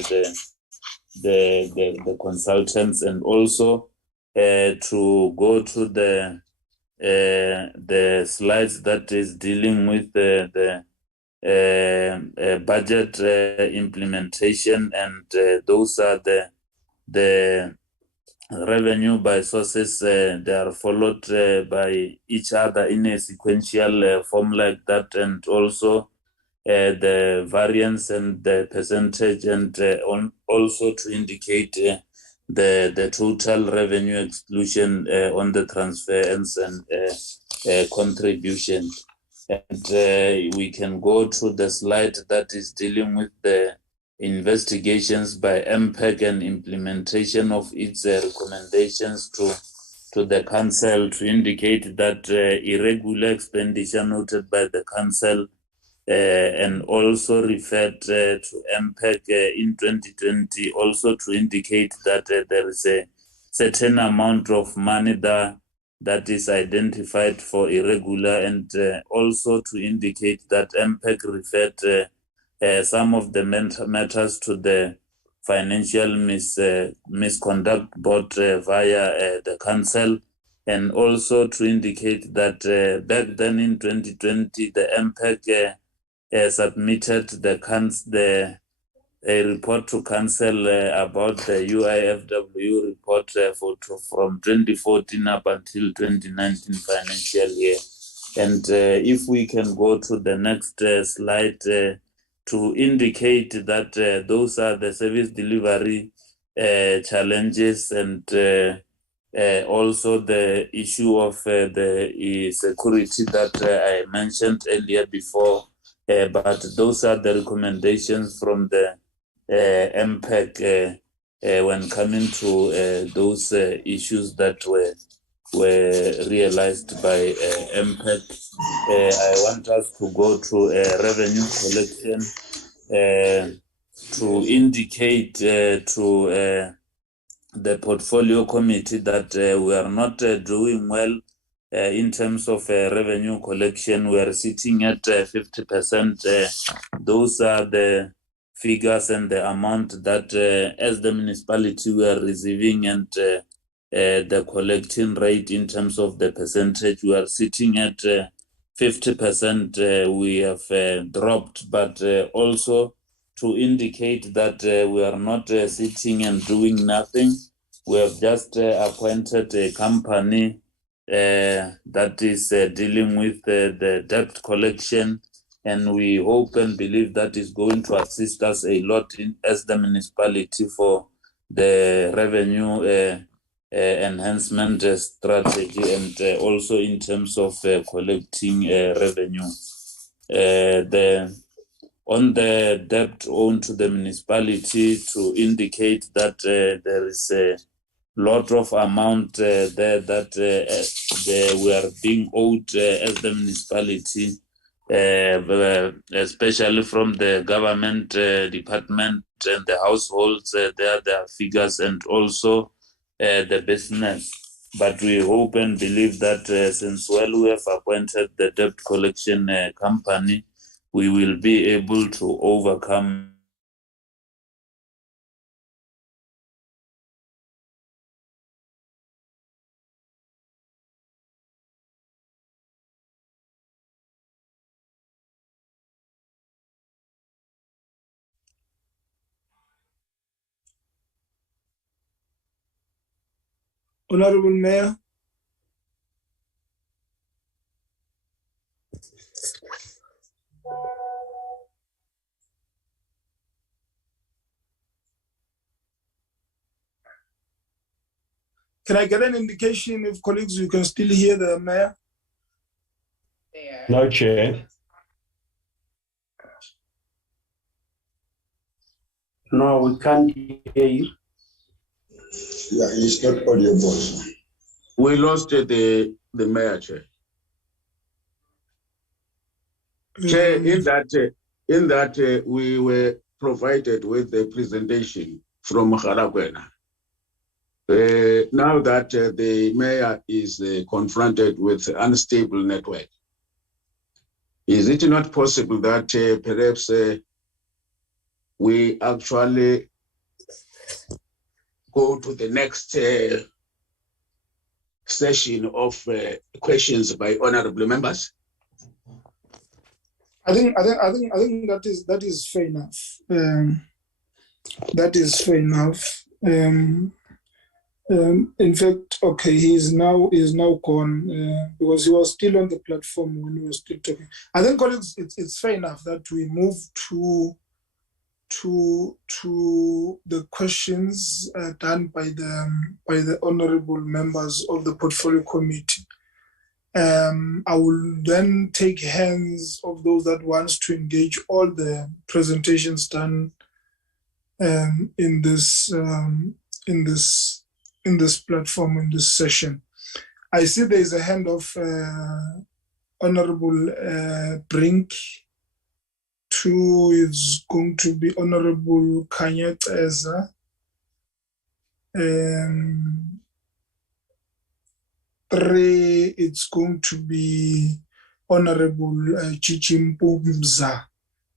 the consultants, and also to go to the slides that is dealing with the budget implementation, and those are the revenue by sources. They are followed by each other in a sequential form like that, and also the variance and the percentage, and also to indicate the total revenue exclusion on the transference and contribution. And we can go to the slide that is dealing with the investigations by MPEG and implementation of its recommendations to the council, to indicate that irregular expenditure noted by the council and also referred to MPEG in 2020, also to indicate that there is a certain amount of money that is identified for irregular, and also to indicate that MPEG referred some of the matters to the Financial Misconduct Board via the council, and also to indicate that back then in 2020, the MPEG submitted a report to council about the UIFW report from 2014 up until 2019 financial year. And if we can go to the next slide to indicate that those are the service delivery challenges, and also the issue of the security that I mentioned earlier before. But those are the recommendations from the MPEG when coming to those issues that were realized by MPEG. I want us to go to revenue collection to indicate to the portfolio committee that we are not doing well in terms of revenue collection. We are sitting at 50%. Those are the figures and the amount that as the municipality we are receiving, and the collecting rate in terms of the percentage. We are sitting at 50%. We have dropped, but also to indicate that we are not sitting and doing nothing. We have just appointed a company that is dealing with the debt collection, and we hope and believe that is going to assist us a lot as the municipality for the revenue enhancement strategy, and also in terms of collecting revenue. On the debt owed to the municipality, to indicate that there is a lot of amount there that we are being owed as the municipality, especially from the government department and the households. There are figures, and also the business. But we hope and believe that since we have appointed the debt collection company, we will be able to overcome Honorable Mayor. Can I get an indication if colleagues, you can still hear the mayor? No, Chair. No, we can't hear you. Yeah, it's not audible. We lost the mayor, Chair. Chair, in that we were provided with the presentation from Mogalakwena. Now that the mayor is confronted with unstable network, is it not possible that perhaps we actually go to the next session of questions by honorable members? I think that is fair enough. That is fair enough. In fact, okay, he is now gone because he was still on the platform when we were still talking. I think, colleagues, it's fair enough that we move to the questions done by the honourable members of the portfolio committee. I will then take hands of those that wants to engage all the presentations done in this platform, in this session. I see there is a hand of Honorable Brink. 2 is going to be Honorable Kanyeteza. 3, it's going to be Honorable Chichimpu Mza.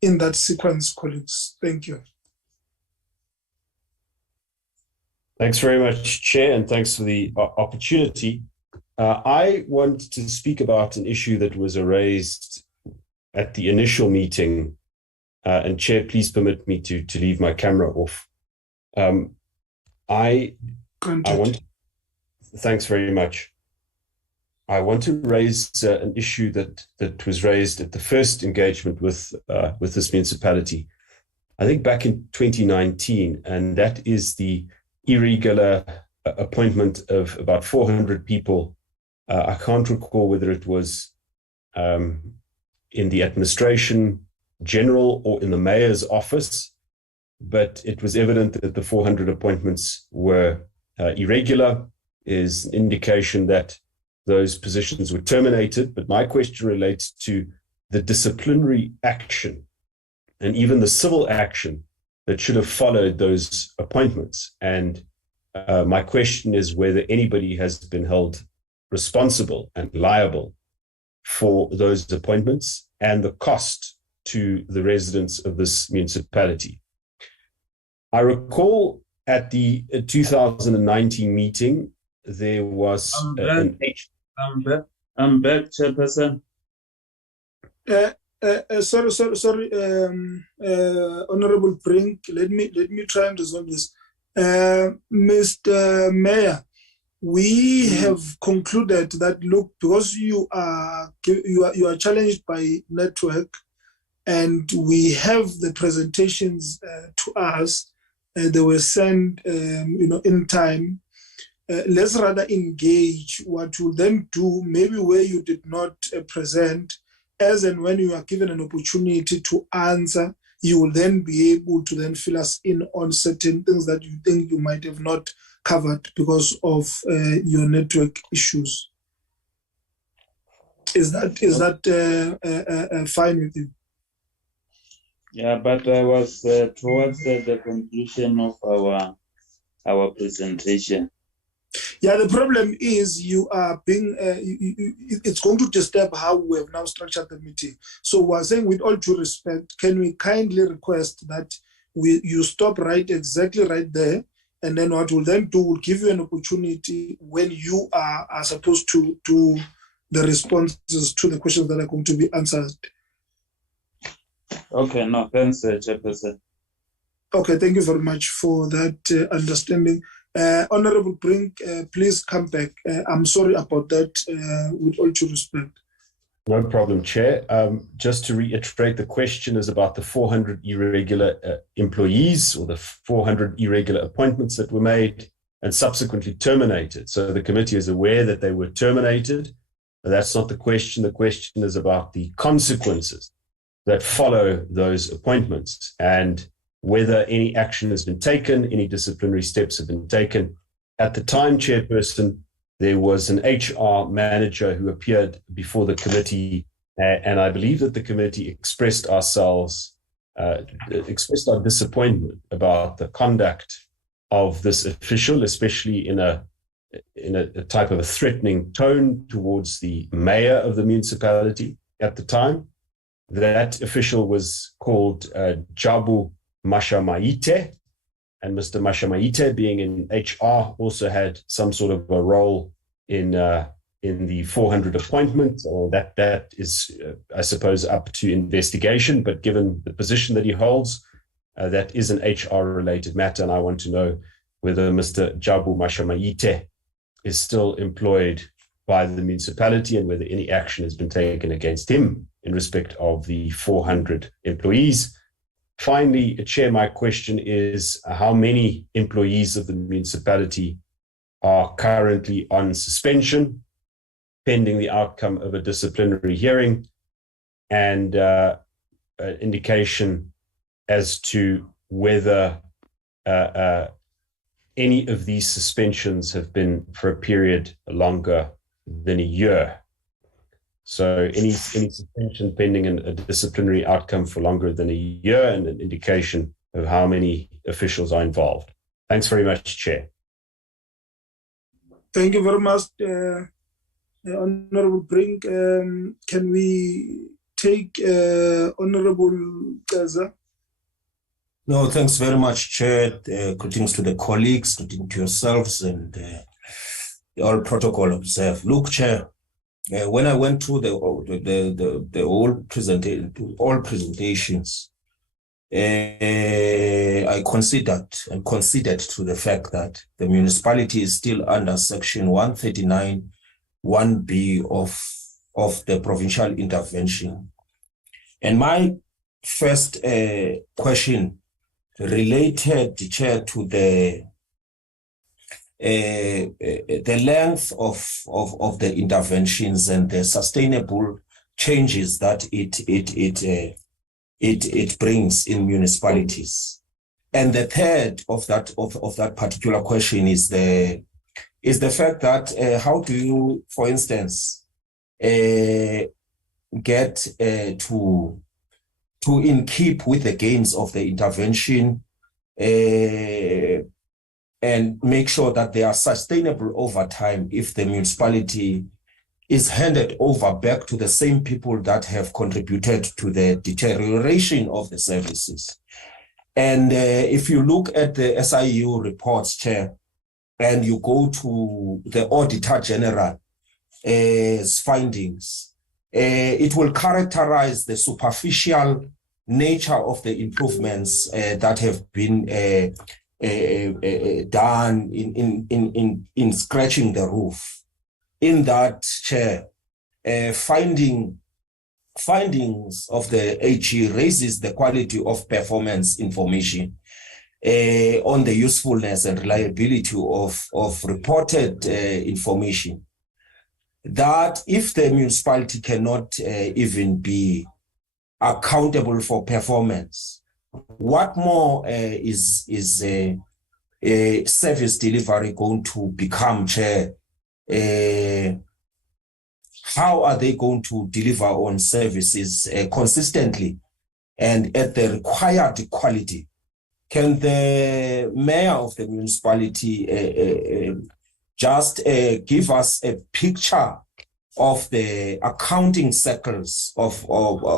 In that sequence, colleagues. Thank you. Thanks very much, Chair, and thanks for the opportunity. I want to speak about an issue that was raised at the initial meeting. And Chair, please permit me to leave my camera off. I want. Thanks very much. I want to raise an issue that was raised at the first engagement with this municipality, I think back in 2019, and that is the irregular appointment of about 400 people. I can't recall whether it was in the administration general or in the mayor's office, but it was evident that the 400 appointments were irregular, is an indication that those positions were terminated. But my question relates to the disciplinary action and even the civil action that should have followed those appointments. And my question is whether anybody has been held responsible and liable for those appointments and the cost to the residents of this municipality. I recall at the 2019 meeting, there was I'm back, Chairperson. Sorry, Honorable Brink. Let me try and resolve this. Mr. Mayor, we have concluded that, look, because you are challenged by network, and we have the presentations to us. They were sent, in time. Let's rather engage what you then do, maybe where you did not present, as and when you are given an opportunity to answer, you will then be able to then fill us in on certain things that you think you might have not covered because of your network issues. Is that fine with you? Yeah, but I was towards the conclusion of our presentation. Yeah, the problem is you are being, it's going to disturb how we have now structured the meeting. So we're saying, with all due respect, can we kindly request that you stop exactly right there, and then what we'll then do, we'll give you an opportunity when you are supposed to do the responses to the questions that are going to be answered. Okay, no, thanks, Chairperson. Okay, thank you very much for that understanding. Honorable Brink, please come back. I'm sorry about that, with all due respect. No problem, Chair. Just to reiterate, the question is about the 400 irregular employees, or the 400 irregular appointments that were made and subsequently terminated. So the committee is aware that they were terminated. That's not the question. The question is about the consequences that follow those appointments. And whether any action has been taken, any disciplinary steps have been taken. At the time, Chairperson, there was an HR manager who appeared before the committee, and I believe that the committee expressed our disappointment about the conduct of this official, especially in a type of a threatening tone towards the mayor of the municipality at the time. That official was called Jabu Mashamaite, and Mr. Mashamaite, being in HR, also had some sort of a role in the 400 appointment. That is, I suppose, up to investigation, but given the position that he holds, that is an HR-related matter, and I want to know whether Mr. Jabu Mashamaite is still employed by the municipality and whether any action has been taken against him in respect of the 400 employees. Finally, Chair, my question is how many employees of the municipality are currently on suspension pending the outcome of a disciplinary hearing, and an indication as to whether any of these suspensions have been for a period longer than a year. So any suspension pending a disciplinary outcome for longer than a year, and an indication of how many officials are involved. Thanks very much, Chair. Thank you very much, Honorable Brink. Can we take Honorable Gaza? No, thanks very much, Chair. Greetings to the colleagues, greetings to yourselves, and all protocol observed. Look, Chair, when I went through all presentations, I considered to the fact that the municipality is still under Section 139, 1B of the provincial intervention. And my first question related, Chair, to the length of the interventions and the sustainable changes that it brings in municipalities. And the third of that particular question is the fact that how do you, for instance, get to in keep with the gains of the intervention and make sure that they are sustainable over time if the municipality is handed over back to the same people that have contributed to the deterioration of the services. And if you look at the SIU reports, Chair, and you go to the Auditor-General findings, it will characterize the superficial nature of the improvements that have been done in scratching the roof. In that, Chair, findings of the AG raises the quality of performance information on the usefulness and reliability of reported information. That if the municipality cannot even be accountable for performance, what more is service delivery going to become, Chair? How are they going to deliver on services consistently and at the required quality? Can the mayor of the municipality just give us a picture of the accounting circles of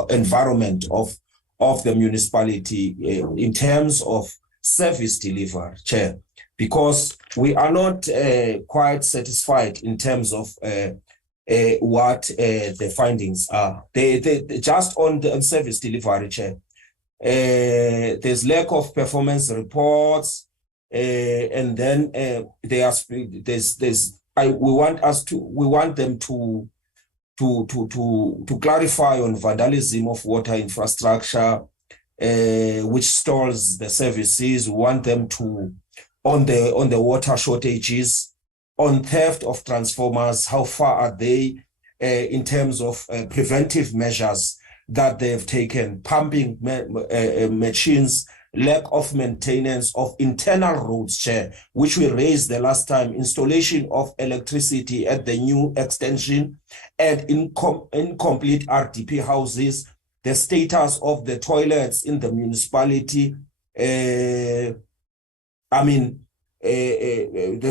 environment of the municipality in terms of service delivery, Chair? Because we are not quite satisfied in terms of what the findings are. They just on the service delivery, Chair. There's lack of performance reports, and then we want them to clarify on vandalism of water infrastructure, which stalls the services. We want them to on the water shortages, on theft of transformers. How far are they in terms of preventive measures that they've taken, pumping machines lack of maintenance of internal roads, Chair, which we raised the last time, installation of electricity at the new extension and incomplete RDP houses, the status of the toilets in the municipality. The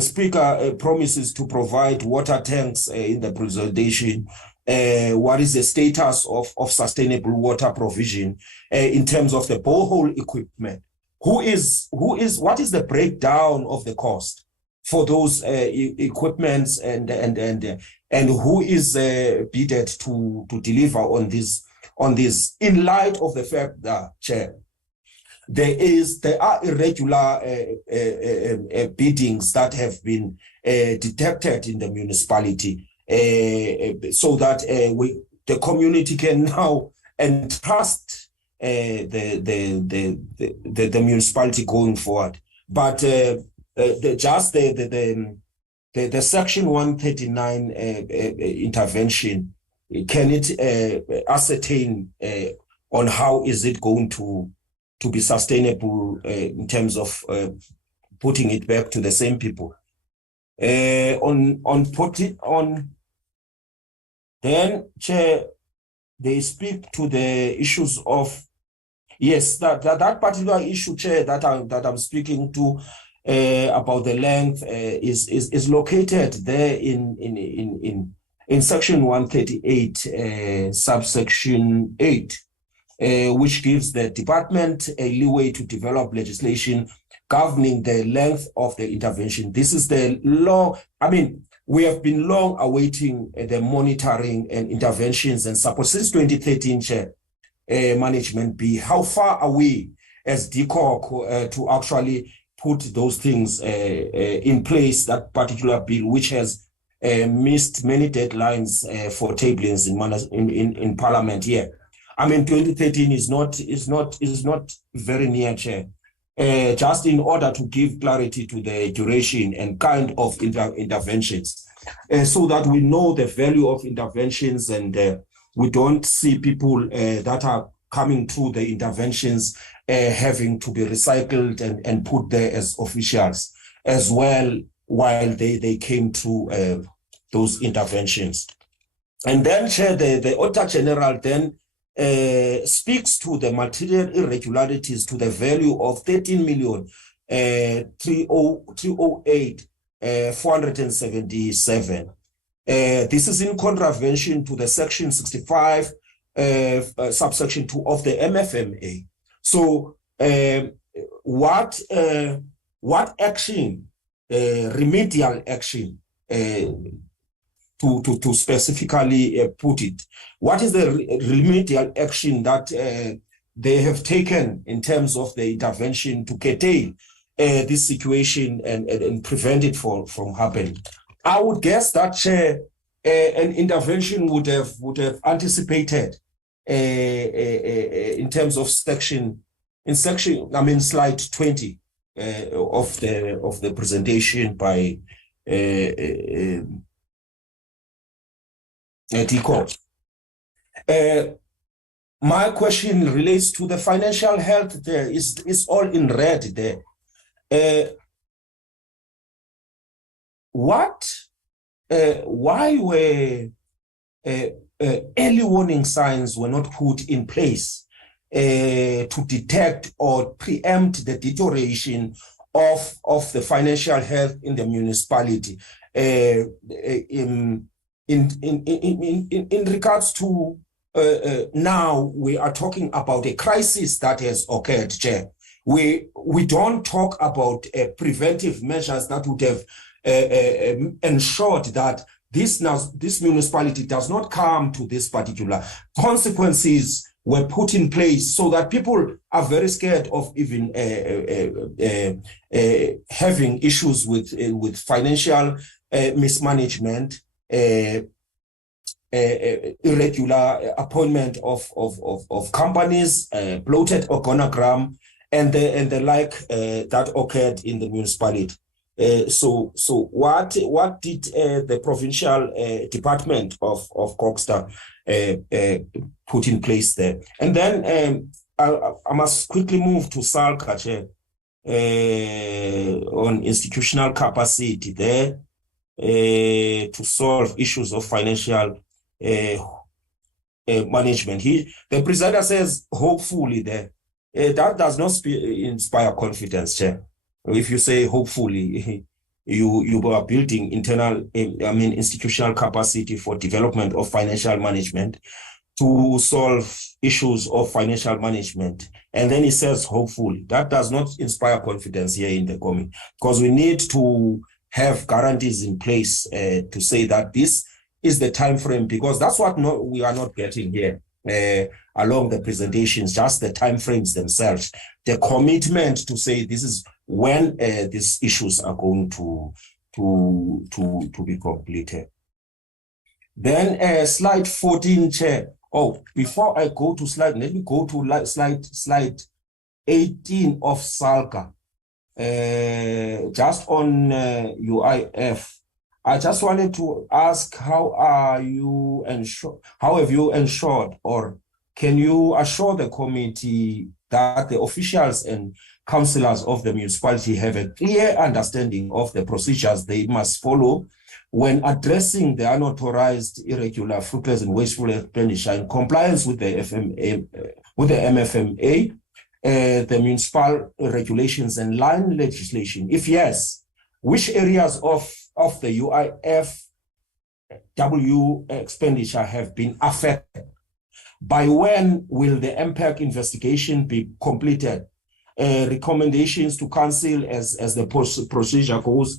Speaker promises to provide water tanks in the presentation. What is the status of sustainable water provision in terms of the borehole equipment? What is the breakdown of the cost for those equipments, and who is bidded to deliver on this in light of the fact that, Chair, there are irregular biddings that have been detected in the municipality, so that the community can now entrust the municipality going forward. But the Section 139 intervention, can it ascertain on how is it going to be sustainable in terms of putting it back to the same people? Then, Chair, they speak to the issues of, yes, that particular issue, Chair, that I'm speaking to about the length is located there in Section 138, subsection 8. Which gives the department a leeway to develop legislation governing the length of the intervention. This is the law. We have been long awaiting the monitoring and interventions and support since 2013, Chair, Management B. How far are we as DCOC to actually put those things in place, that particular bill, which has missed many deadlines for tablings in Parliament here? 2013 is not very near, Chair. Just in order to give clarity to the duration and kind of interventions, so that we know the value of interventions, and we don't see people that are coming through the interventions having to be recycled and put there as officials as well while they came through those interventions. And then, Chair, the Auditor-General then speaks to the material irregularities to the value of 13,308,477. This is in contravention to the Section 65, subsection 2 of the MFMA. So, what action, remedial action, to specifically put it, what is the remedial action that they have taken in terms of the intervention to curtail this situation and prevent it from happening? I would guess that, Chair, an intervention would have anticipated in terms of slide 20 of the presentation by DCOC. My question relates to the financial health. There is all in red there. Why were early warning signs were not put in place to detect or preempt the deterioration of the financial health in the municipality? In regards to now, we are talking about a crisis that has occurred, Chair. We don't talk about preventive measures that would have ensured that this municipality does not come to this particular. Consequences were put in place so that people are very scared of even having issues with financial mismanagement, irregular appointment of companies, bloated organogram, and the like that occurred in the municipality. So what did the provincial department of Coghsta put in place there? And then I must quickly move to SALGA, Chair, on institutional capacity there to solve issues of financial management. The presenter says, hopefully there. That does not inspire confidence, Chair. If you say hopefully, you are building institutional capacity for development of financial management to solve issues of financial management. And then he says, hopefully. That does not inspire confidence here in the committee, because we need to have guarantees in place to say that this is the time frame, because that's what we are not getting here along the presentations, just the time frames themselves, the commitment to say this is when these issues are going to be completed. Then slide 14, Chair. Oh, before I go to slide, let me go to slide 18 of SALGA. Just on UIF. I just wanted to ask, how have you ensured, or can you assure the committee that the officials and councillors of the municipality have a clear understanding of the procedures they must follow when addressing the unauthorized, irregular, fruitless, and wasteful expenditure in compliance with the MFMA, the municipal regulations and line legislation? If yes, which areas of the UIFW expenditure have been affected? By when will the impact investigation be completed? Recommendations to council as the procedure goes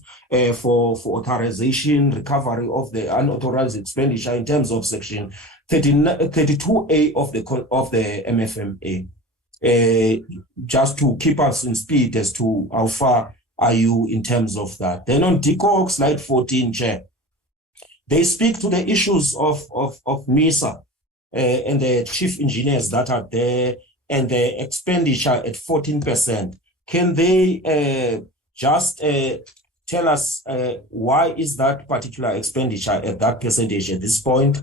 for authorization, recovery of the unauthorized expenditure in terms of section 32A of the MFMA. Just to keep us in speed as to how far are you in terms of that. Then on DCOG, slide 14, Chair, they speak to the issues of MISA and the chief engineers that are there, and the expenditure at 14%. Can they just tell us why is that particular expenditure at that percentage at this point?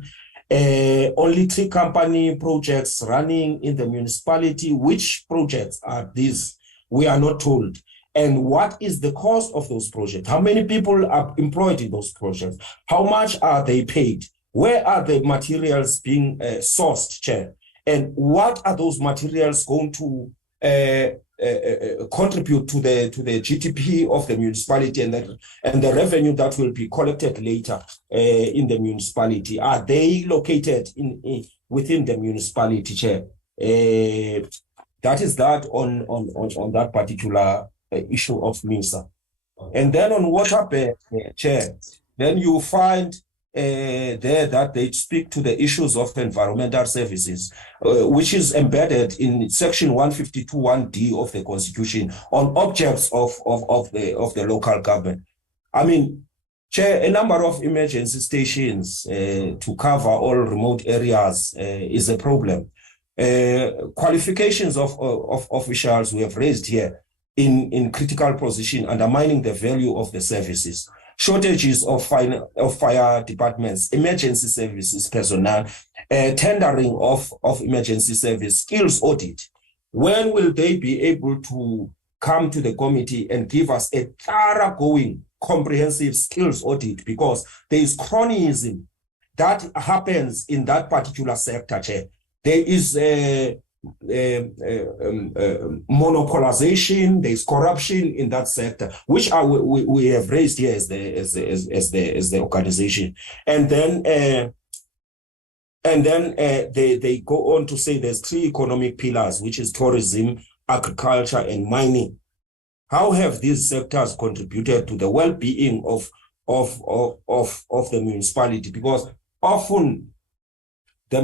Only 3 company projects running in the municipality. Which projects are these? We are not told. And what is the cost of those projects? How many people are employed in those projects? How much are they paid? Where are the materials being sourced, Chair? And what are those materials going to contribute to the GDP of the municipality and the revenue that will be collected later in the municipality? Are they located within the municipality, Chair? That is that on that particular issue of MISA. And then on Waterberg, Chair, then you find there that they speak to the issues of environmental services, which is embedded in section 152(1)(d) of the Constitution on objects of the local government. I mean, Chair, a number of emergency stations to cover all remote areas is a problem. Qualifications of officials we have raised here in critical position, undermining the value of the services. Shortages of fire departments, emergency services personnel, tendering of emergency service, skills audit. When will they be able to come to the committee and give us a thoroughgoing, comprehensive skills audit? Because there is cronyism that happens in that particular sector, Chair. There is monopolization, there is corruption in that sector, which we have raised here as the organization. And then they go on to say there's 3 economic pillars, which is tourism, agriculture, and mining. How have these sectors contributed to the well-being of the municipality? Because often the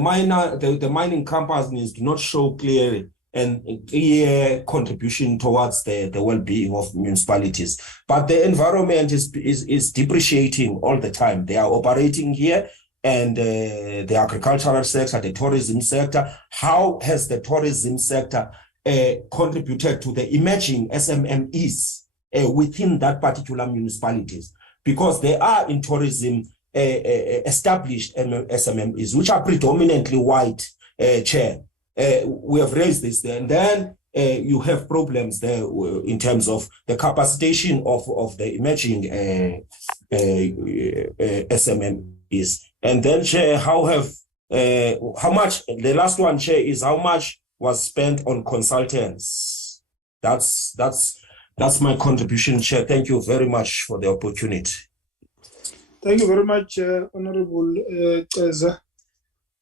mining companies do not show clearly and clear contribution towards the well-being of municipalities. But the environment is depreciating all the time. They are operating here, and the agricultural sector, the tourism sector. How has the tourism sector contributed to the emerging SMMEs within that particular municipalities? Because they are in tourism established SMMEs, which are predominantly white, Chair. we have raised this there, and then you have problems there in terms of the capacitation of the emerging SMMEs. And then, Chair, how much, the last one, Chair, is how much was spent on consultants? That's my contribution, Chair. Thank you very much for the opportunity. Thank you very much, Honorable Keza.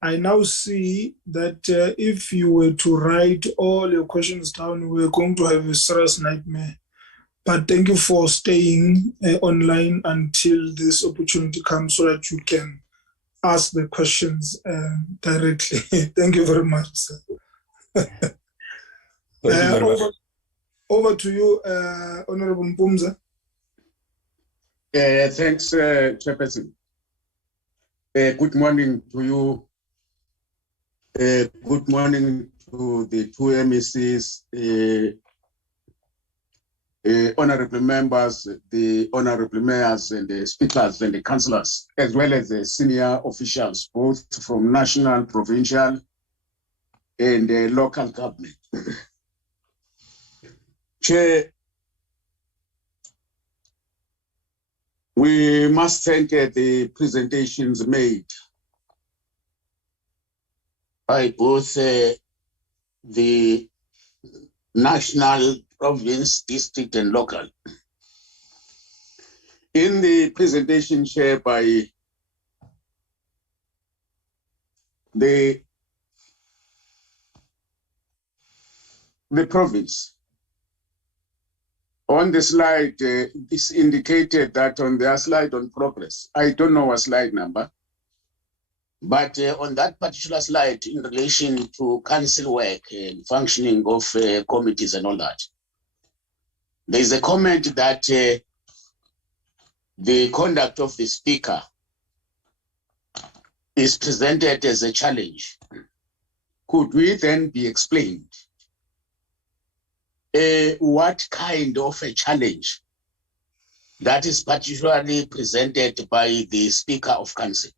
I now see that if you were to write all your questions down, we're going to have a serious nightmare. But thank you for staying online until this opportunity comes so that you can ask the questions directly. Thank you very much, sir. Thank you very much. Over to you, Honorable Mpumza. Thanks, Chairperson. Good morning to you. Good morning to the two MECs, honorable members, the honorable mayors and the speakers and the councillors, as well as the senior officials, both from national, provincial, and local government. Chair, we must thank the presentations made by both the national, province, district, and local. In the presentation shared by the province, on the slide, it's indicated that on their slide on progress, I don't know what slide number, but on that particular slide in relation to council work and functioning of committees and all that, there's a comment that the conduct of the speaker is presented as a challenge. Could we then be explained what kind of a challenge that is particularly presented by the Speaker of Council?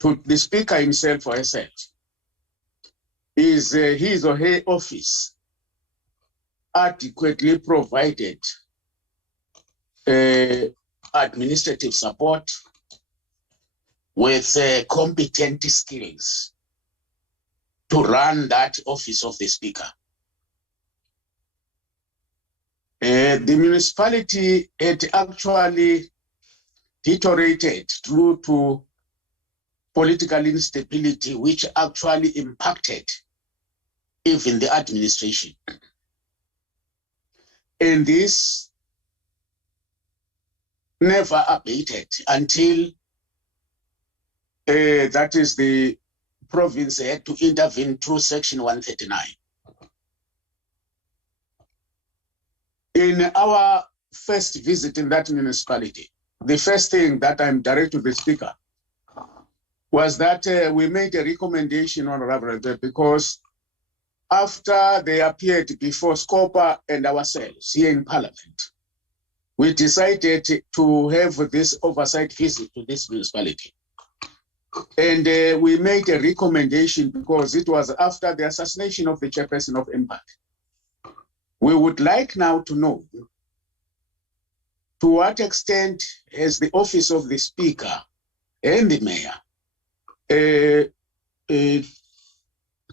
To the Speaker himself, for instance, is his or her office adequately provided administrative support with competent skills to run that office of the Speaker? The municipality had actually deteriorated due to political instability, which actually impacted even the administration. And this never abated until that is the province had to intervene through Section 139. In our first visit in that municipality, the first thing that I'm direct to the Speaker was that we made a recommendation on Honorable, because after they appeared before SCOPA and ourselves here in Parliament, we decided to have this oversight visit to this municipality. And we made a recommendation because it was after the assassination of the chairperson of MPAC. We would like now to know to what extent has the office of the Speaker and the Mayor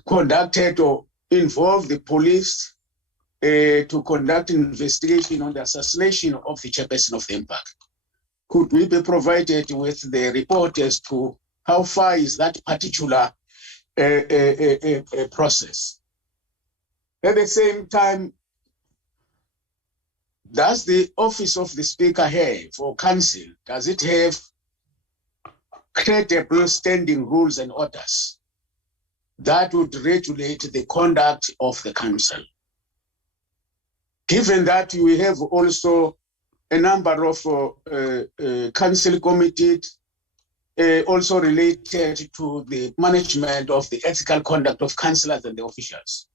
conducted or involved the police to conduct an investigation on the assassination of the chairperson of the MPAC. Could we be provided with the report as to how far is that particular process? At the same time, does the office of the Speaker have, or council, does it have credible standing rules and orders that would regulate the conduct of the council? Given that we have also a number of council committees also related to the management of the ethical conduct of councillors and the officials,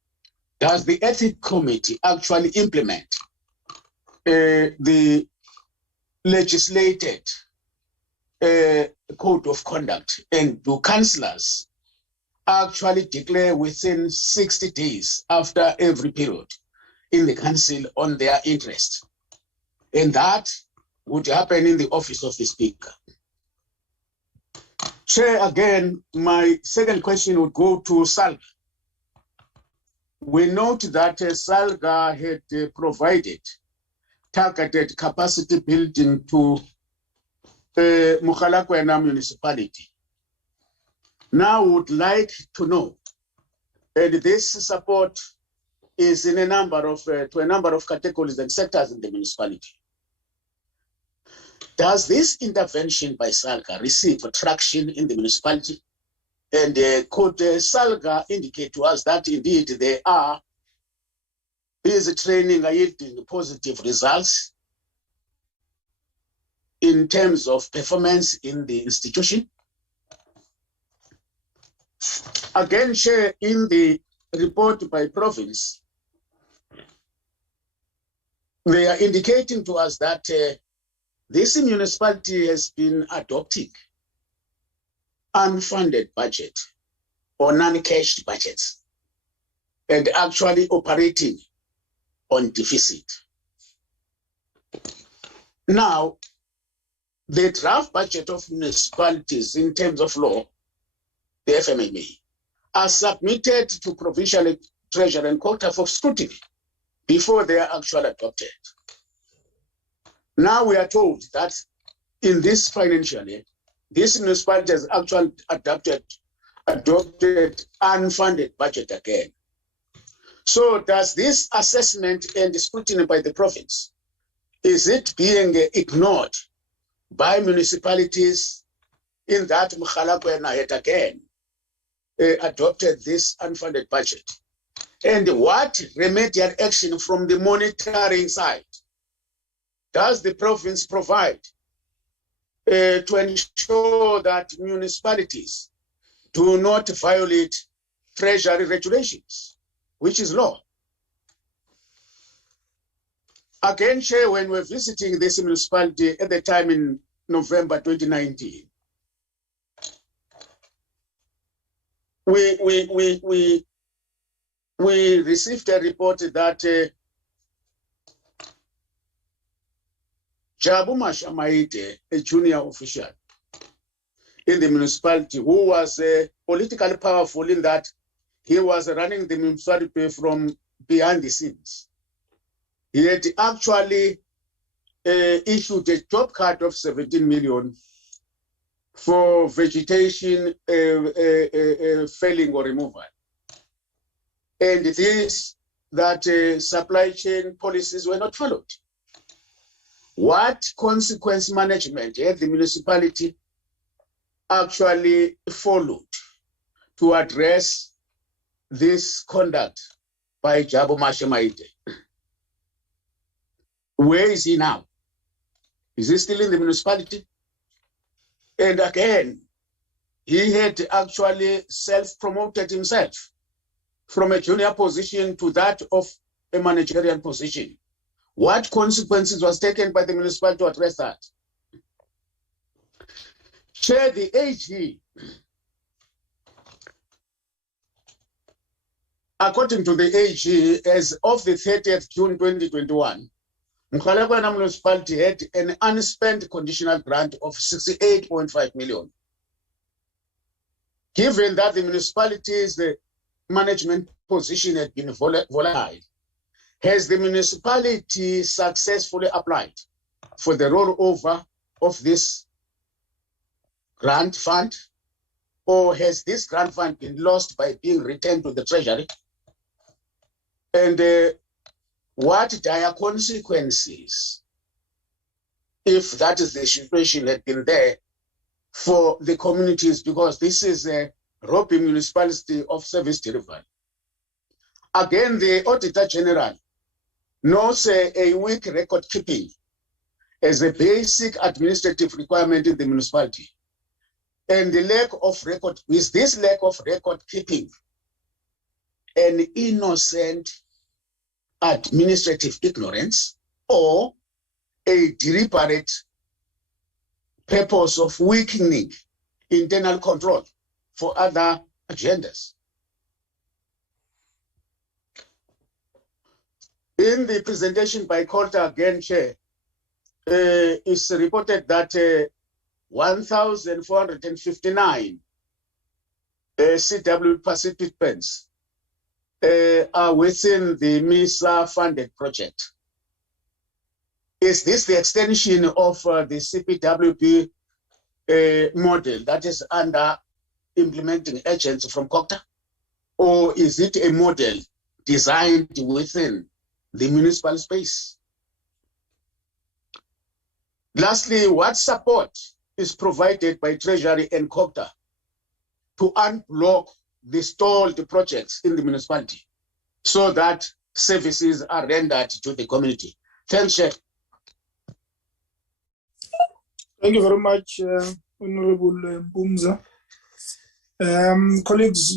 does the ethics committee actually implement the legislated code of conduct, and do councillors actually declare within 60 days after every period in the council on their interest. And that would happen in the office of the Speaker. Chair, again, my second question would go to SALGA. We note that SALGA had provided targeted capacity building to Mogalakwena Municipality. Now would like to know, and this support is in a number of to a number of categories and sectors in the municipality. Does this intervention by SALGA receive traction in the municipality? And could SALGA indicate to us that indeed is training yielding positive results in terms of performance in the institution? Again, Chair, in the report by province, they are indicating to us that this municipality has been adopting unfunded budget or non-cashed budgets and actually operating on deficit. Now, the draft budget of municipalities in terms of law, the FMMA, are submitted to Provincial, Treasury and Cooperative for scrutiny before they are actually adopted. Now we are told that in this financial year, this municipality has actually adopted unfunded budget again. So does this assessment and scrutiny by the province, is it being ignored by municipalities in that Mogalakwena had again adopted this unfunded budget? And what remedial action from the monitoring side does the province provide to ensure that municipalities do not violate Treasury regulations, which is law? Again, Chair, when we're visiting this municipality at the time in November 2019, we received a report that Jabu Mashamaite, a junior official in the municipality, who was politically powerful in that he was running the municipality from behind the scenes. He had actually issued a job card of 17 million for vegetation felling or removal. And this, that supply chain policies were not followed. What consequence management had the municipality actually followed to address this conduct by Jabu Mashamaite? Where is he now? Is he still in the municipality? And again, he had actually self-promoted himself from a junior position to that of a managerial position. What consequences was taken by the municipality to address that? Chair, the AG, according to the AG, as of the 30th June 2021, Mogalakwena Municipality had an unspent conditional grant of 68.5 million. Given that the municipality's management position had been volatile, has the municipality successfully applied for the rollover of this grant fund, or has this grant fund been lost by being returned to the Treasury? And what dire consequences, if that is the situation, had been there for the communities, because this is a robbing municipality of service delivery? Again, the Auditor-General notes a weak record keeping as a basic administrative requirement in the municipality. And the lack of record, is this lack of record keeping an innocent administrative ignorance or a deliberate purpose of weakening internal control for other agendas. In the presentation by Coghsta again, Chair, it's reported that 1,459 CW participants are within the MISA funded project. Is this the extension of the CPWP model that is under implementing agents from Coghsta? Or is it a model designed within the municipal space? Lastly, what support is provided by Treasury and Coghsta to unblock the stalled projects in the municipality so that services are rendered to the community? Thanks, Chair. Thank you very much, Honorable Bumza. Colleagues,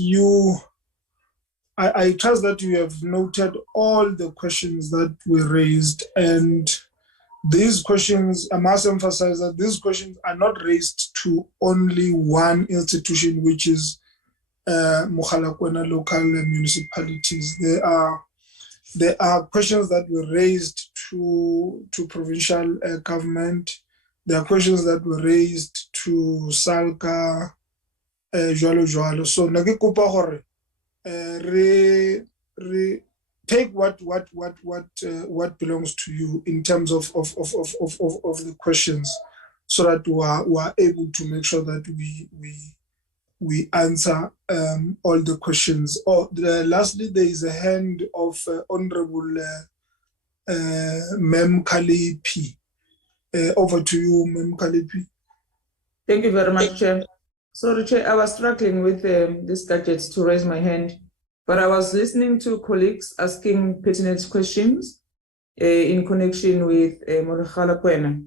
I trust that you have noted all the questions that were raised, and these questions, I must emphasize that these questions are not raised to only one institution, which is Mogalakwena local municipalities. There are questions that were raised to provincial government. There are questions that were raised to SALGA, jwalo. So nake kopa hore take what belongs to you in terms of the questions, so that we are able to make sure that we answer all the questions. Lastly, there is a hand of Honorable Mem Kalipi. Over to you, Mem Kalipi. Thank you very much, Chair. Sorry, Chair, I was struggling with these gadgets to raise my hand, but I was listening to colleagues asking pertinent questions in connection with Mogalakwena.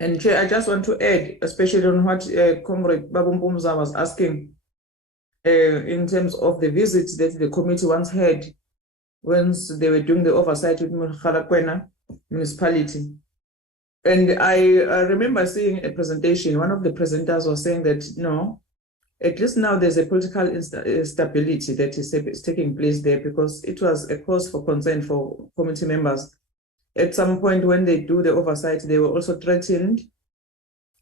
And Chair, I just want to add, especially on what Comrade Babumpumza was asking in terms of the visits that the committee once had when they were doing the oversight with Mogalakwena Municipality. And I remember seeing a presentation, one of the presenters was saying that, no, at least now there's a political instability that is taking place there, because it was a cause for concern for committee members. At some point when they do the oversight, they were also threatened.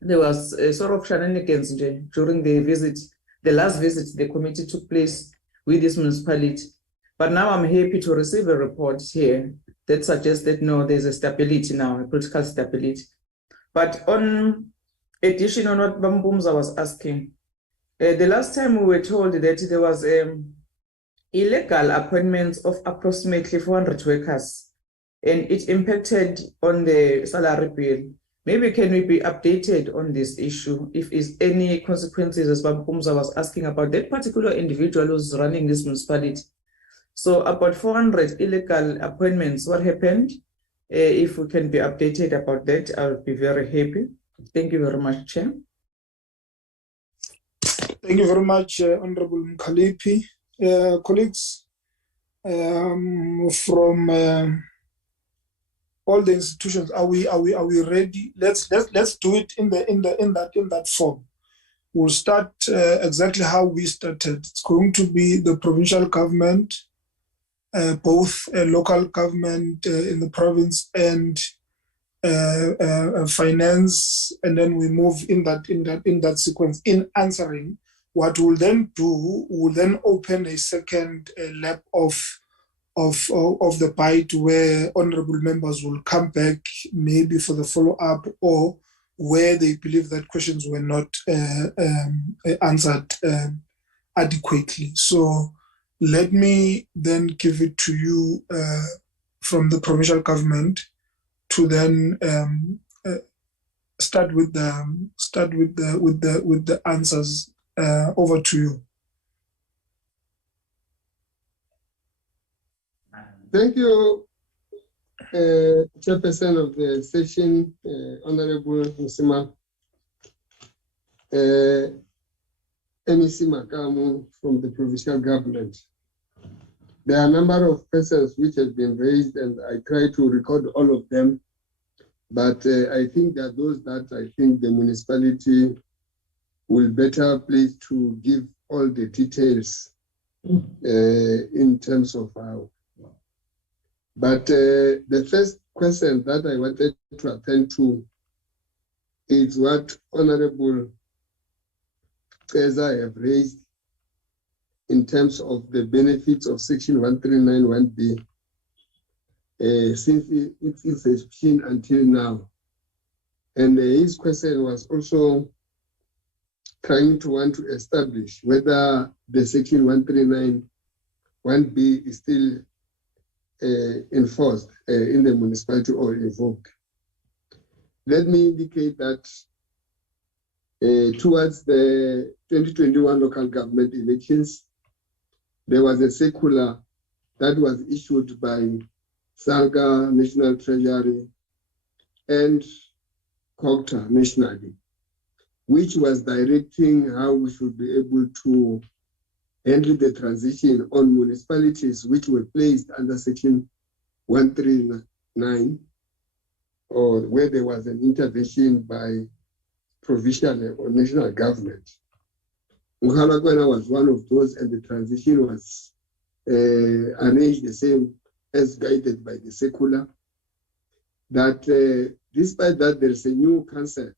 There was a sort of shenanigans during the visit, the last visit the committee took place with this municipality. But now I'm happy to receive a report here that suggests that no, there's a stability now, a political stability. But on addition on what Bambumza was asking, the last time we were told that there was illegal appointments of approximately 400 workers, and it impacted on the salary bill. Maybe can we be updated on this issue, if is any consequences, as Bambumza was asking about that particular individual who's running this municipality. So about 400 illegal appointments, what happened? If we can be updated about that, I'll be very happy. Thank you very much, Chair. Thank you very much, Honorable Mkhalipi. Colleagues, from all the institutions, are we ready? Let's do it in that form. We'll start exactly how we started. It's going to be the provincial government, both local government in the province and finance, and then we move in that sequence in answering. What we'll then do, we'll then open a second lap of the bite, where honorable members will come back maybe for the follow-up, or where they believe that questions were not answered adequately. So let me then give it to you from the provincial government to then start with the answers. Over to you. Thank you, Chairperson of the session, Honorable Nsima. MEC Makamu from the provincial government. There are a number of questions which have been raised, and I try to record all of them. But I think that those that I think the municipality will better place to give all the details in terms of how. But the first question that I wanted to attend to is what Honorable Keza have raised in terms of the benefits of Section 1391B since its inception until now. And his question was also trying to want to establish whether the Section 1391B is still enforced in the municipality or invoked. Let me indicate that towards the 2021 local government elections, there was a circular that was issued by SALGA, National Treasury, and Coghsta nationally, which was directing how we should be able to handle the transition on municipalities which were placed under Section 139, or where there was an intervention by provincial or national government. Mogalakwena was one of those, and the transition was arranged the same as guided by the circular. That despite that, there is a new council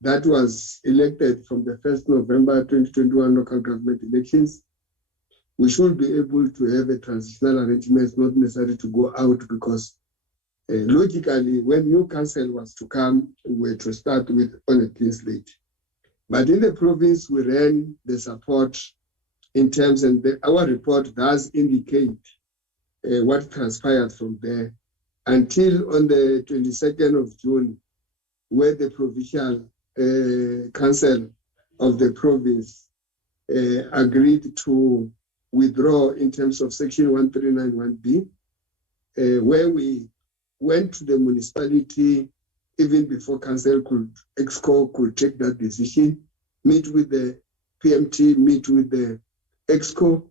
that was elected from the 1st November 2021 local government elections. We should be able to have a transitional arrangement, not necessary to go out, because logically, when new council was to come, we were to start with on a clean slate. But in the province, we ran the support in terms, and our report does indicate what transpired from there until on the 22nd of June, where the provincial council of the province agreed to withdraw in terms of Section 1391B, where we went to the municipality even before council EXCO could take that decision, meet with the PMT, meet with the EXCO,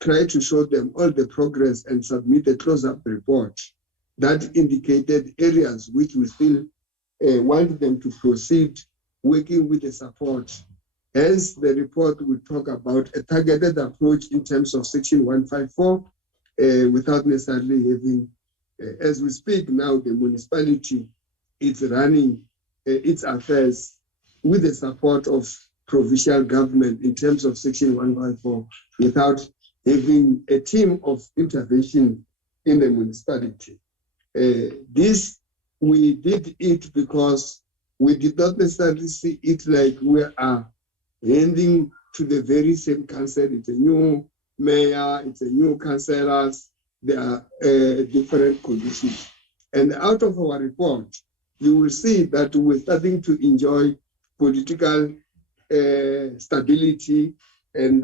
try to show them all the progress and submit a close-up report that indicated areas which we still want them to proceed working with the support. Hence, the report will talk about a targeted approach in terms of Section 154 without necessarily having, as we speak now, the municipality is running its affairs with the support of provincial government in terms of Section 154 without having a team of intervention in the municipality. This, we did it because we did not necessarily see it like we are handing to the very same council. It's a new mayor, it's a new councillors, there are different conditions. And out of our report, you will see that we're starting to enjoy political stability, and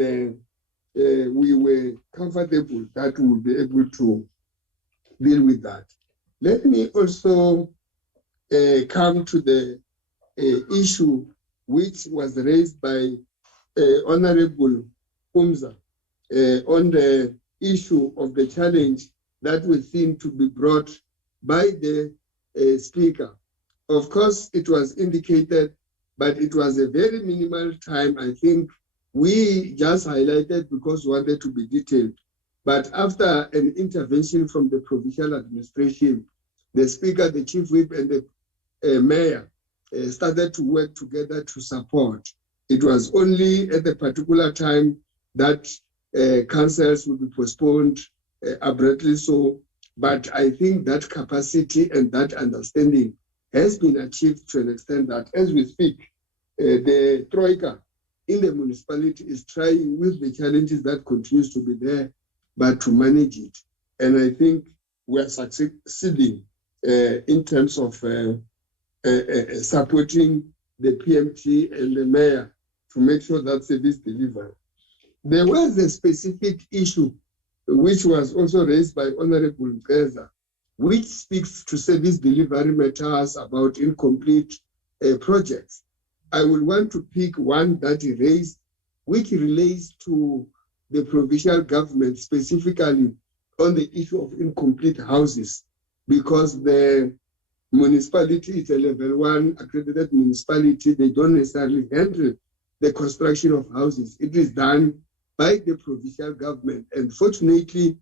we were comfortable that we will be able to deal with that. Let me also come to the issue which was raised by Honorable Umza on the issue of the challenge that was seen to be brought by the speaker. Of course, it was indicated, but it was a very minimal time. I think we just highlighted because we wanted to be detailed. But after an intervention from the provincial administration, the speaker, the chief whip, and the mayor started to work together to support. It was only at a particular time that councils would be postponed abruptly so. But I think that capacity and that understanding has been achieved to an extent that as we speak, the Troika in the municipality is trying with the challenges that continues to be there, but to manage it. And I think we are succeeding in terms of supporting the PMT and the mayor to make sure that service delivered. There was a specific issue which was also raised by Honorable Nkeza, which speaks to service delivery matters about incomplete projects. I would want to pick one that he raised, which relates to the provincial government, specifically on the issue of incomplete houses, because the municipality is a level 1 accredited municipality. They don't necessarily handle the construction of houses. It is done by the provincial government. And fortunately,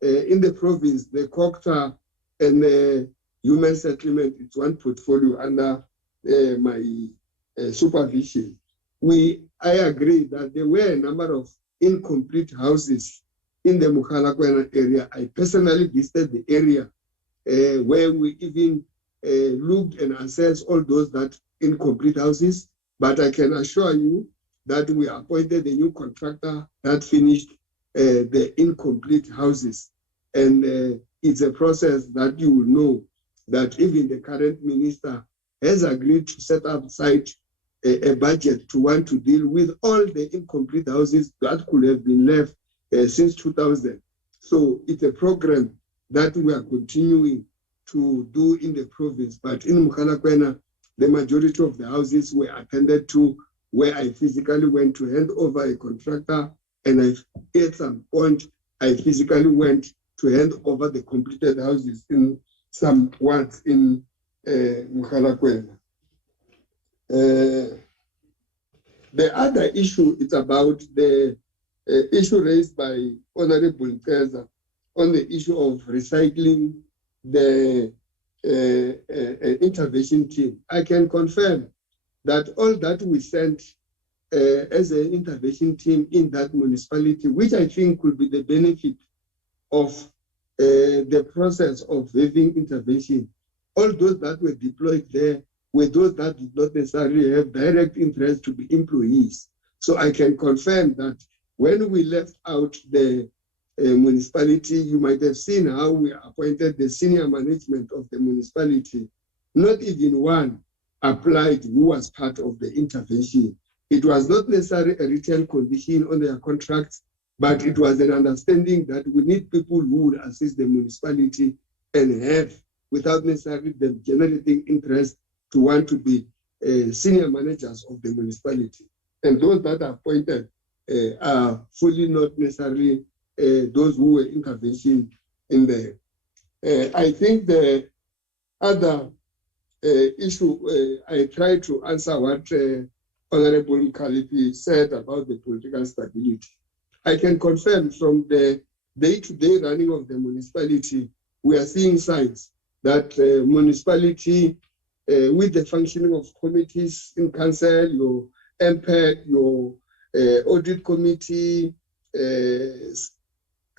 in the province, the Coghsta and the human settlement, it's one portfolio under my supervision. I agree that there were a number of incomplete houses in the Mogalakwena area. I personally visited the area where we even looked and assessed all those that incomplete houses. But I can assure you that we appointed a new contractor that finished the incomplete houses. And it's a process that you will know that even the current minister has agreed to set aside a budget to want to deal with all the incomplete houses that could have been left since 2000. So it's a program that we are continuing to do in the province. But in Mogalakwena, the majority of the houses were attended to, where I physically went to hand over a contractor, and at some point, I physically went to hand over the completed houses in some wards in Mogalakwena. The other issue is about the issue raised by Honorable Nkeza on the issue of recycling the intervention team. I can confirm that all that we sent as an intervention team in that municipality, which I think could be the benefit of the process of having intervention, all those that were deployed there were those that did not necessarily have direct interest to be employees. So I can confirm that when we left out the municipality, you might have seen how we appointed the senior management of the municipality. Not even one applied who was part of the intervention. It was not necessarily a written condition on their contracts, but it was an understanding that we need people who would assist the municipality and have, without necessarily them generating interest, to want to be senior managers of the municipality. And those that are appointed are fully not necessarily those who were intervention in there. I think the other issue, I try to answer what Honorable Mkalipi said about the political stability. I can confirm from the day-to-day running of the municipality, we are seeing signs that municipality, with the functioning of committees in council, your MPEC, your audit committee,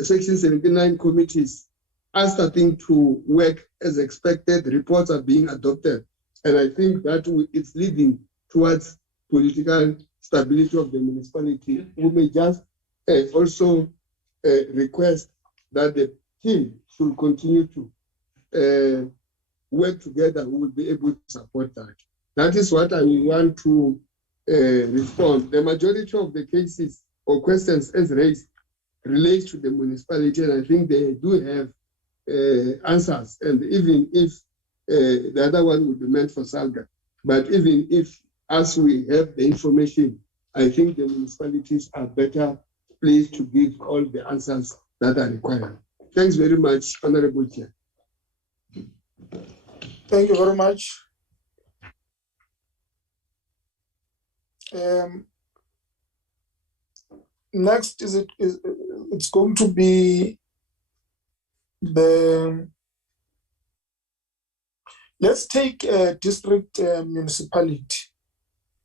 Section 79 committees are starting to work as expected. Reports are being adopted. And I think that it's leading towards political stability of the municipality. We may just also request that the team should continue to work together. We will be able to support that. That is what I will want to respond. The majority of the cases or questions as raised relates to the municipality, and I think they do have answers. And even if the other one would be meant for SALGA, but even if, as we have the information, I think the municipalities are better placed to give all the answers that are required. Thanks very much, Honorable Chair. Thank you very much. Next it's going to be let's take a district municipality.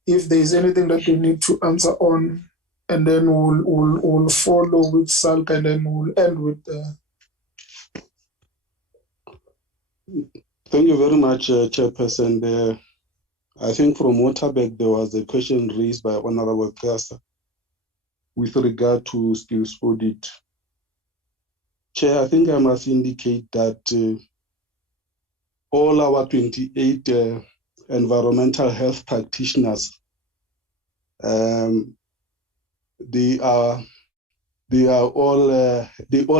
If there is anything that they need to answer on, and then we'll follow with SALGA, and then we'll end with Thank you very much, Chairperson. I think from Waterberg, there was a question raised by Honorable Coghsta with regard to skills audit. Chair, I think I must indicate that all our 28 environmental health practitioners, they all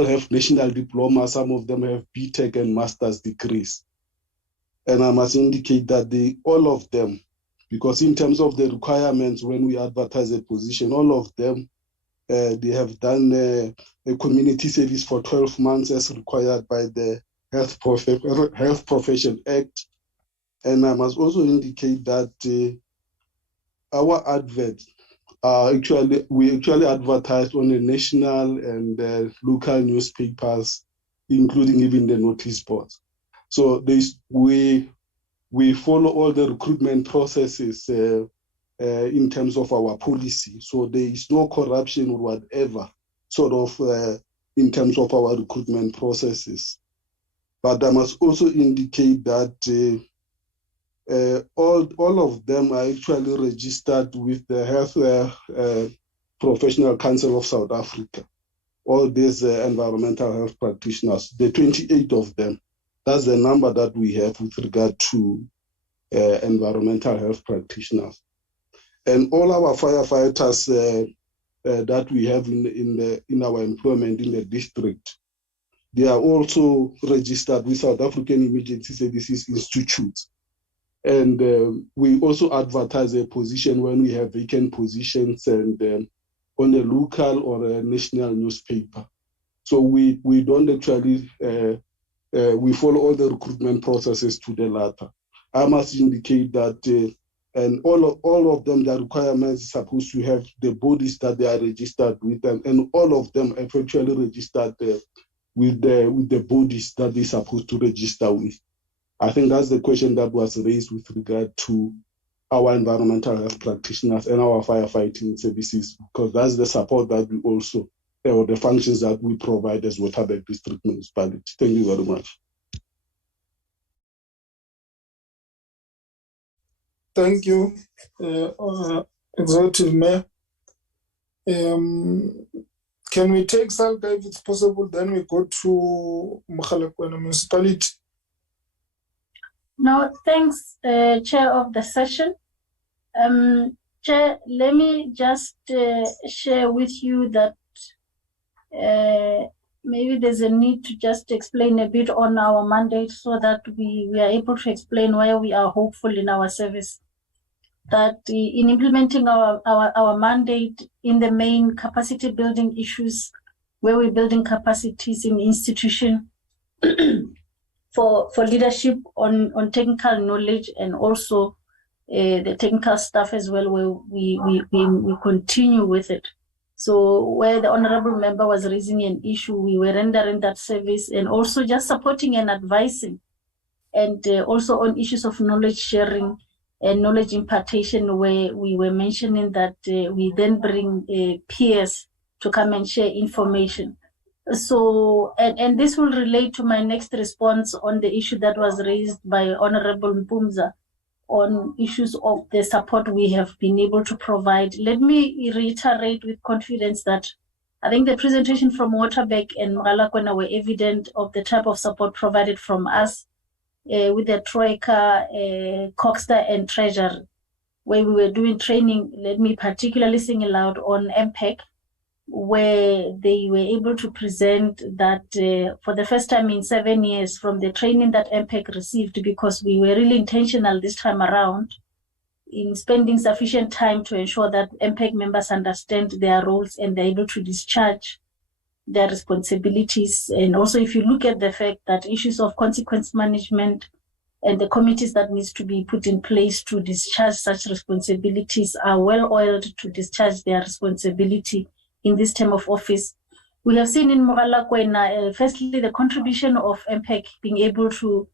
have national diplomas. Some of them have BTech and master's degrees. And I must indicate that all of them, because in terms of the requirements when we advertise a position, all of them, they have done a community service for 12 months as required by the Health Profession Act. And I must also indicate that our advert we actually advertised on the national and local newspapers, including even the notice boards. So we follow all the recruitment processes in terms of our policy. So there is no corruption or whatever sort of in terms of our recruitment processes. But I must also indicate that all of them are actually registered with the Health Professional Council of South Africa. All these environmental health practitioners, the 28 of them, that's the number that we have with regard to environmental health practitioners. And all our firefighters that we have in our employment in the district, they are also registered with South African Emergency Services Institute. And we also advertise a position when we have vacant positions and on a local or a national newspaper. So we don't actually, we follow all the recruitment processes to the latter. I must indicate that and all of them, the requirements are supposed to have the bodies that they are registered with, and all of them have actually registered with the bodies that they're supposed to register with. I think that's the question that was raised with regard to our environmental health practitioners and our firefighting services, because that's the support that we also, or the functions that we provide as Waterberg District Municipality. Thank you very much. Thank you, Executive Mayor. Can we take SALGA if it's possible? Then we go to Mogalakwena Municipality. No, thanks, Chair of the session. Chair, let me just share with you that maybe there's a need to just explain a bit on our mandate so that we are able to explain why we are hopeful in our service. That in implementing our mandate in the main capacity building issues, where we're building capacities in institution for leadership on technical knowledge, and also the technical staff as well, where we continue with it. So where the honorable member was raising an issue, we were rendering that service and also just supporting and advising, and also on issues of knowledge sharing and knowledge impartation, where we were mentioning that we then bring peers to come and share information. So, and this will relate to my next response on the issue that was raised by Honorable Mpumza on issues of the support we have been able to provide. Let me reiterate with confidence that I think the presentation from Waterberg and Mogalakwena were evident of the type of support provided from us with the Troika, Coghsta and Treasury, where we were doing training. Let me particularly single out on MPEC, where they were able to present that for the first time in 7 years from the training that MPEC received, because we were really intentional this time around in spending sufficient time to ensure that MPEC members understand their roles and they're able to discharge their responsibilities. And also, if you look at the fact that issues of consequence management and the committees that needs to be put in place to discharge such responsibilities are well oiled to discharge their responsibility in this term of office. We have seen in Mogalakwena, firstly, the contribution of MPEC being able to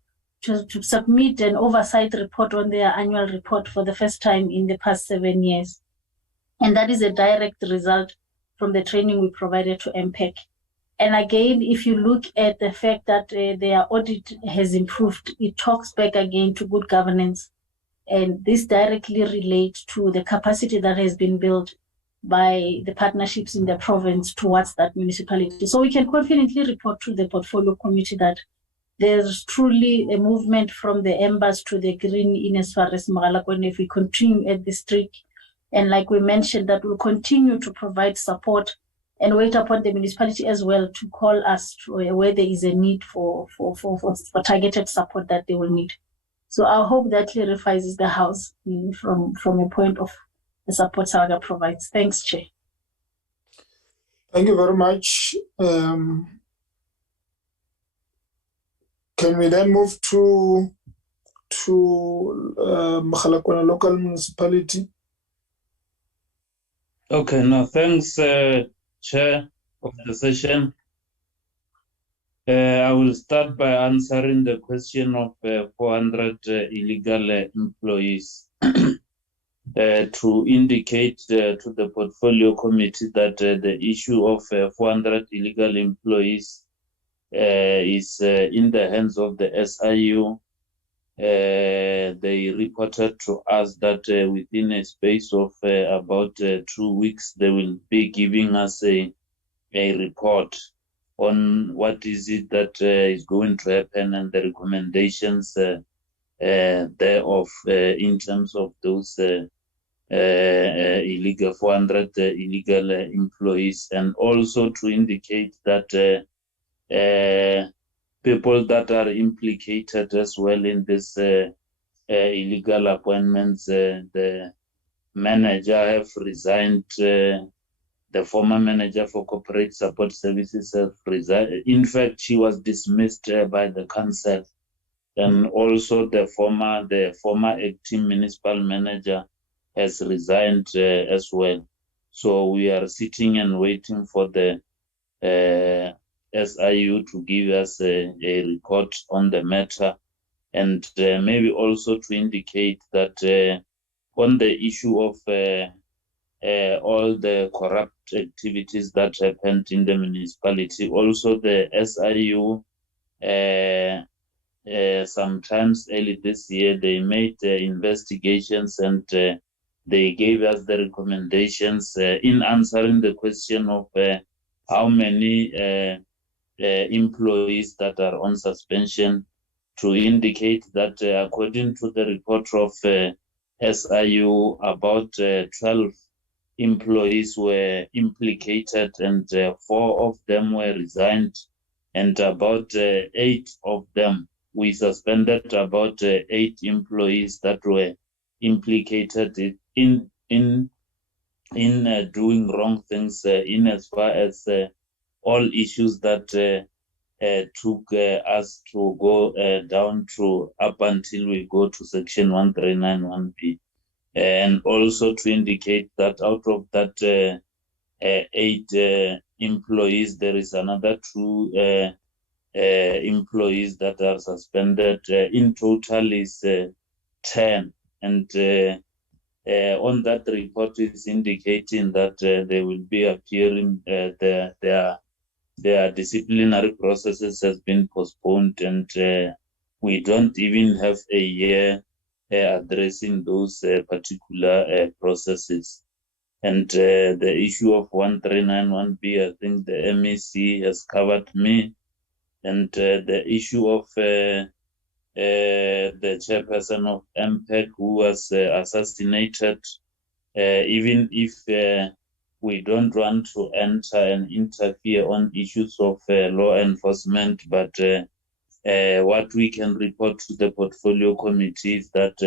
submit an oversight report on their annual report for the first time in the past 7 years. And that is a direct result from the training we provided to MPEC. And again, if you look at the fact that their audit has improved, it talks back again to good governance. And this directly relates to the capacity that has been built by the partnerships in the province towards that municipality. So we can confidently report to the portfolio committee that there's truly a movement from the embers to the green in as far as Mogalakwena if we continue at this streak. And like we mentioned, that we'll continue to provide support and wait upon the municipality as well to call us to where there is a need for targeted support that they will need. So I hope that clarifies the House from a point of the support SALGA provides. Thanks, Chair. Thank you very much. Can we then move to Mogalakwena local municipality? Okay, now thanks, Chair of the session. I will start by answering the question of 400 illegal employees. To indicate to the portfolio committee that the issue of 400 illegal employees is in the hands of the SIU. They reported to us that within a space of about 2 weeks, they will be giving us a report on what is it that is going to happen and the recommendations thereof in terms of those illegal 400 illegal employees, and also to indicate that people that are implicated as well in this illegal appointments, the manager have resigned. The former manager for corporate support services has resigned. In fact, she was dismissed by the council, and also the former acting municipal manager has resigned as well. So we are sitting and waiting for the SIU to give us a report on the matter, and maybe also to indicate that on the issue of all the corrupt activities that happened in the municipality, also the SIU sometimes early this year, they made investigations and they gave us the recommendations in answering the question of how many employees that are on suspension, to indicate that according to the report of SIU, about 12 employees were implicated and 4 of them were resigned, and about 8 of them, we suspended about 8 employees that were implicated in doing wrong things in as far as all issues that took us to go down to up until we go to section 1391B. And also to indicate that out of that 8 employees, there is another 2 employees that are suspended. In total is 10. And on that report is indicating that they will be appearing, their disciplinary processes has been postponed, and we don't even have a year addressing those particular processes. And the issue of 1391B, I think the MEC has covered me. And the issue of the chairperson of MPEC who was assassinated, even if we don't want to enter and interfere on issues of law enforcement, but what we can report to the portfolio committee is that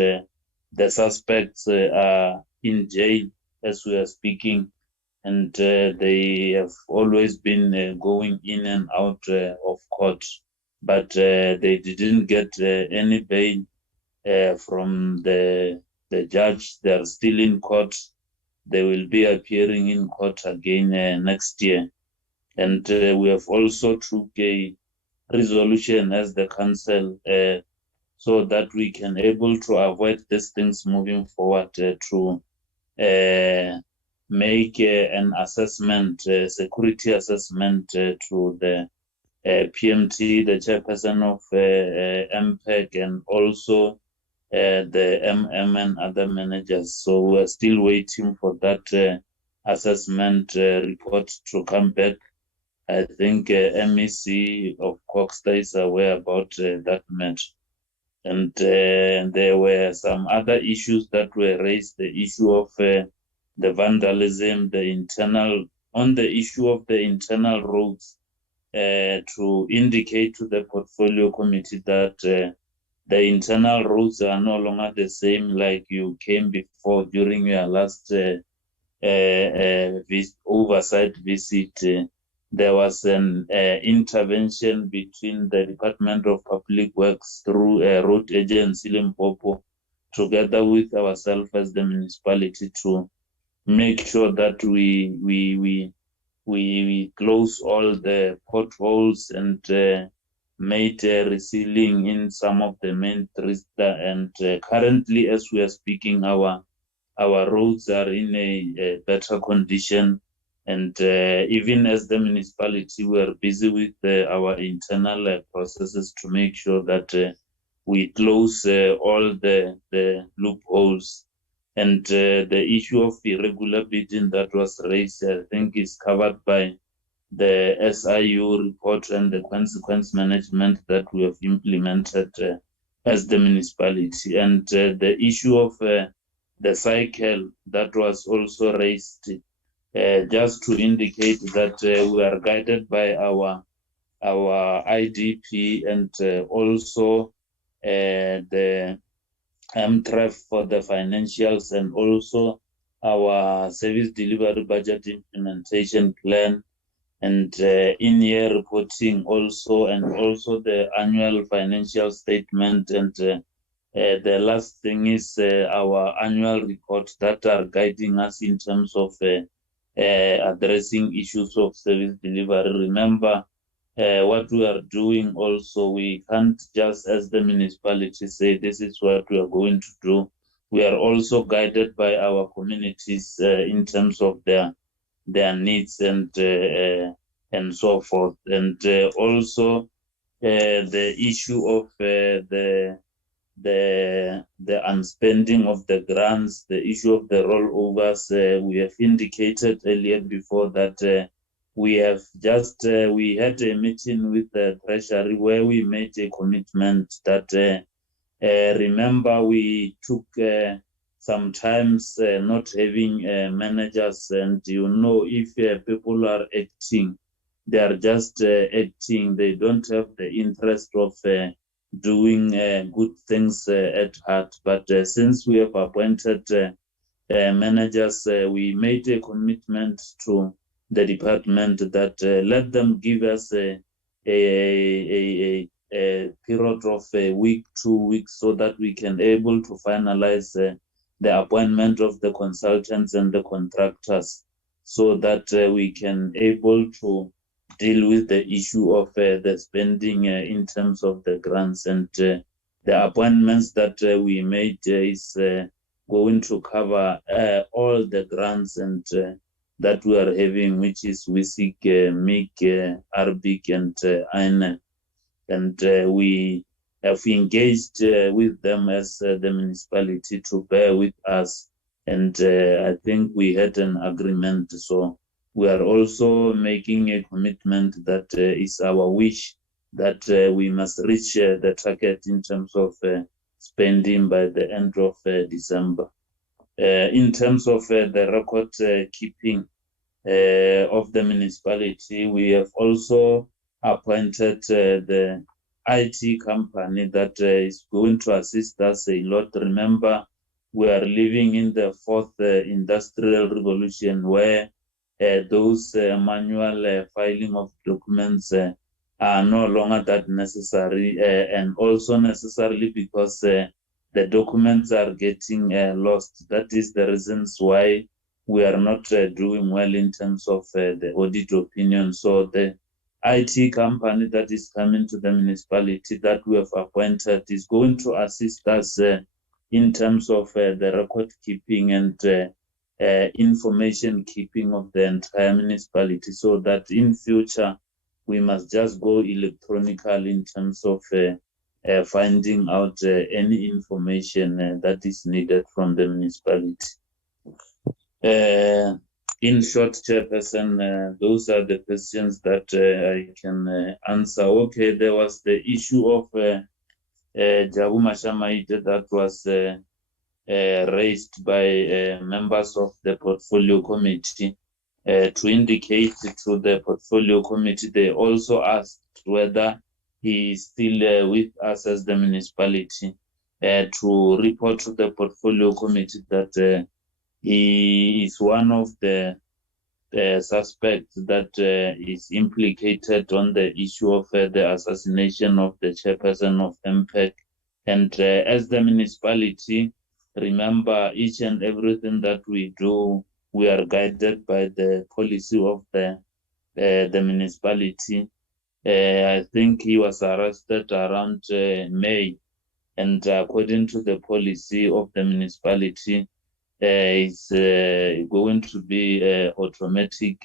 the suspects are in jail as we are speaking, and they have always been going in and out of court, but they didn't get any bail from the judge. They are still in court. They will be appearing in court again next year. And we have also took a resolution as the council so that we can able to avoid these things moving forward, to make an assessment, security assessment to the PMT, the chairperson of MPEC, and also the MM and other managers. So we're still waiting for that assessment report to come back. I think MEC of Coghsta is aware about that matter. And there were some other issues that were raised, the issue of the vandalism, on the issue of the internal roads, to indicate to the portfolio committee that the internal roads are no longer the same like you came before during your last oversight visit. There was an intervention between the Department of Public Works through Road Agency Limpopo, together with ourselves as the municipality, to make sure that we close all the potholes and made resealing in some of the main streets. And currently, as we are speaking, our roads are in a better condition. And even as the municipality, we are busy with our internal processes to make sure that we close all the loopholes. And the issue of irregular bidding that was raised, I think, is covered by the SIU report and the consequence management that we have implemented as the municipality. And the issue of the cycle that was also raised, just to indicate that we are guided by our IDP and also the MTREF for the financials, and also our service delivery budget implementation plan, and in-year reporting also, and also the annual financial statement. And the last thing is our annual reports that are guiding us in terms of addressing issues of service delivery. Remember, what we are doing also, we can't just as the municipality say this is what we are going to do. We are also guided by our communities in terms of their needs and so forth. And also the issue of the unspending of the grants, the issue of the rollovers, we have indicated earlier before that we have just, we had a meeting with the Treasury where we made a commitment that, remember, we took sometimes not having managers, and if people are acting, they are just acting, they don't have the interest of doing good things at heart. But since we have appointed managers, we made a commitment to the department that let them give us a period of a week, 2 weeks, so that we can able to finalize the appointment of the consultants and the contractors, so that we can able to deal with the issue of the spending in terms of the grants. And the appointments that we made is going to cover all the grants and that we are having, which is WISIC, MIC, RBIC, and INE. And we have engaged with them as the municipality to bear with us. And I think we had an agreement. So we are also making a commitment that is our wish that we must reach the target in terms of spending by the end of December. In terms of the record keeping of the municipality, we have also appointed the IT company that is going to assist us a lot. Remember, we are living in the fourth industrial revolution, where those manual filing of documents are no longer that necessary, and also necessarily because the documents are getting lost. That is the reasons why we are not doing well in terms of the audit opinion. So the IT company that is coming to the municipality that we have appointed is going to assist us in terms of the record keeping and information keeping of the entire municipality, so that in future we must just go electronically in terms of finding out any information that is needed from the municipality. In short, Chairperson, those are the questions that I can answer. Okay, there was the issue of Jabu Mashamaite that was raised by members of the portfolio committee. To indicate to the portfolio committee, they also asked whether he is still with us as the municipality, to report to the portfolio committee that he is one of the suspects that is implicated on the issue of the assassination of the chairperson of MPEC. And as the municipality, remember, each and everything that we do we are guided by the policy of the municipality. I think he was arrested around May, and according to the policy of the municipality, it's going to be automatic,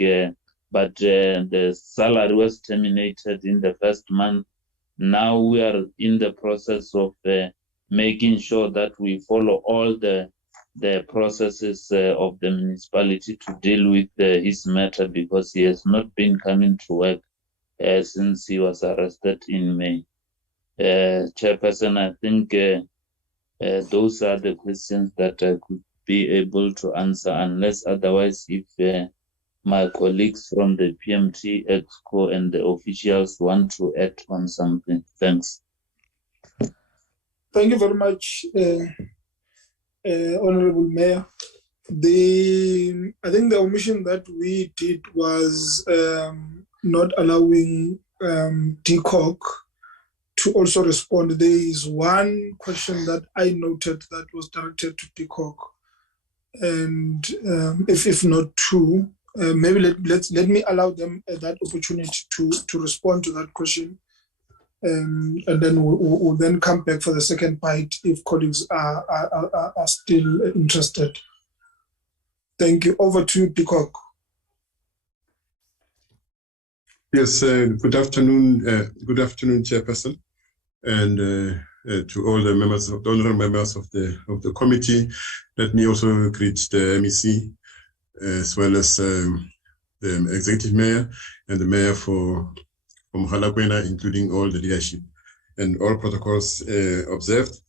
but the salary was terminated in the first month. Now we are in the process of making sure that we follow all the processes of the municipality to deal with his matter, because he has not been coming to work since he was arrested in May. Chairperson, I think those are the questions that I could be able to answer, unless otherwise, if my colleagues from the PMT, EXCO, and the officials want to add on something. Thanks. Thank you very much, Honorable Mayor. I think the omission that we did was not allowing DCOG to also respond. There is one question that I noted that was directed to DCOG, and if not two, maybe let me allow them that opportunity to respond to that question, and then we'll then come back for the second bite if colleagues are still interested. Thank you. Over to you, DCOG. Yes, good afternoon, Chairperson, and to all the members, the honorable members of the committee. Let me also greet the MEC, as well as the executive mayor and the mayor from Mogalakwena, including all the leadership and all protocols observed.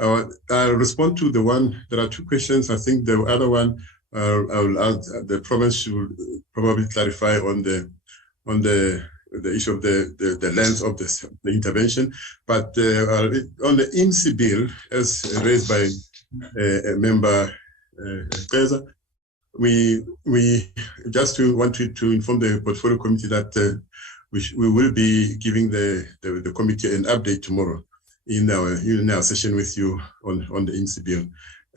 I'll respond to the one. There are two questions. I think the other one I will add. The province should probably clarify on the issue of the length of the intervention, but on the IMSI bill, as raised by a member, Keza, we just wanted to inform the portfolio committee that we will be giving the committee an update tomorrow in our session with you on the IMSI bill.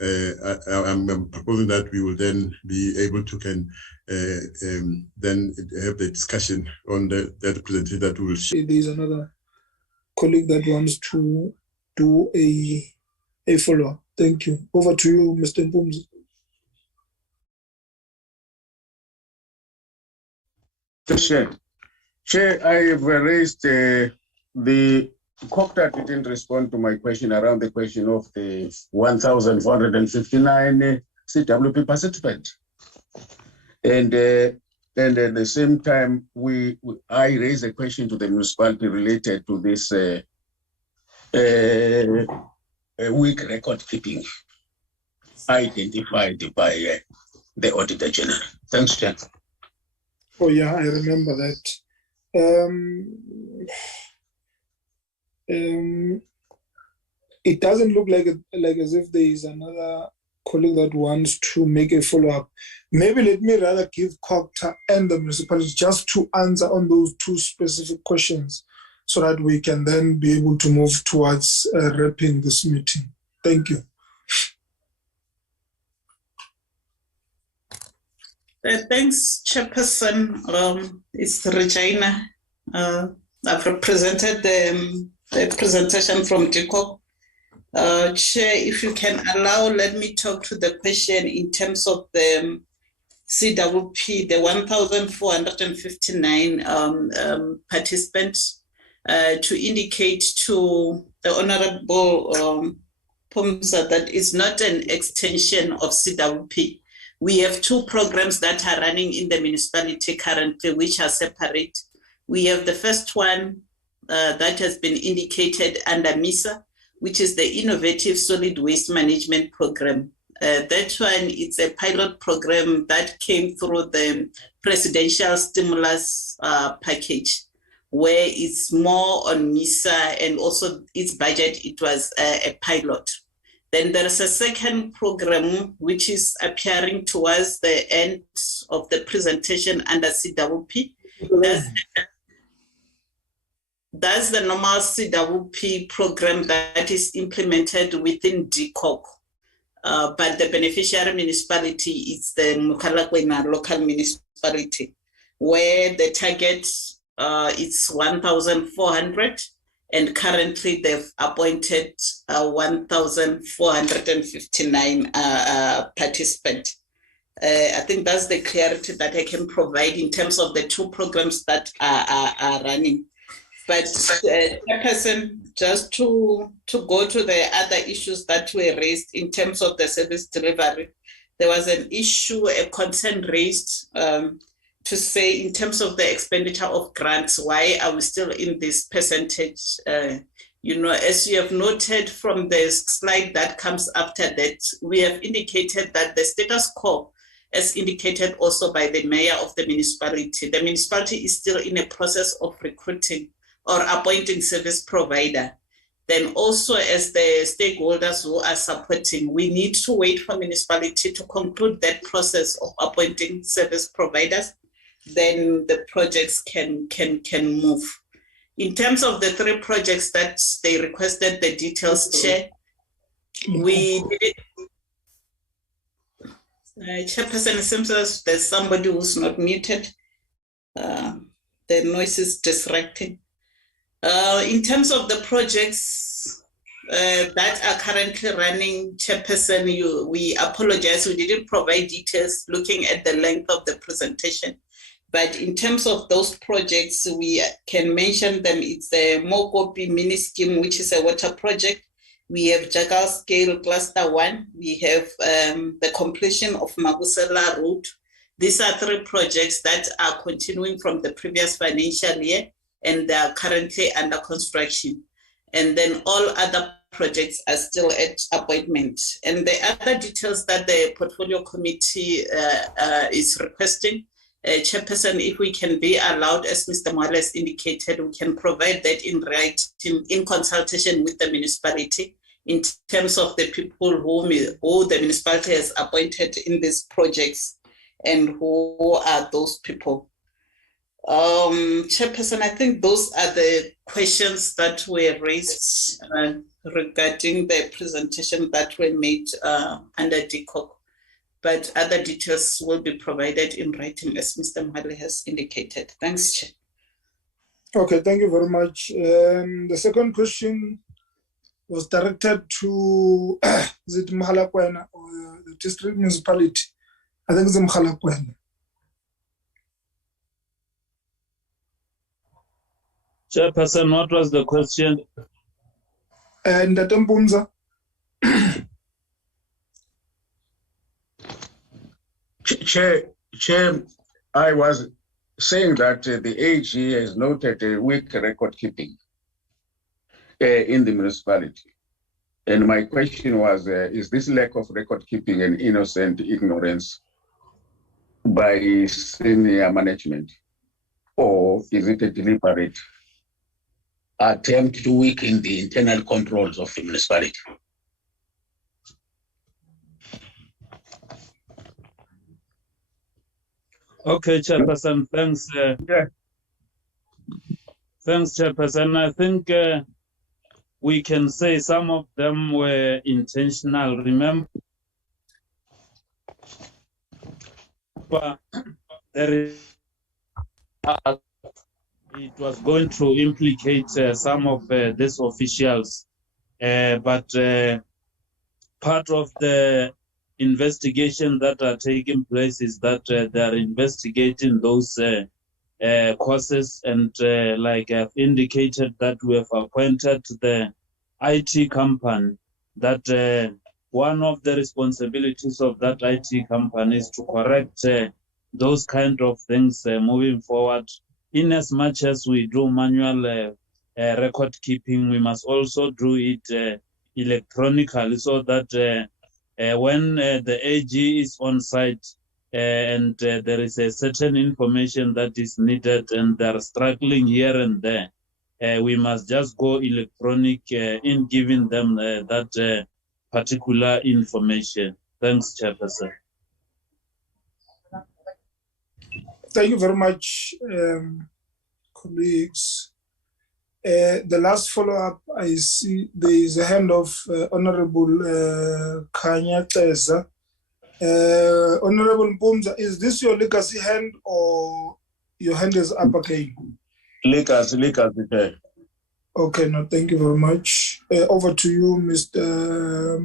I'm proposing that we will then be able to then have the discussion on that presentation that we will share. There is another colleague that wants to do a follow-up. Thank you. Over to you, Mr. Mpumzi. Chair, I have raised the Coghsta didn't respond to my question around the question of the 1,459 CWP participants. And at the same time, I raised a question to the municipality related to this weak record keeping identified by the Auditor-General. Thanks, Chair. Oh yeah, I remember that. It doesn't look like as if there is another colleague that wants to make a follow-up. Maybe let me rather give Coghsta and the municipality just to answer on those two specific questions, so that we can then be able to move towards wrapping this meeting. Thank you. Thanks, Chairperson. It's Regina. I've represented the presentation from DCOG. Chair, if you can allow, let me talk to the question in terms of the CWP, the 1,459 participants, to indicate to the Honorable Pumza that it's not an extension of CWP. We have two programs that are running in the municipality currently, which are separate. We have the first one that has been indicated under MISA, which is the Innovative Solid Waste Management Program. That one, it's a pilot program that came through the presidential stimulus package, where it's more on MISA, and also its budget, it was a pilot. Then there's a second program which is appearing towards the end of the presentation under CWP. That's the normal CWP program that is implemented within DCOG. but the beneficiary municipality is the Mogalakwena local municipality, where the target is 1,400, and currently they've appointed 1,459 participants. I think that's the clarity that I can provide in terms of the two programs that are running. But Chairperson, just to go to the other issues that were raised in terms of the service delivery, there was an issue, a concern raised to say in terms of the expenditure of grants, why are we still in this percentage? You know, as you have noted from the slide that comes after that, we have indicated that the status quo, as indicated also by the mayor of the municipality is still in a process of recruiting or appointing service provider. Then also as the stakeholders who are supporting, we need to wait for municipality to conclude that process of appointing service providers, then the projects can move. In terms of the 3 projects that they requested the details, Chair, we did it. Chairperson, it seems as there's somebody who's not muted. The noise is distracting. In terms of the projects that are currently running, Chairperson, we apologize, we didn't provide details looking at the length of the presentation. But in terms of those projects, we can mention them. It's the Mokopi mini scheme, which is a water project. We have Jagal Scale Cluster 1. We have the completion of Magusela Road. These are 3 projects that are continuing from the previous financial year, and they are currently under construction. And then all other projects are still at appointment. And the other details that the portfolio committee is requesting, Chairperson, if we can be allowed, as Mr. Mwale indicated, we can provide that in writing in consultation with the municipality in terms of the people who the municipality has appointed in these projects and who are those people. Chairperson, I think those are the questions that were raised regarding the presentation that were made under DCOC. But other details will be provided in writing, as Mr. Mwale has indicated. Thanks, Chair. Okay, thank you very much. The second question was directed to is it Mogalakwena or the district municipality? I think it's Mogalakwena. Chairperson, what was the question? And the Tempumza. Chair, I was saying that the AG has noted a weak record keeping in the municipality. And my question was, is this lack of record keeping an innocent ignorance by senior management, or is it a deliberate attempt to weaken the internal controls of the municipality? Okay, Chairperson, thanks. Thanks, Chairperson. I think we can say some of them were intentional. Remember, it was going to implicate some of these officials, but part of the investigation that are taking place is that they are investigating those causes, and like I've indicated, that we have appointed the IT company, that one of the responsibilities of that IT company is to correct those kind of things moving forward. In as much as we do manual record keeping, we must also do it electronically, so that when the AG is on site and there is a certain information that is needed and they're struggling here and there, we must just go electronic in giving them that particular information. Thanks, Chairperson. Thank you very much, colleagues. The last follow-up, I see there is a hand of Honorable Khanya Teza. Honorable Mpumza, is this your legacy hand or your hand is up again? Legacy. Okay, no, thank you very much. Over to you, Mr.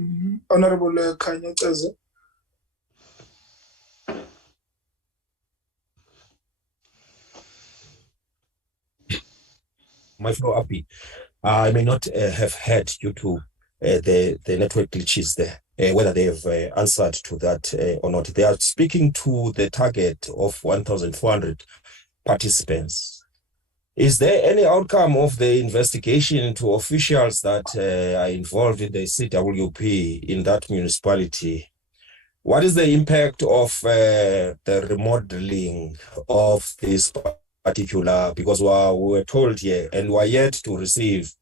Honorable Khanya Teza. My follow-up, I may not have heard due to the network glitches there, whether they have answered to that or not. They are speaking to the target of 1,400 participants. Is there any outcome of the investigation into officials that are involved in the CWP in that municipality? What is the impact of the remodeling of this particular, because we were told here and we are yet to receive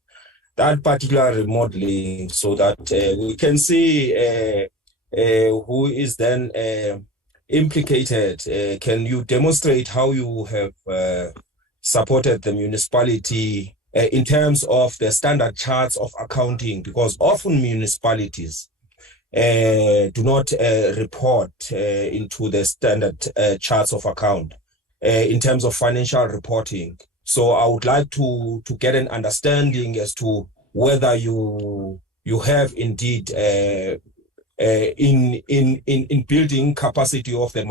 that particular remodeling so that we can see who is then implicated. Can you demonstrate how you have supported the municipality in terms of the standard charts of accounting? Because often municipalities do not report into the standard charts of account in terms of financial reporting. So I would like to get an understanding as to whether you have indeed in building capacity of the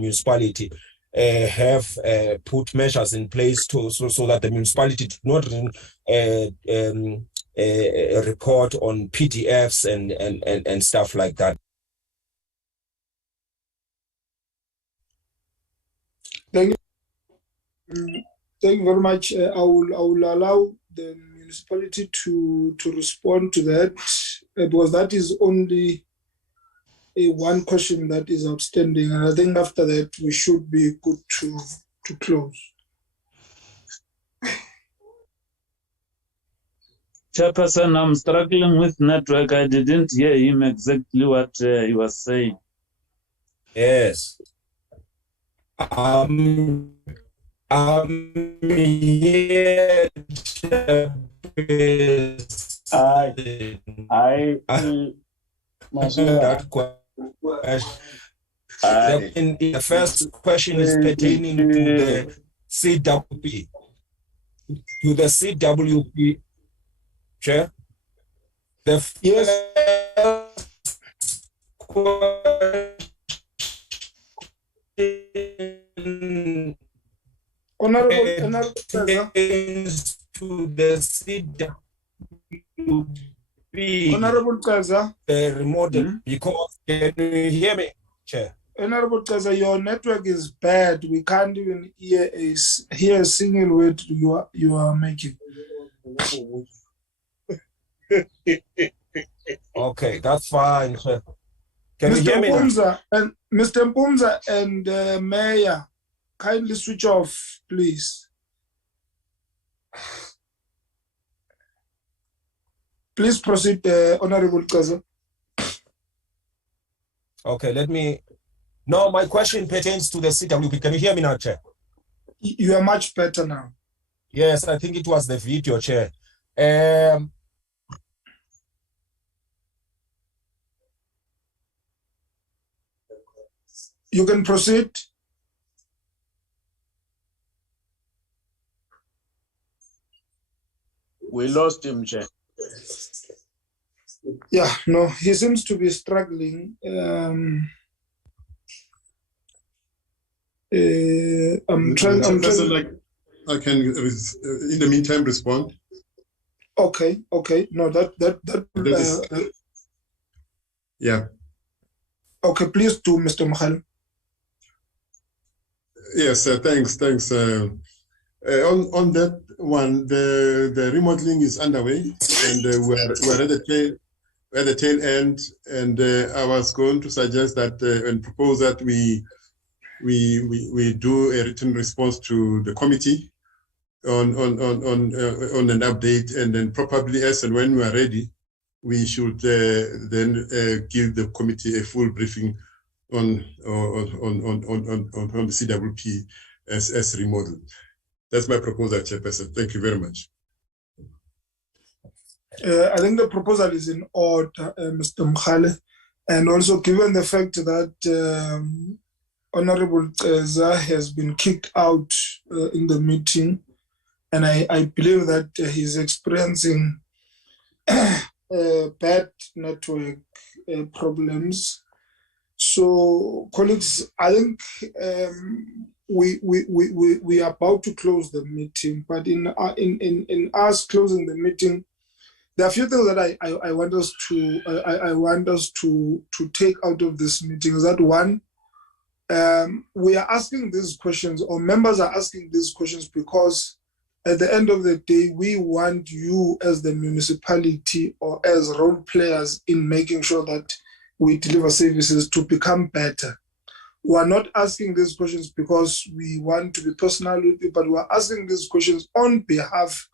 municipality have put measures in place so that the municipality do not report on PDFs and stuff like that. Thank you very much. I will allow the municipality to respond to that, because that is only one question that is outstanding, and I think after that we should be good to close. Chairperson, I'm struggling with network. I didn't hear him exactly what he was saying. Yes. I'm here. That question. The first question is pertaining to the CWP. To the CWP, Chair. The first question Honorable to the CWP. Honorable Kaza. The remodel, because can you hear me, Chair? Honorable Kaza, your network is bad. We can't even hear a single word you are making. Okay, that's fine, Chair. Can you hear me now? Mr. Mpumza and Mayor, kindly switch off, please. Please proceed, Honorable Kaza. Okay, let me. No, my question pertains to the CWP. Can you hear me now, Chair? You are much better now. Yes, I think it was the video, Chair. You can proceed. We lost him, Chair. Yeah, no, he seems to be struggling. I'm trying. Like, I can, in the meantime, respond. Okay. No, yeah. Okay, please do, Mr. Mahal. Yes, thanks. On that one, the remodeling is underway, and we're at the tail end. And I was going to suggest that and propose that we do a written response to the committee on an update, and then probably as and when we are ready, we should then give the committee a full briefing on the CWP as remodeled. That's my proposal, Chairperson. Thank you very much. I think the proposal is in order, Mr. Mkhale, and also given the fact that Honorable Coghsta has been kicked out in the meeting, and I believe that he's experiencing bad network problems. So, colleagues, I think we are about to close the meeting, but in us closing the meeting, there are a few things that I want us to I want us to take out of this meeting. Is that one? We are asking these questions, or members are asking these questions, because at the end of the day, we want you as the municipality or as role players in making sure that we deliver services to become better. We are not asking these questions because we want to be personal with you, but we are asking these questions on behalf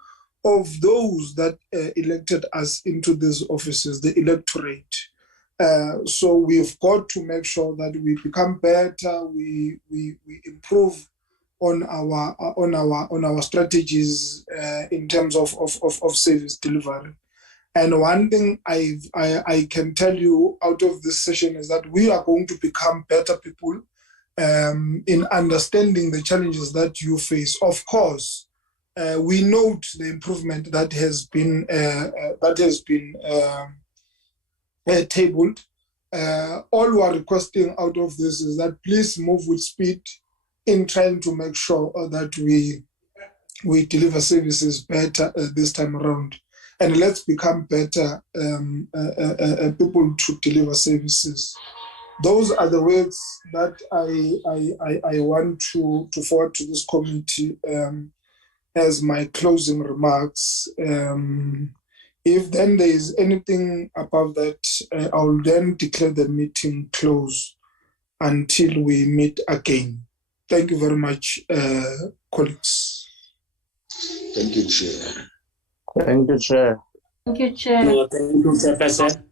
of those that elected us into these offices, the electorate. So we've got to make sure that we become better, we improve on our strategies in terms of service delivery. And one thing I can tell you out of this session is that we are going to become better people in understanding the challenges that you face. Of course, we note the improvement that has been tabled. All we are requesting out of this is that please move with speed in trying to make sure that we deliver services better this time around. And let's become better people to deliver services. Those are the words that I want to forward to this committee as my closing remarks. If then there is anything above that, I'll then declare the meeting closed until we meet again. Thank you very much, colleagues. Thank you, Chair. Thank you, Chair. Thank you, Chair. No, thank you, Chairperson.